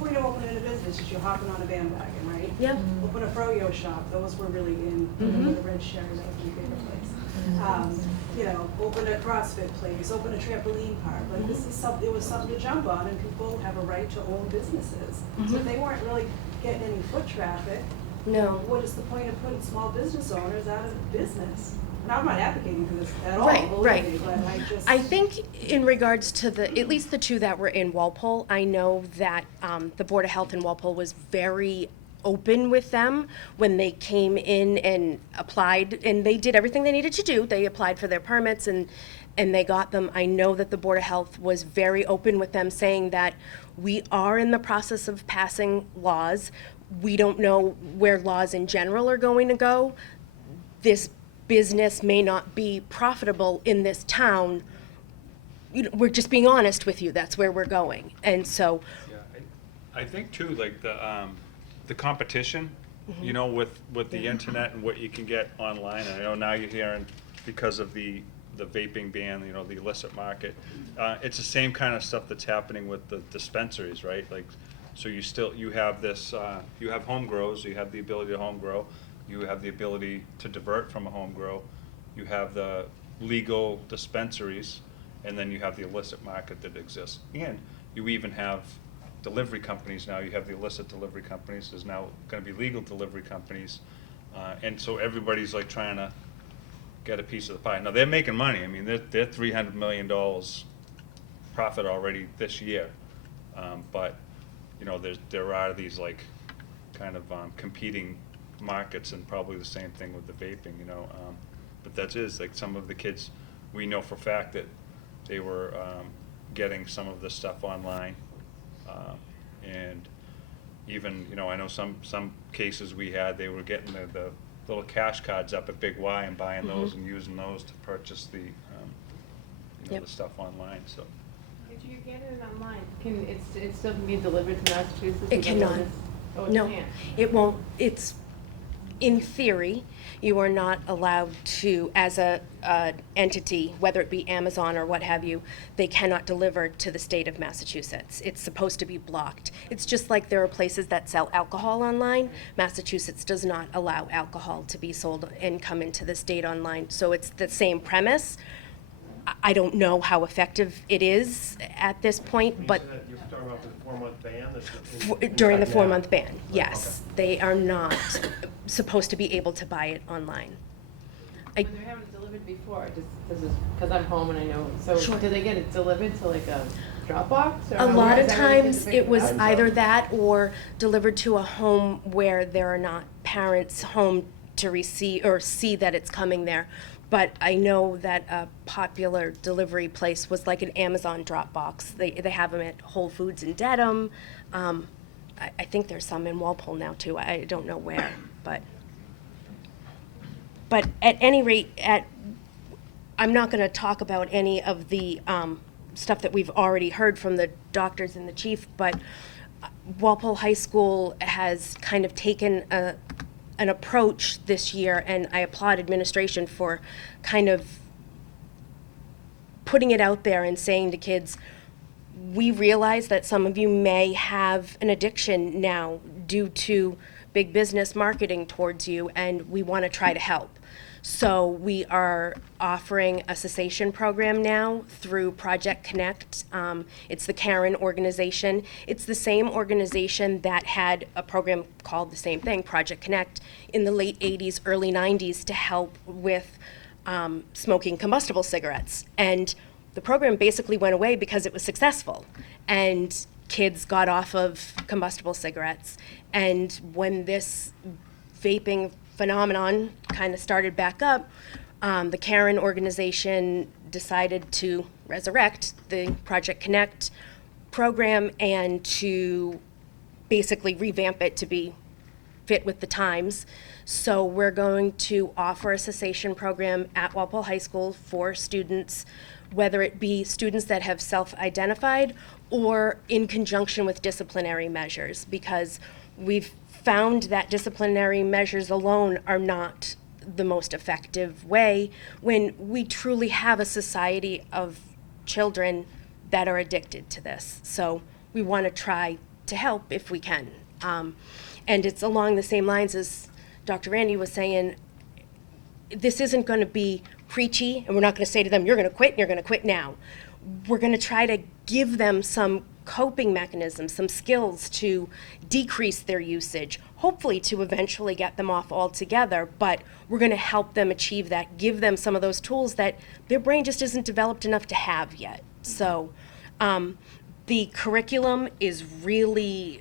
point of opening a business is you're hopping on a bandwagon, right? Yeah. Open a froyo shop, those were really in, the Red Sherry, that was my favorite place. You know, open a CrossFit place, open a trampoline park, like this is something, it was something to jump on, and people have a right to own businesses. So if they weren't really getting any foot traffic, No. what is the point of putting small business owners out of business? And I'm not advocating for this at all, Right, believe right. me, but I just. I think in regards to at least the two that were in Walpole, I know that the Board of Health in Walpole was very open with them when they came in and applied, and they did everything they needed to do. They applied for their permits and they got them. I know that the Board of Health was very open with them, saying that we are in the process of passing laws. We don't know where laws in general are going to go. This business may not be profitable in this town. You know, we're just being honest with you. That's where we're going. And so, Yeah, I think too, like the competition, you know, with the internet and what you can get online. And I know now you're hearing because of the vaping ban, you know, the illicit market. It's the same kind of stuff that's happening with the dispensaries, right? Like, so you have this, you have home grows, you have the ability to home grow, you have the ability to divert from a home grow, you have the legal dispensaries, and then you have the illicit market that exists. And you even have delivery companies now. You have the illicit delivery companies. There's now going to be legal delivery companies. And so everybody's like trying to get a piece of the pie. Now they're making money. I mean, they're $300 million profit already this year. But, you know, there are these like kind of competing markets, and probably the same thing with the vaping, you know. But that is like some of the kids, we know for a fact that they were getting some of this stuff online. And even, you know, I know some cases we had, they were getting the little cash cards up at Big Y and buying those and using those to purchase the, you know, the stuff online, so. If you get it online, can it still be delivered to Massachusetts? it cannot. Oh, it No, can't. it won't. It's, in theory, you are not allowed to, as a entity, whether it be Amazon or what have you, they cannot deliver to the state of Massachusetts. It's supposed to be blocked. It's just like there are places that sell alcohol online. Massachusetts does not allow alcohol to be sold and come into the state online. So it's the same premise. I don't know how effective it is at this point, but You're talking about the 4-month ban? That's during the in effect now? 4-month ban, yes. They are not supposed to be able to buy it online. When they're having it delivered before, because I'm home and I know, so Sure. do they get it delivered to like a Dropbox? Or A lot of is that where the kids times are it picking was up? either that or delivered to a home where there are not parents home to receive or see that it's coming there. But I know that a popular delivery place was like an Amazon Dropbox. They have them at Whole Foods in Dedham. I think there's some in Walpole now too. I don't know where, but at any rate, I'm not going to talk about any of the stuff that we've already heard from the doctors and the chief, but Walpole High School has kind of taken an approach this year, and I applaud administration for kind of putting it out there and saying to kids, we realize that some of you may have an addiction now due to big business marketing towards you, and we want to try to help. So we are offering a cessation program now through Project Connect. It's the Karen organization. It's the same organization that had a program called the same thing, Project Connect, in the late 80s, early 90s to help with smoking combustible cigarettes. And the program basically went away because it was successful. And kids got off of combustible cigarettes. And when this vaping phenomenon kind of started back up, the Karen organization decided to resurrect the Project Connect program and to basically revamp it to be fit with the times. So we're going to offer a cessation program at Walpole High School for students, whether it be students that have self-identified or in conjunction with disciplinary measures, because we've found that disciplinary measures alone are not the most effective way when we truly have a society of children that are addicted to this. So we want to try to help if we can. And it's along the same lines as Dr. Randy was saying. This isn't going to be preachy, and we're not going to say to them, you're going to quit and you're going to quit now. We're going to try to give them some coping mechanisms, some skills to decrease their usage, hopefully to eventually get them off altogether, but we're going to help them achieve that, give them some of those tools that their brain just isn't developed enough to have yet. So the curriculum is really,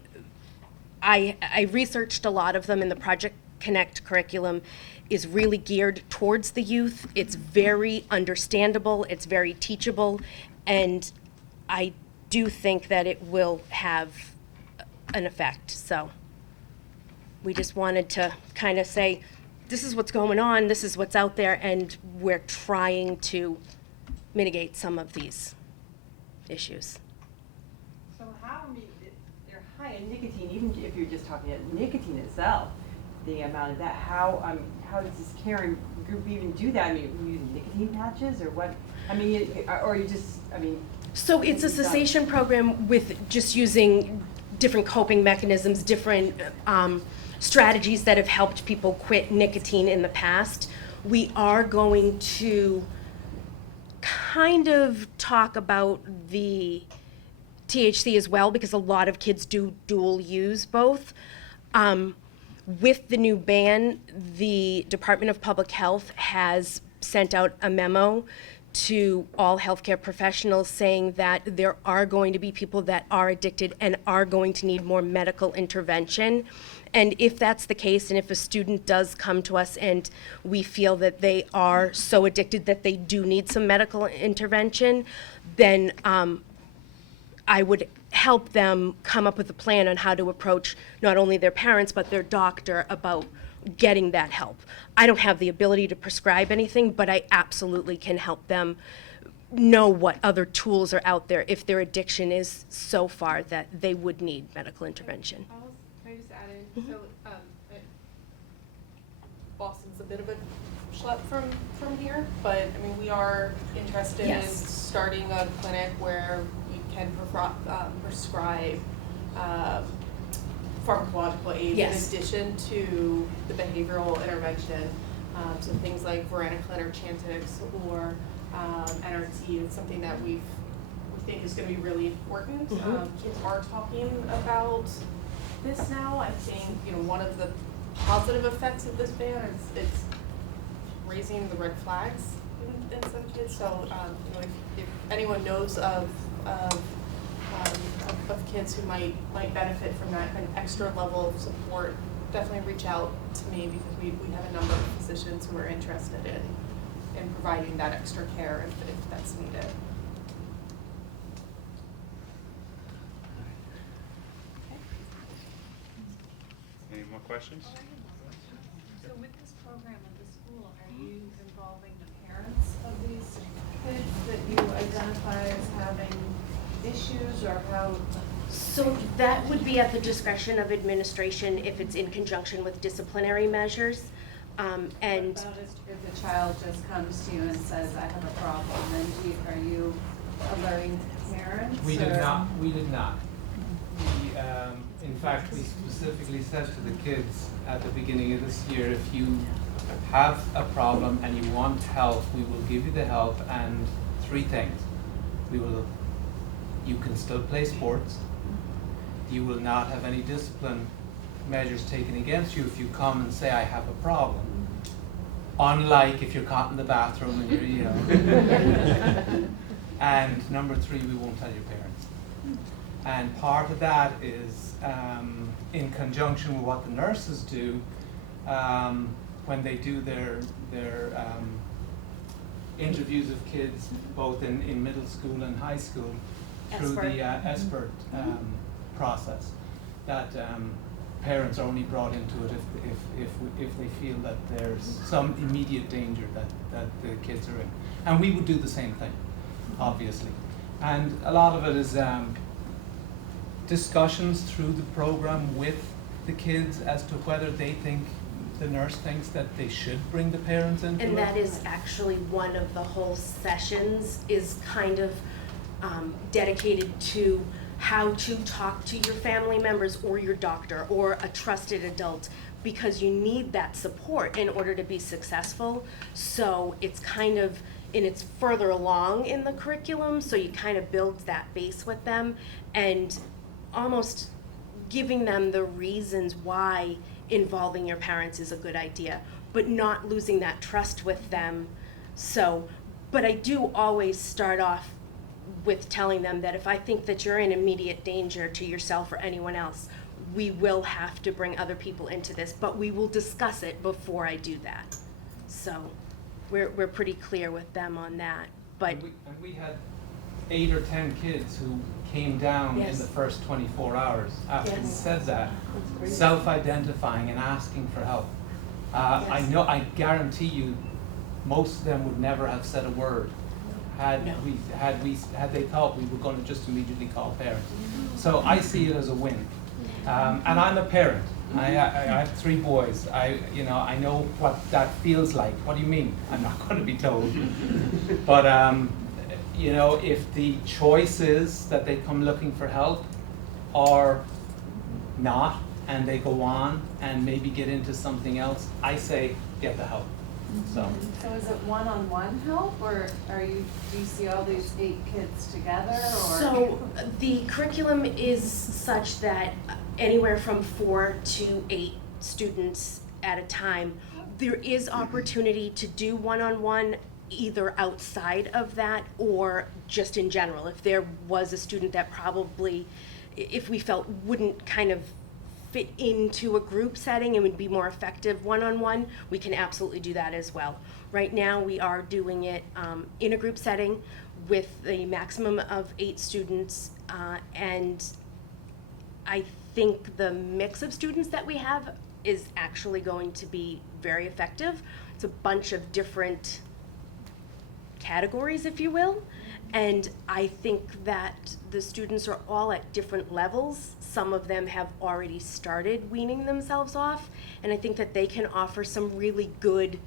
I researched a lot of them, in the Project Connect curriculum is really geared towards the youth. It's very understandable, it's very teachable, and I do think that it will have an effect. So we just wanted to kind of say, this is what's going on, this is what's out there, and we're trying to mitigate some of these issues. So how, I mean, they're high in nicotine, even if you're just talking about nicotine itself, the amount of that, how does this Karen group even do that? I mean, are you using nicotine patches or what? I mean, or you just, I mean. So it's a cessation program with just using different coping mechanisms, different strategies that have helped people quit nicotine in the past. We are going to kind of talk about the THC as well, because a lot of kids do dual use both. With the new ban, the Department of Public Health has sent out a memo to all healthcare professionals saying that there are going to be people that are addicted and are going to need more medical intervention. And if that's the case, and if a student does come to us and we feel that they are so addicted that they do need some medical intervention, then I would help them come up with a plan on how to approach not only their parents but their doctor about getting that help. I don't have the ability to prescribe anything, but I absolutely can help them know what other tools are out there if their addiction is so far that they would need medical intervention. Can I just add in? So, Boston's a bit of a schlep from here, but I mean, we are interested in starting a clinic where we can prescribe pharmacological aids in addition to the behavioral intervention. So things like varenicline or Chantix or NRT is something that we think is going to be really important. Kids are talking about this now. I think one of the positive effects of this ban is it's raising the red flags in some kids. So if anyone knows of kids who might benefit from that kind of extra level of support, definitely reach out to me, because we have a number of physicians who are interested in providing that extra care if that's needed. Any more questions? So with this program at the school, are you involving the parents of these kids that you identify as having issues, or how? So that would be at the discretion of administration if it's in conjunction with disciplinary measures. And what about if a child just comes to you and says, I have a problem, then are you alerting parents? We did not. We, in fact, we specifically said to the kids at the beginning of this year, if you have a problem and you want help, we will give you the help, and 3 things. You can still play sports. You will not have any discipline measures taken against you if you come and say, I have a problem. Unlike if you're caught in the bathroom and you're, you know. And number 3, we won't tell your parents. And part of that is in conjunction with what the nurses do when they do their interviews of kids both in middle school and high school through the expert process, that parents are only brought into it if they feel that there's some immediate danger that the kids are in. And we would do the same thing, obviously. And a lot of it is discussions through the program with the kids as to whether they think, the nurse thinks that they should bring the parents into it. And that is actually one of the whole sessions is kind of dedicated to how to talk to your family members or your doctor or a trusted adult, because you need that support in order to be successful. So it's kind of, and it's further along in the curriculum, so you kind of build that base with them and almost giving them the reasons why involving your parents is a good idea, but not losing that trust with them. So, but I do always start off with telling them that if I think that you're in immediate danger to yourself or anyone else, we will have to bring other people into this, but we will discuss it before I do that. So we're pretty clear with them on that. But and we had 8 or 10 kids who came down in the first 24 hours after we said that, self-identifying and asking for help. I guarantee you, most of them would never have said a word had they thought we were going to just immediately call parents. So I see it as a win, and I'm a parent. I have 3 boys. I know what that feels like. What do you mean? I'm not going to be told, but if the choice is that they come looking for help or not, and they go on and maybe get into something else, I say get the help. So is it one-on-one help, or do you see all these 8 kids together, or? So the curriculum is such that anywhere from 4 to 8 students at a time. There is opportunity to do one-on-one either outside of that or just in general. If there was a student that probably, if we felt wouldn't kind of fit into a group setting and would be more effective one-on-one, we can absolutely do that as well. Right now we are doing it in a group setting with a maximum of 8 students, and I think the mix of students that we have is actually going to be very effective. It's a bunch of different categories, if you will, and I think that the students are all at different levels. Some of them have already started weaning themselves off, and I think that they can offer some really good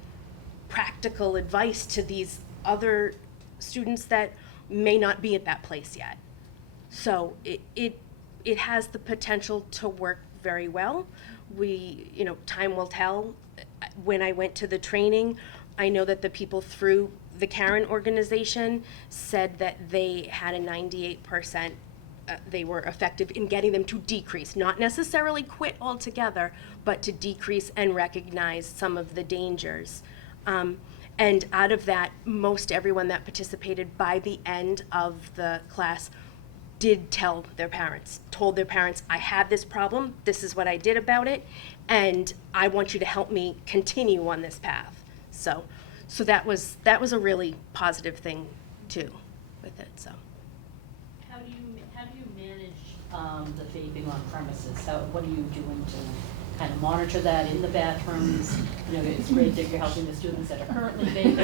practical advice to these other students that may not be at that place yet. So it has the potential to work very well. Time will tell. When I went to the training, I know that the people through the Karen organization said that they had a 98%, they were effective in getting them to decrease, not necessarily quit altogether, but to decrease and recognize some of the dangers. And out of that, most everyone that participated by the end of the class did tell their parents, told their parents, I had this problem, this is what I did about it, and I want you to help me continue on this path. So that was a really positive thing too with it. So how do you manage the vaping on premises? What are you doing to kind of monitor that in the bathrooms? It's great that you're helping the students that are currently vaping.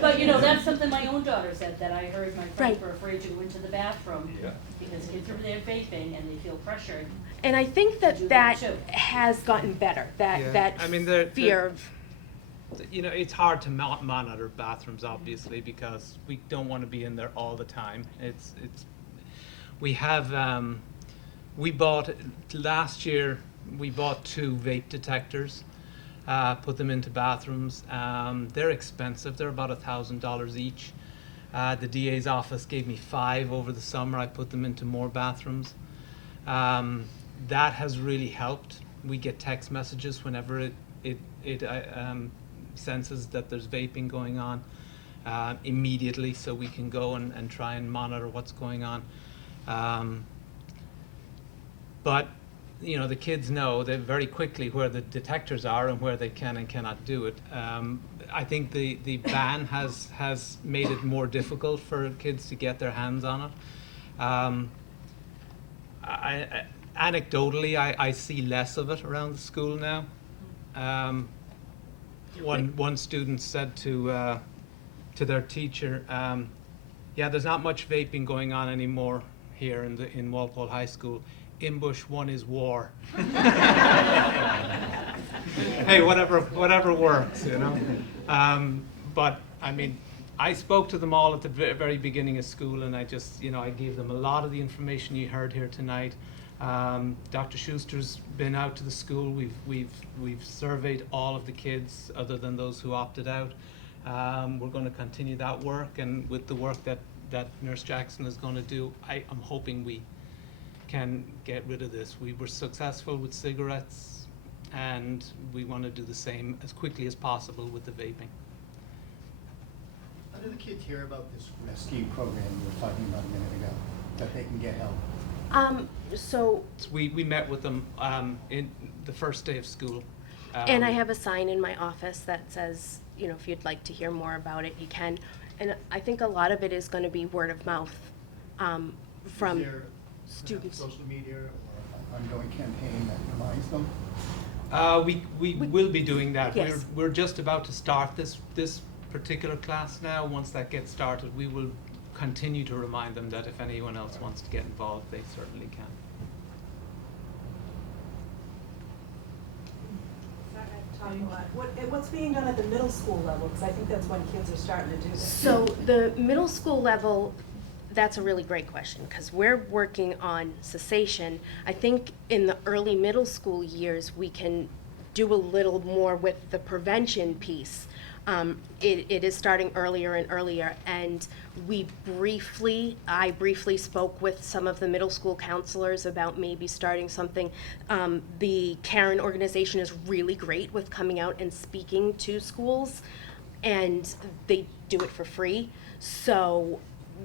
But that's something my own daughter said, that I heard my friends were afraid to go into the bathroom because kids are there vaping and they feel pressured. And I think that has gotten better. Fear of. It's hard to monitor bathrooms, obviously, because we don't want to be in there all the time. We bought last year we bought 2 vape detectors, put them into bathrooms. They're expensive. They're about $1,000 each. The DA's office gave me 5 over the summer. I put them into more bathrooms. That has really helped. We get text messages whenever it senses that there's vaping going on immediately, so we can go and try and monitor what's going on. But you know, the kids know that very quickly where the detectors are and where they can and cannot do it. I think the ban has made it more difficult for kids to get their hands on it. Anecdotally, I see less of it around the school now. One student said to their teacher, yeah, there's not much vaping going on anymore here in Walpole High School. In Bush 1 is war. Hey, whatever works, you know. But I mean, I spoke to them all at the very beginning of school, and I just, you know, I gave them a lot of the information you heard here tonight. Dr. Schuster's been out to the school. We've surveyed all of the kids, other than those who opted out. We're going to continue that work, and with the work that Nurse Jackson is going to do, I'm hoping we can get rid of this. We were successful with cigarettes, and we want to do the same as quickly as possible with the vaping. How do the kids hear about this rescue program you were talking about a minute ago, that they can get help? So we met with them in the first day of school. and I have a sign in my office that says, you know, if you'd like to hear more about it, you can. And I think a lot of it is going to be word of mouth from Is there students. social media or an ongoing campaign that reminds them? We will be doing that. Yes. We're just about to start this particular class now. Once that gets started, we will continue to remind them that if anyone else wants to get involved, they certainly can. What's being done at the middle school level? Because I think that's when kids are starting to do this. So the middle school level, that's a really great question, because we're working on cessation. I think in the early middle school years, we can do a little more with the prevention piece. It is starting earlier and earlier, and I briefly spoke with some of the middle school counselors about maybe starting something. The Karen organization is really great with coming out and speaking to schools, and they do it for free. So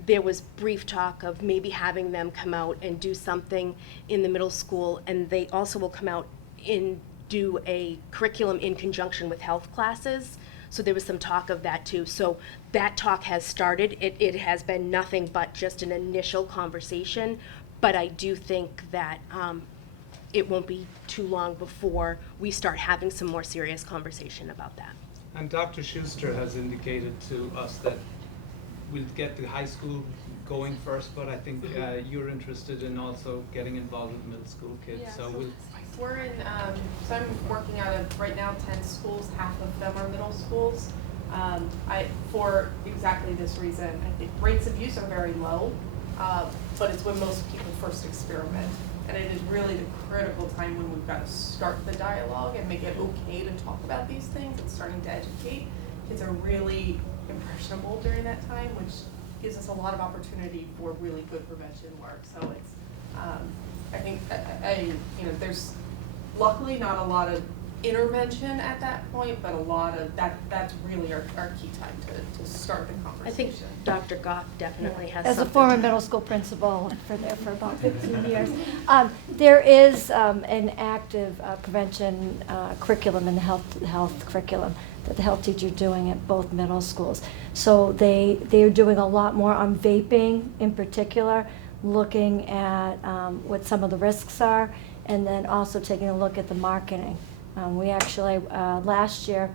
there was brief talk of maybe having them come out and do something in the middle school, and they also will come out and do a curriculum in conjunction with health classes. So there was some talk of that too. So that talk has started. It has been nothing but just an initial conversation, but I do think that it won't be too long before we start having some more serious conversation about that. And Dr. Schuster has indicated to us that we'll get the high school going first, but I think you're interested in also getting involved with middle school kids. Yeah, so we're in, so I'm working out of right now 10 schools, half of them are middle schools. For exactly this reason, I think rates of use are very low, but it's when most people first experiment. And it is really the critical time when we've got to start the dialogue and make it okay to talk about these things and starting to educate. Kids are really impressionable during that time, which gives us a lot of opportunity for really good prevention work. So it's, I think, there's luckily not a lot of intervention at that point, but a lot of that's really our key time to start the conversation. I think Dr. Goff definitely has As a something. former middle school principal for about 15 years, there is an active prevention curriculum in the health curriculum that the health teachers are doing at both middle schools. So they are doing a lot more on vaping in particular, looking at what some of the risks are, and then also taking a look at the marketing. We actually, last year,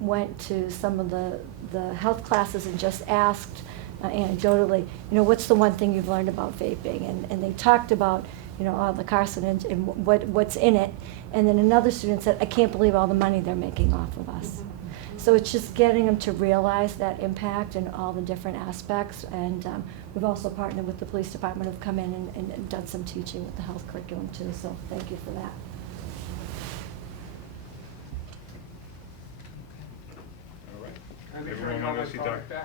went to some of the health classes and just asked anecdotally, what's the one thing you've learned about vaping? And they talked about, all the carcinogens and what's in it. And then another student said, I can't believe all the money they're making off of us. Mm-hmm. So it's just getting them to realize that impact and all the different aspects. And we've also partnered with the police department, who've come in and done some teaching with the health curriculum too. So thank you for that. Everyone wanna go see Dr.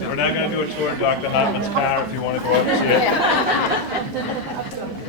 We're not gonna do a tour of Dr. Hartman's car if you wanna go up and see it.